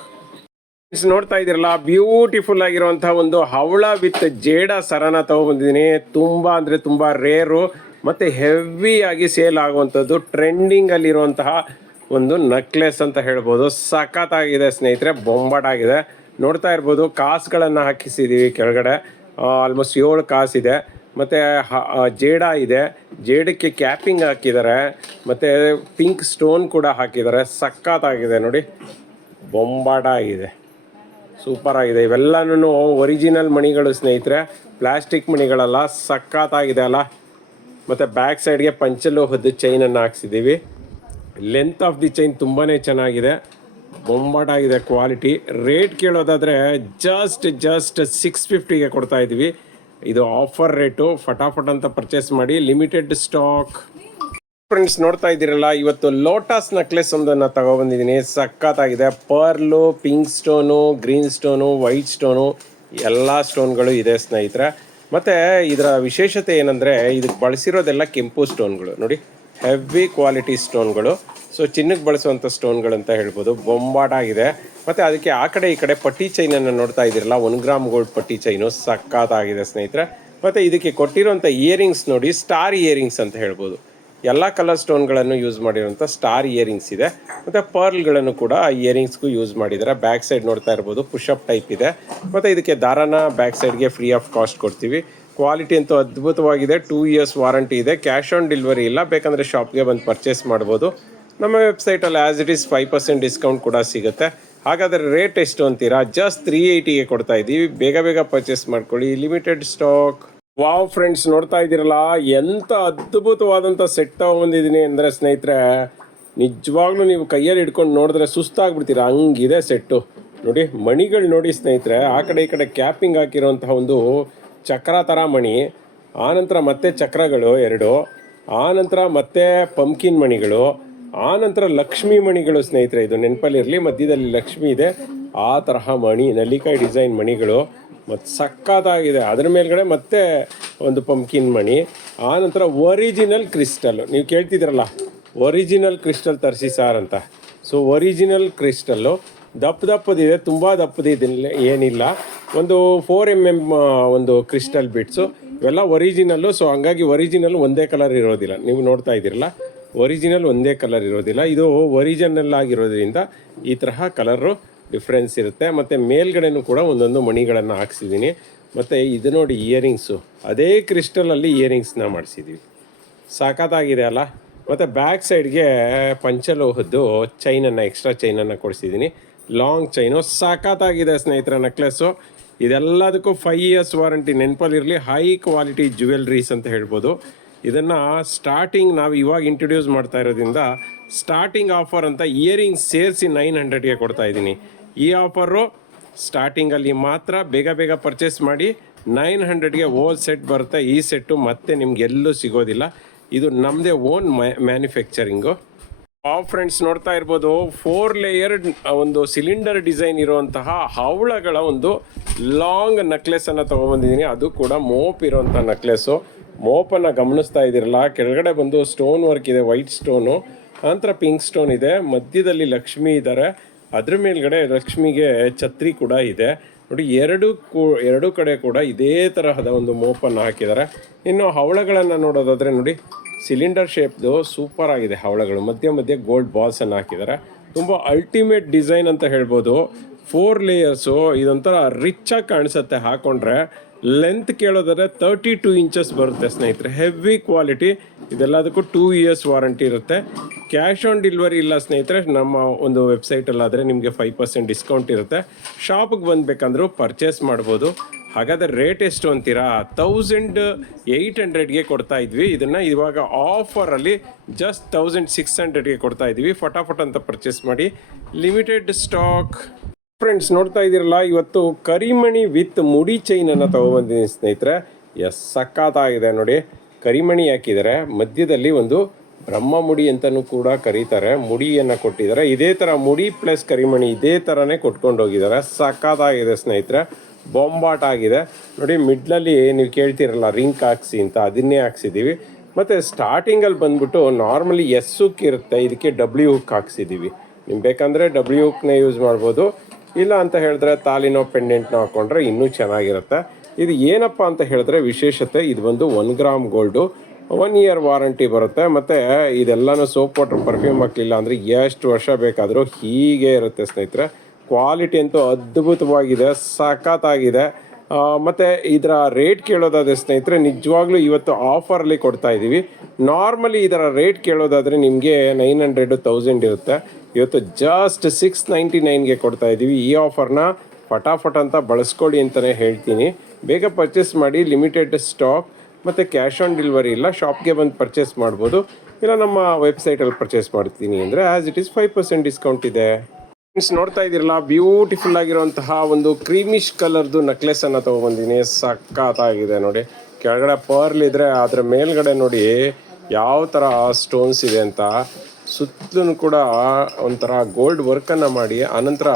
ನೋಡ್ತಾ ಇದ್ದೀರಲ್ಲ, ಬ್ಯೂಟಿಫುಲ್ ಆಗಿರುವಂಥ ಒಂದು ಹವಳ ವಿತ್ ಜೇಡ ಸರನ ತೊಗೊಬಂದಿದ್ದೀನಿ. ತುಂಬ ಅಂದರೆ ತುಂಬ ರೇರು ಮತ್ತು ಹೆವಿಯಾಗಿ ಸೇಲ್ ಆಗುವಂಥದ್ದು, ಟ್ರೆಂಡಿಂಗಲ್ಲಿರುವಂತಹ ಒಂದು ನೆಕ್ಲೆಸ್ ಅಂತ ಹೇಳ್ಬೋದು. ಸಖತ್ತಾಗಿದೆ ಸ್ನೇಹಿತರೆ, ಬೊಂಬಾಟಾಗಿದೆ. ನೋಡ್ತಾ ಇರ್ಬೋದು, ಕಾಸುಗಳನ್ನು ಹಾಕಿಸಿದ್ದೀವಿ ಕೆಳಗಡೆ. ಆಲ್ಮೋಸ್ಟ್ 7 ಕಾಸಿದೆ. ಮತ್ತು ಜೇಡ ಇದೆ, ಜೇಡಕ್ಕೆ ಕ್ಯಾಪಿಂಗ್ ಹಾಕಿದ್ದಾರೆ, ಮತ್ತು ಪಿಂಕ್ ಸ್ಟೋನ್ ಕೂಡ ಹಾಕಿದ್ದಾರೆ. ಸಖತ್ತಾಗಿದೆ ನೋಡಿ, ಬೊಂಬಾಟ ಆಗಿದೆ, ಸೂಪರ್ ಆಗಿದೆ. ಇವೆಲ್ಲನೂ ಒರಿಜಿನಲ್ ಮಣಿಗಳು ಸ್ನೇಹಿತರೆ, ಪ್ಲಾಸ್ಟಿಕ್ ಮಣಿಗಳಲ್ಲ. ಸಖತ್ತಾಗಿದೆ ಅಲ್ಲ. ಮತ್ತು ಬ್ಯಾಕ್ ಸೈಡ್ಗೆ ಪಂಚಲೋಹದ ಚೈನನ್ನು ಹಾಕ್ಸಿದ್ದೀವಿ. ಲೆಂತ್ ಆಫ್ ದಿ ಚೈನ್ ತುಂಬಾ ಚೆನ್ನಾಗಿದೆ, ಬೊಂಬಾಟಾಗಿದೆ ಕ್ವಾಲಿಟಿ. ರೇಟ್ ಕೇಳೋದಾದರೆ ಜಸ್ಟ್ 650ಗೆ ಕೊಡ್ತಾ ಇದ್ದೀವಿ. ಇದು ಆಫರ್ ರೇಟು, ಫಟಾಫಟ್ ಅಂತ ಪರ್ಚೇಸ್ ಮಾಡಿ, ಲಿಮಿಟೆಡ್ ಸ್ಟಾಕ್. ಫ್ರೆಂಡ್ಸ್ ನೋಡ್ತಾ ಇದ್ದೀರಲ್ಲ, ಇವತ್ತು ಲೋಟಸ್ ನೆಕ್ಲೆಸ್ ಒಂದನ್ನು ತಗೊಬಂದಿದ್ದೀನಿ. ಸಖತ್ತಾಗಿದೆ. Pearl, pink stone, green stone, white stone ಎಲ್ಲ ಸ್ಟೋನ್ಗಳು ಇದೆ ಸ್ನೇಹಿತರೆ. ಮತ್ತು ಇದರ ವಿಶೇಷತೆ ಏನಂದರೆ ಇದಕ್ಕೆ ಬಳಸಿರೋದೆಲ್ಲ ಕೆಂಪು ಸ್ಟೋನ್ಗಳು ನೋಡಿ, ಹೆವಿ ಕ್ವಾಲಿಟಿ ಸ್ಟೋನ್ಗಳು. ಸೊ ಚಿನ್ನಕ್ಕೆ ಬಳಸುವಂಥ ಸ್ಟೋನ್ಗಳಂತ ಹೇಳ್ಬೋದು. ಬೊಂಬಾಟಾಗಿದೆ. ಮತ್ತು ಅದಕ್ಕೆ ಆ ಕಡೆ ಈ ಕಡೆ ಪಟ್ಟಿ ಚೈನನ್ನು ನೋಡ್ತಾ ಇದ್ದೀರಲ್ಲ, 1 ಗ್ರಾಮ್ ಗೋಲ್ಡ್ ಪಟ್ಟಿ ಚೈನು ಸಖತ್ತಾಗಿದೆ ಸ್ನೇಹಿತರೆ. ಮತ್ತು ಇದಕ್ಕೆ ಕೊಟ್ಟಿರೋಂಥ ಇಯರಿಂಗ್ಸ್ ನೋಡಿ, ಸ್ಟಾರ್ ಇಯರಿಂಗ್ಸ್ ಅಂತ ಹೇಳ್ಬೋದು. ಎಲ್ಲ ಕಲರ್ ಸ್ಟೋನ್ಗಳನ್ನು ಯೂಸ್ ಮಾಡಿರೋಂಥ ಸ್ಟಾರ್ ಇಯರಿಂಗ್ಸ್ ಇದೆ. ಮತ್ತು ಪರ್ಲ್ಗಳನ್ನು ಕೂಡ ಆ ಇಯರಿಂಗ್ಸ್ಗೂ ಯೂಸ್ ಮಾಡಿದ್ದಾರೆ. ಬ್ಯಾಕ್ ಸೈಡ್ ನೋಡ್ತಾ ಇರ್ಬೋದು, ಪುಷಪ್ ಟೈಪ್ ಇದೆ. ಮತ್ತು ಇದಕ್ಕೆ ದಾರಾನ ಬ್ಯಾಕ್ ಸೈಡ್ಗೆ ಫ್ರೀ ಆಫ್ ಕಾಸ್ಟ್ ಕೊಡ್ತೀವಿ. ಕ್ವಾಲಿಟಿ ಅಂತೂ ಅದ್ಭುತವಾಗಿದೆ. 2 ಇಯರ್ಸ್ ವಾರಂಟಿ ಇದೆ. ಕ್ಯಾಶ್ ಆನ್ ಡೆಲಿವರಿ ಇಲ್ಲ, ಬೇಕಂದರೆ ಶಾಪ್ಗೆ ಬಂದು ಪರ್ಚೇಸ್ ಮಾಡ್ಬೋದು. ನಮ್ಮ ವೆಬ್ಸೈಟಲ್ಲಿ ಆ್ಯಸ್ ಇಟ್ ಈಸ್ 5% ಡಿಸ್ಕೌಂಟ್ ಕೂಡ ಸಿಗುತ್ತೆ. ಹಾಗಾದರೆ ರೇಟ್ ಎಷ್ಟು ಅಂತೀರಾ? ಜಸ್ಟ್ 380ಗೆ ಕೊಡ್ತಾ ಇದ್ದೀವಿ. ಬೇಗ ಪರ್ಚೇಸ್ ಮಾಡ್ಕೊಳ್ಳಿ, ಲಿಮಿಟೆಡ್ ಸ್ಟಾಕ್. ವಾವ್ ಫ್ರೆಂಡ್ಸ್ ನೋಡ್ತಾ ಇದ್ದೀರಲ್ಲ, ಎಂಥ ಅದ್ಭುತವಾದಂಥ ಸೆಟ್ ತಗೊಂಡಿದ್ದೀನಿ ಅಂದರೆ ಸ್ನೇಹಿತರೆ, ನಿಜವಾಗ್ಲೂ ನೀವು ಕೈಯಲ್ಲಿ ಹಿಡ್ಕೊಂಡು ನೋಡಿದ್ರೆ ಸುಸ್ತಾಗ್ಬಿಡ್ತೀರಾ, ಹಂಗಿದೆ ಸೆಟ್ಟು. ನೋಡಿ ಮಣಿಗಳು ನೋಡಿ ಸ್ನೇಹಿತರೆ, ಆ ಕಡೆ ಈ ಕಡೆ ಕ್ಯಾಪಿಂಗ್ ಹಾಕಿರೋಂತಹ ಒಂದು ಚಕ್ರ ಥರ ಮಣಿ, ಆನಂತರ ಮತ್ತೆ ಚಕ್ರಗಳು 2, ಆನಂತರ ಮತ್ತೆ ಪಂಪ್ಕಿನ್ ಮಣಿಗಳು, ಆನಂತರ ಲಕ್ಷ್ಮಿ ಮಣಿಗಳು ಸ್ನೇಹಿತರೆ. ಇದು ನೆನಪಲ್ಲಿರಲಿ, ಮಧ್ಯದಲ್ಲಿ ಲಕ್ಷ್ಮಿ ಇದೆ. ಆ ತರಹ ಮಣಿ, ನಲ್ಲಿಕಾಯಿ ಡಿಸೈನ್ ಮಣಿಗಳು ಮತ್ತು ಸಖತ್ತಾಗಿದೆ. ಅದರ ಮೇಲ್ಗಡೆ ಮತ್ತೆ ಒಂದು ಪಂಪ್ಕಿನ್ ಮಣಿ, ಆನಂತರ ಒರಿಜಿನಲ್ ಕ್ರಿಸ್ಟಲ್ಲು. ನೀವು ಕೇಳ್ತಿದ್ದೀರಲ್ಲ, ಒರಿಜಿನಲ್ ಕ್ರಿಸ್ಟಲ್ ತರಿಸಿ ಸಾರ್ ಅಂತ. ಸೊ ಒರಿಜಿನಲ್ ಕ್ರಿಸ್ಟಲ್ಲು ದಪ್ಪದಿದೆ, ತುಂಬ ದಪ್ಪದಿದ್ದಿಲ್ಲ ಏನಿಲ್ಲ. ಒಂದು 4 mm ಒಂದು ಕ್ರಿಸ್ಟಲ್ ಬಿಟ್ಸು, ಇವೆಲ್ಲ ಒರಿಜಿನಲ್ಲು. ಸೊ ಹಂಗಾಗಿ ಒರಿಜಿನಲ್ ಒಂದೇ ಕಲರ್ ಇರೋದಿಲ್ಲ. ನೀವು ನೋಡ್ತಾ ಇದ್ದೀರಲ್ಲ, ಒರಿಜಿನಲ್ ಒಂದೇ ಕಲರ್ ಇರೋದಿಲ್ಲ. ಇದು ಒರಿಜಿನಲ್ ಆಗಿರೋದ್ರಿಂದ ಈ ತರಹ ಕಲರು ಡಿಫ್ರೆನ್ಸ್ ಇರುತ್ತೆ. ಮತ್ತು ಮೇಲ್ಗಡೆನೂ ಕೂಡ ಒಂದೊಂದು ಮಣಿಗಳನ್ನು ಹಾಕ್ಸಿದ್ದೀನಿ. ಮತ್ತು ಇದು ನೋಡಿ ಇಯರಿಂಗ್ಸು, ಅದೇ ಕ್ರಿಸ್ಟಲಲ್ಲಿ ಇಯರಿಂಗ್ಸ್ನ ಮಾಡಿಸಿದ್ದೀವಿ. ಸಖತ್ತಾಗಿದೆ ಅಲ್ಲ. ಮತ್ತು ಬ್ಯಾಕ್ ಸೈಡ್ಗೆ ಪಂಚಲೋಹದ್ದು ಚೈನನ್ನು, ಎಕ್ಸ್ಟ್ರಾ ಚೈನನ್ನು ಕೊಡಿಸಿದ್ದೀನಿ. ಲಾಂಗ್ ಚೈನು ಸಖತ್ತಾಗಿದೆ ಸ್ನೇಹಿತರ ನೆಕ್ಲೆಸ್ಸು. ಇದೆಲ್ಲದಕ್ಕೂ 5 ಇಯರ್ಸ್ ವಾರಂಟಿ. ನೆನಪಲ್ಲಿರಲಿ, ಹೈ ಕ್ವಾಲಿಟಿ ಜ್ಯುವೆಲ್ರೀಸ್ ಅಂತ ಹೇಳ್ಬೋದು. ಇದನ್ನು ಸ್ಟಾರ್ಟಿಂಗ್ ನಾವು ಇವಾಗ ಇಂಟ್ರೊಡ್ಯೂಸ್ ಮಾಡ್ತಾ ಇರೋದ್ರಿಂದ ಸ್ಟಾರ್ಟಿಂಗ್ ಆಫರ್ ಅಂತ ಇಯರಿಂಗ್ಸ್ ಸೇರಿಸಿ 900ಗೆ ಕೊಡ್ತಾ ಇದ್ದೀನಿ. ಈ ಆಫರು ಸ್ಟಾರ್ಟಿಂಗಲ್ಲಿ ಮಾತ್ರ. ಬೇಗ ಪರ್ಚೇಸ್ ಮಾಡಿ. 900ಗೆ ಓಲ್ ಸೆಟ್ ಬರುತ್ತೆ. ಈ ಸೆಟ್ಟು ಮತ್ತೆ ನಿಮಗೆಲ್ಲೂ ಸಿಗೋದಿಲ್ಲ. ಇದು ನಮ್ಮದೇ ಓನ್ ಮ್ಯಾನುಫ್ಯಾಕ್ಚರಿಂಗು. ಫ್ರೆಂಡ್ಸ್ ನೋಡ್ತಾ ಇರ್ಬೋದು, 4 ಲೇಯರ್ಡ್ ಒಂದು ಸಿಲಿಂಡರ್ ಡಿಸೈನ್ ಇರುವಂತಹ ಹವಳಗಳ ಒಂದು ಲಾಂಗ್ ನೆಕ್ಲೆಸನ್ನು ತೊಗೊಬಂದಿದ್ದೀನಿ. ಅದು ಕೂಡ ಮೋಪ್ ಇರೋವಂಥ ನೆಕ್ಲೆಸ್ಸು. ಮೋಪನ್ನು ಗಮನಿಸ್ತಾ ಇದ್ದೀರಲ್ಲ, ಕೆಳಗಡೆ ಬಂದು ಸ್ಟೋನ್ ವರ್ಕ್ ಇದೆ, ವೈಟ್ ಸ್ಟೋನು, ನಂತರ ಪಿಂಕ್ ಸ್ಟೋನ್ ಇದೆ, ಮಧ್ಯದಲ್ಲಿ ಲಕ್ಷ್ಮಿ ಇದ್ದಾರೆ, ಅದ್ರ ಮೇಲ್ಗಡೆ ಲಕ್ಷ್ಮಿಗೆ ಛತ್ರಿ ಕೂಡ ಇದೆ ನೋಡಿ. ಎರಡು ಕಡೆ ಕೂಡ ಇದೇ ತರಹದ ಒಂದು ಮೋಪನ್ನು ಹಾಕಿದ್ದಾರೆ. ಇನ್ನು ಹವಳಗಳನ್ನು ನೋಡೋದಾದರೆ ನೋಡಿ, ಸಿಲಿಂಡರ್ ಶೇಪ್ದು ಸೂಪರ್ ಆಗಿದೆ ಹವಳಗಳು. ಮಧ್ಯೆ ಗೋಲ್ಡ್ ಬಾಲ್ಸನ್ನು ಹಾಕಿದ್ದಾರೆ. ತುಂಬ ಅಲ್ಟಿಮೇಟ್ ಡಿಸೈನ್ ಅಂತ ಹೇಳ್ಬೋದು. 4 ಲೇಯರ್ಸು, ಇದೊಂಥರ ರಿಚ್ಚಾಗಿ ಕಾಣಿಸುತ್ತೆ ಹಾಕ್ಕೊಂಡ್ರೆ. ಲೆಂತ್ ಕೇಳೋದಾದ್ರೆ 32 ಇಂಚಸ್ ಬರುತ್ತೆ ಸ್ನೇಹಿತರೆ. Heavy quality. ಇದೆಲ್ಲದಕ್ಕೂ 2 ಇಯರ್ಸ್ ವಾರಂಟಿ ಇರುತ್ತೆ. ಕ್ಯಾಶ್ ಆನ್ ಡೆಲಿವರಿ ಇಲ್ಲ ಸ್ನೇಹಿತರೆ. ನಮ್ಮ ಒಂದು ವೆಬ್ಸೈಟಲ್ಲಾದರೆ ನಿಮಗೆ 5% ಡಿಸ್ಕೌಂಟ್ ಇರುತ್ತೆ. ಶಾಪಿಗೆ ಬಂದುಬೇಕಂದ್ರೂ ಪರ್ಚೇಸ್ ಮಾಡ್ಬೋದು. ಹಾಗಾದರೆ ರೇಟ್ ಎಷ್ಟು ಅಂತೀರಾ? 1800ಗೆ ಕೊಡ್ತಾ ಇದ್ವಿ. ಇದನ್ನು ಇವಾಗ ಆಫರಲ್ಲಿ ಜಸ್ಟ್ 1600ಗೆ ಕೊಡ್ತಾ ಇದ್ವಿ. ಫಟಾಫಟ್ ಅಂತ ಪರ್ಚೇಸ್ ಮಾಡಿ, ಲಿಮಿಟೆಡ್ ಸ್ಟಾಕ್. ಫ್ರೆಂಡ್ಸ್ ನೋಡ್ತಾ ಇದ್ದೀರಲ್ಲ, ಇವತ್ತು ಕರಿಮಣಿ ವಿತ್ ಮುಡಿ ಚೈನನ್ನು ತೊಗೊಬಂದಿದ್ದೀನಿ ಸ್ನೇಹಿತರೆ. ಸಖತ್ತಾಗಿದೆ ನೋಡಿ. ಕರಿಮಣಿ ಹಾಕಿದ್ದಾರೆ, ಮಧ್ಯದಲ್ಲಿ ಒಂದು ಬ್ರಹ್ಮ ಮುಡಿ ಅಂತಲೂ ಕೂಡ ಕರೀತಾರೆ, ಮುಡಿಯನ್ನು ಕೊಟ್ಟಿದ್ದಾರೆ. ಇದೇ ಥರ ಮುಡಿ ಪ್ಲಸ್ ಕರಿಮಣಿ ಇದೇ ಥರನೇ ಕೊಟ್ಕೊಂಡು ಹೋಗಿದ್ದಾರೆ. ಸಖತ್ತಾಗಿದೆ ಸ್ನೇಹಿತರೆ, ಬೊಂಬಾಟ್ ಆಗಿದೆ ನೋಡಿ. ಮಿಡ್ಲಲ್ಲಿ ನೀವು ಕೇಳ್ತಿರಲ್ಲ ರಿಂಗ್ ಹಾಕ್ಸಿ ಅಂತ, ಅದನ್ನೇ ಹಾಕ್ಸಿದ್ದೀವಿ. ಮತ್ತು ಸ್ಟಾರ್ಟಿಂಗಲ್ಲಿ ಬಂದ್ಬಿಟ್ಟು ನಾರ್ಮಲಿ ಎಸ್ ಹುಕ್ ಇರುತ್ತೆ, ಇದಕ್ಕೆ W ಹುಕ್ ಹಾಕ್ಸಿದ್ದೀವಿ. ನಿಮ್ಗೆ ಬೇಕಂದರೆ W ಹುಕ್ನೇ ಯೂಸ್ ಮಾಡ್ಬೋದು. ಇಲ್ಲ ಅಂತ ಹೇಳಿದ್ರೆ ತಾಲಿನೋ ಪೆಂಡೆಂಟ್ನ ಹಾಕ್ಕೊಂಡ್ರೆ ಇನ್ನೂ ಚೆನ್ನಾಗಿರುತ್ತೆ. ಇದು ಏನಪ್ಪ ಅಂತ ಹೇಳಿದ್ರೆ ವಿಶೇಷತೆ, ಇದು ಬಂದು 1 ಗ್ರಾಮ್ ಗೋಲ್ಡು, 1 ಇಯರ್ ವಾರಂಟಿ ಬರುತ್ತೆ. ಮತ್ತು ಇದೆಲ್ಲನೂ ಸೋಪ್ ವಾಟರ್ ಪರ್ಫ್ಯೂಮ್ ಹಾಕಲಿಲ್ಲ ಅಂದರೆ ಎಷ್ಟು ವರ್ಷ ಬೇಕಾದರೂ ಹೀಗೆ ಇರುತ್ತೆ ಸ್ನೇಹಿತರೆ. ಕ್ವಾಲಿಟಿ ಅಂತೂ ಅದ್ಭುತವಾಗಿದೆ, ಸಖತ್ತಾಗಿದೆ. ಮತ್ತು ಇದರ ರೇಟ್ ಕೇಳೋದಾದರೆ ಸ್ನೇಹಿತರೆ, ನಿಜವಾಗ್ಲೂ ಇವತ್ತು ಆಫರಲ್ಲಿ ಕೊಡ್ತಾ ಇದ್ದೀವಿ. ನಾರ್ಮಲಿ ಇದರ ರೇಟ್ ಕೇಳೋದಾದರೆ ನಿಮಗೆ 900 1000 ಇರುತ್ತೆ. ಇವತ್ತು ಜಸ್ಟ್ 699ಗೆ ಕೊಡ್ತಾ ಇದ್ದೀವಿ. ಈ ಆಫರ್ನ ಫಟಾಫಟ್ ಅಂತ ಬಳಸ್ಕೊಳ್ಳಿ ಅಂತಲೇ ಹೇಳ್ತೀನಿ. ಬೇಗ ಪರ್ಚೇಸ್ ಮಾಡಿ, ಲಿಮಿಟೆಡ್ ಸ್ಟಾಕ್ ಮತ್ತು ಕ್ಯಾಶ್ ಆನ್ ಡೆಲಿವರಿ ಇಲ್ಲ, ಶಾಪ್ಗೆ ಬಂದು ಪರ್ಚೇಸ್ ಮಾಡ್ಬೋದು. ಇಲ್ಲ ನಮ್ಮ ವೆಬ್ಸೈಟಲ್ಲಿ ಪರ್ಚೇಸ್ ಮಾಡ್ತೀನಿ ಅಂದರೆ ಆ್ಯಸ್ ಇಟ್ ಈಸ್ 5% ಡಿಸ್ಕೌಂಟ್ ಇದೆ. ಫ್ರೆಂಡ್ಸ್ ನೋಡ್ತಾ ಇದ್ದೀರಲ್ಲ, ಬ್ಯೂಟಿಫುಲ್ ಆಗಿರುವಂತಹ ಒಂದು ಕ್ರೀಮಿಶ್ ಕಲರ್ದು ನೆಕ್ಲೆಸನ್ನು ತೊಗೊಬಂದಿನಿ. ಸಖತ್ತಾಗಿದೆ ನೋಡಿ. ಕೆಳಗಡೆ ಪರ್ಲ್ ಇದ್ದರೆ ಅದರ ಮೇಲ್ಗಡೆ ನೋಡಿ ಯಾವ ಥರ ಸ್ಟೋನ್ಸ್ ಇದೆ ಅಂತ. ಸುತ್ತಲೂ ಕೂಡ ಒಂಥರ ಗೋಲ್ಡ್ ವರ್ಕನ್ನು ಮಾಡಿ ಆನಂತರ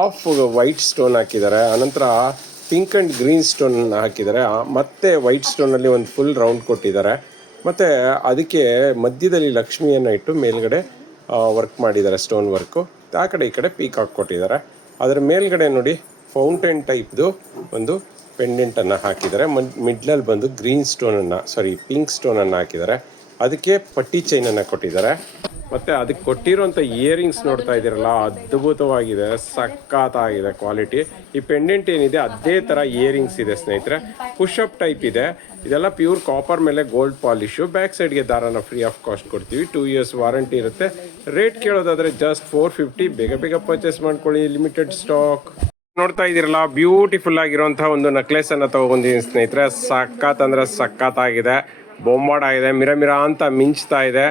ಆಫ್ ವೈಟ್ ಸ್ಟೋನ್ ಹಾಕಿದ್ದಾರೆ, ಆನಂತರ ಪಿಂಕ್ ಆ್ಯಂಡ್ ಗ್ರೀನ್ ಸ್ಟೋನ್ ಹಾಕಿದ್ದಾರೆ, ಮತ್ತು ವೈಟ್ ಸ್ಟೋನಲ್ಲಿ ಒಂದು ಫುಲ್ ರೌಂಡ್ ಕೊಟ್ಟಿದ್ದಾರೆ. ಮತ್ತು ಅದಕ್ಕೆ ಮಧ್ಯದಲ್ಲಿ ಲಕ್ಷ್ಮಿಯನ್ನು ಇಟ್ಟು ಮೇಲ್ಗಡೆ ವರ್ಕ್ ಮಾಡಿದ್ದಾರೆ, ಸ್ಟೋನ್ ವರ್ಕು. ಆ ಕಡೆ ಈ ಕಡೆ ಪೀಕಾಕ್ ಕೊಟ್ಟಿದ್ದಾರೆ. ಅದರ ಮೇಲ್ಗಡೆ ನೋಡಿ ಫೌಂಟೇನ್ ಟೈಪ್ದು ಒಂದು ಪೆಂಡೆಂಟನ್ನು ಹಾಕಿದ್ದಾರೆ. ಮಿಡ್ಲಲ್ಲಿ ಬಂದು ಪಿಂಕ್ ಸ್ಟೋನನ್ನು ಹಾಕಿದ್ದಾರೆ. ಅದಕ್ಕೆ ಪಟ್ಟಿ ಚೈನನ್ನು ಕೊಟ್ಟಿದ್ದಾರೆ. ಮತ್ತು ಅದಕ್ಕೆ ಕೊಟ್ಟಿರೋಂಥ ಇಯರಿಂಗ್ಸ್ ನೋಡ್ತಾ ಇದ್ದೀರಲ್ಲ, ಅದ್ಭುತವಾಗಿದೆ, ಸಖತ್ತಾಗಿದೆ ಕ್ವಾಲಿಟಿ. ಈ ಪೆಂಡೆಂಟ್ ಏನಿದೆ ಅದೇ ಥರ ಇಯರಿಂಗ್ಸ್ ಇದೆ ಸ್ನೇಹಿತರೆ. ಪುಷಪ್ ಟೈಪ್ ಇದೆ. ಇದೆಲ್ಲ ಪ್ಯೂರ್ ಕಾಪರ್ ಮೇಲೆ ಗೋಲ್ಡ್ ಪಾಲಿಶು. ಬ್ಯಾಕ್ ಸೈಡ್ಗೆ ದಾರನ ಫ್ರೀ ಆಫ್ ಕಾಸ್ಟ್ ಕೊಡ್ತೀವಿ. 2 years ವಾರಂಟಿ ಇರುತ್ತೆ. ರೇಟ್ ಕೇಳೋದಾದರೆ ಜಸ್ಟ್ 450. ಬೇಗ ಪರ್ಚೇಸ್ ಮಾಡ್ಕೊಳ್ಳಿ, ಲಿಮಿಟೆಡ್ ಸ್ಟಾಕ್. ನೋಡ್ತಾ ಇದ್ದೀರಲ್ಲ, ಬ್ಯೂಟಿಫುಲ್ ಆಗಿರುವಂಥ ಒಂದು ನೆಕ್ಲೆಸನ್ನು ತೊಗೊಂಡಿದ್ದೀನಿ ಸ್ನೇಹಿತರೆ. ಸಖತ್ತಾಗಿದೆ, ಬೊಂಬಾಡಾಗಿದೆ, ಮಿರ ಅಂತ ಮಿಂಚ್ತಾ ಇದೆ.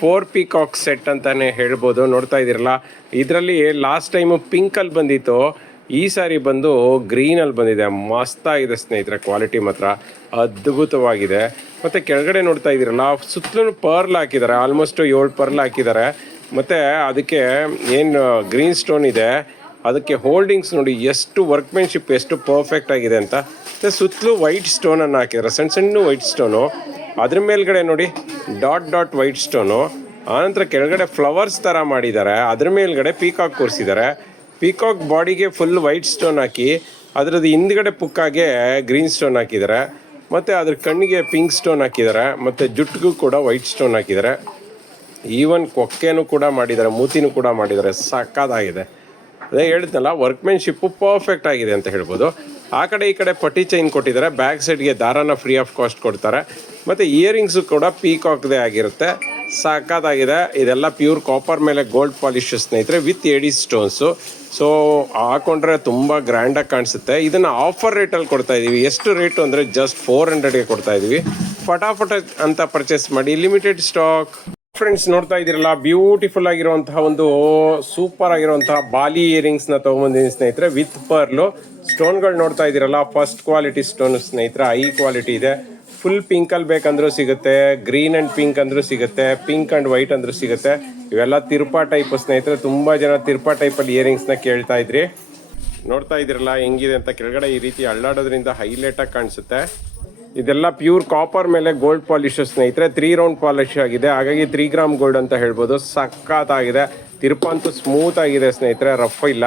4 ಪೀಕಾಕ್ ಸೆಟ್ ಅಂತಲೇ ಹೇಳ್ಬೋದು. ನೋಡ್ತಾ ಇದ್ದೀರಲ್ಲ, ಇದರಲ್ಲಿ ಲಾಸ್ಟ್ ಟೈಮು ಪಿಂಕಲ್ಲಿ ಬಂದಿತ್ತು, ಈ ಸಾರಿ ಬಂದು ಗ್ರೀನಲ್ಲಿ ಬಂದಿದೆ. ಮಸ್ತಾಗಿದೆ ಸ್ನೇಹಿತರೆ, ಕ್ವಾಲಿಟಿ ಮಾತ್ರ ಅದ್ಭುತವಾಗಿದೆ. ಮತ್ತು ಕೆಳಗಡೆ ನೋಡ್ತಾ ಇದ್ದೀರಲ್ಲ, ಸುತ್ತಲೂ ಪರ್ಲ್ ಹಾಕಿದ್ದಾರೆ, ಆಲ್ಮೋಸ್ಟ್ 7 ಪರ್ಲ್ ಹಾಕಿದ್ದಾರೆ. ಮತ್ತು ಅದಕ್ಕೆ ಏನು ಗ್ರೀನ್ ಸ್ಟೋನ್ ಇದೆ ಅದಕ್ಕೆ ಹೋಲ್ಡಿಂಗ್ಸ್ ನೋಡಿ ಎಷ್ಟು ವರ್ಕ್ಮೆನ್ಶಿಪ್ ಎಷ್ಟು ಪರ್ಫೆಕ್ಟ್ ಆಗಿದೆ ಅಂತ. ಮತ್ತು ಸುತ್ತಲೂ ವೈಟ್ ಸ್ಟೋನನ್ನು ಹಾಕಿದ್ದಾರೆ, ಸಣ್ಣ ವೈಟ್ ಸ್ಟೋನು. ಅದ್ರ ಮೇಲ್ಗಡೆ ನೋಡಿ ಡಾಟ್ ವೈಟ್ ಸ್ಟೋನು. ಆನಂತರ ಕೆಳಗಡೆ ಫ್ಲವರ್ಸ್ ಥರ ಮಾಡಿದ್ದಾರೆ. ಅದ್ರ ಮೇಲ್ಗಡೆ ಪೀಕಾಕ್ ಕೂರಿಸಿದ್ದಾರೆ. ಪೀಕಾಕ್ ಬಾಡಿಗೆ ಫುಲ್ ವೈಟ್ ಸ್ಟೋನ್ ಹಾಕಿ ಅದರದ್ದು ಹಿಂದ್ಗಡೆ ಪುಕ್ಕಾಗೆ ಗ್ರೀನ್ ಸ್ಟೋನ್ ಹಾಕಿದ್ದಾರೆ. ಮತ್ತು ಅದ್ರ ಕಣ್ಣಿಗೆ ಪಿಂಕ್ ಸ್ಟೋನ್ ಹಾಕಿದ್ದಾರೆ. ಮತ್ತು ಜುಟ್ಟಿಗೂ ಕೂಡ ವೈಟ್ ಸ್ಟೋನ್ ಹಾಕಿದ್ದಾರೆ. ಈವನ್ ಕೊಕ್ಕೆನೂ ಕೂಡ ಮಾಡಿದ್ದಾರೆ, ಮೂತಿನೂ ಕೂಡ ಮಾಡಿದ್ದಾರೆ. ಸಕ್ಕತ್ತಾಗಿದೆ. ಅದೇ ಹೇಳಿದ್ನಲ್ಲ, ವರ್ಕ್ಮೆನ್ಶಿಪ್ಪು ಪರ್ಫೆಕ್ಟ್ ಆಗಿದೆ ಅಂತ ಹೇಳ್ಬೋದು. ಆ ಕಡೆ ಈ ಕಡೆ ಪಟ್ಟಿ ಚೈನ್ ಕೊಟ್ಟಿದ್ದಾರೆ. ಬ್ಯಾಕ್ ಸೈಡ್ಗೆ ದಾರನ ಫ್ರೀ ಆಫ್ ಕಾಸ್ಟ್ ಕೊಡ್ತಾರೆ. ಮತ್ತು ಇಯರಿಂಗ್ಸು ಕೂಡ ಪೀಕಾಕ್ದೇ ಆಗಿರುತ್ತೆ. ಸಖತ್ತಾಗಿದೆ. ಇದೆಲ್ಲ ಪ್ಯೂರ್ ಕಾಪರ್ ಮೇಲೆ ಗೋಲ್ಡ್ ಪಾಲಿಶ್ ಸ್ನೇಹಿತರೆ, ವಿತ್ ಏಡಿ ಸ್ಟೋನ್ಸು. ಸೊ ಹಾಕೊಂಡ್ರೆ ತುಂಬ ಗ್ರ್ಯಾಂಡಾಗಿ ಕಾಣಿಸುತ್ತೆ. ಇದನ್ನು ಆಫರ್ ರೇಟಲ್ಲಿ ಕೊಡ್ತಾ ಇದ್ದೀವಿ. ಎಷ್ಟು ರೇಟು ಅಂದರೆ ಜಸ್ಟ್ 400ಗೆ ಕೊಡ್ತಾ ಇದ್ದೀವಿ. ಫಟಾಫಟ್ ಅಂತ ಪರ್ಚೇಸ್ ಮಾಡಿ, ಲಿಮಿಟೆಡ್ ಸ್ಟಾಕ್. ಫ್ರೆಂಡ್ಸ್ ನೋಡ್ತಾ ಇದ್ದೀರಲ್ಲ, ಬ್ಯೂಟಿಫುಲ್ ಆಗಿರುವಂತಹ ಒಂದು ಸೂಪರ್ ಆಗಿರುವಂತಹ ಬಾಲಿ ಇಯರಿಂಗ್ಸ್ನ ತೊಗೊಂಬಂದಿದ್ದೀನಿ ಸ್ನೇಹಿತರೆ, ವಿತ್ ಪರ್ಲು. ಸ್ಟೋನ್ಗಳು ನೋಡ್ತಾ ಇದ್ದೀರಲ್ಲ, ಫಸ್ಟ್ ಕ್ವಾಲಿಟಿ ಸ್ಟೋನ್ ಸ್ನೇಹಿತರೆ, ಹೈ ಕ್ವಾಲಿಟಿ ಇದೆ. ಫುಲ್ ಪಿಂಕಲ್ಲಿ ಬೇಕಂದ್ರೂ ಸಿಗುತ್ತೆ, ಗ್ರೀನ್ ಆ್ಯಂಡ್ ಪಿಂಕ್ ಅಂದರೂ ಸಿಗುತ್ತೆ, ಪಿಂಕ್ ಆ್ಯಂಡ್ ವೈಟ್ ಅಂದರೂ ಸಿಗುತ್ತೆ. ಇವೆಲ್ಲ ತಿರುಪಾ ಟೈಪ್ ಸ್ನೇಹಿತರೆ. ತುಂಬ ಜನ ತಿರುಪಾ ಟೈಪಲ್ಲಿ ಇಯರಿಂಗ್ಸ್ನ ಕೇಳ್ತಾ ಇದ್ರಿ. ನೋಡ್ತಾ ಇದ್ದೀರಲ್ಲ ಹೆಂಗಿದೆ ಅಂತ. ಕೆಳಗಡೆ ಈ ರೀತಿ ಅಳ್ಳಾಡೋದ್ರಿಂದ ಹೈಲೈಟಾಗಿ ಕಾಣಿಸುತ್ತೆ. ಇದೆಲ್ಲ ಪ್ಯೂರ್ ಕಾಪರ್ ಮೇಲೆ ಗೋಲ್ಡ್ ಪಾಲಿಶ್ ಸ್ನೇಹಿತರೆ. 3 ರೌಂಡ್ ಪಾಲಿಶ್ ಆಗಿದೆ, ಹಾಗಾಗಿ 3 ಗ್ರಾಮ್ ಗೋಲ್ಡ್ ಅಂತ ಹೇಳ್ಬೋದು. ಸಖತ್ತಾಗಿದೆ. ತಿರುಪ ಅಂತೂ ಸ್ಮೂತ್ ಆಗಿದೆ ಸ್ನೇಹಿತರೆ, ರಫ್ ಇಲ್ಲ.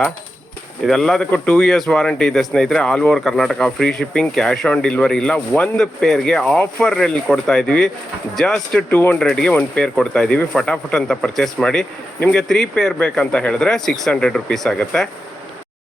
ಇದೆಲ್ಲದಕ್ಕೂ 2 years ವಾರಂಟಿ ಇದೆ ಸ್ನೇಹಿತರೆ. All over Karnataka free shipping, cash on delivery ಇಲ್ಲ. ಒಂದು ಪೇರ್ಗೆ ಆಫರಲ್ಲಿ ಕೊಡ್ತಾ ಇದ್ದೀವಿ. ಜಸ್ಟ್ 200ಗೆ ಒಂದು ಪೇರ್ ಕೊಡ್ತಾ ಇದ್ದೀವಿ. ಫಟಾಫಟ್ ಅಂತ ಪರ್ಚೇಸ್ ಮಾಡಿ. ನಿಮಗೆ 3 ಪೇರ್ ಬೇಕಂತ ಹೇಳಿದ್ರೆ 600 rupees ಆಗುತ್ತೆ.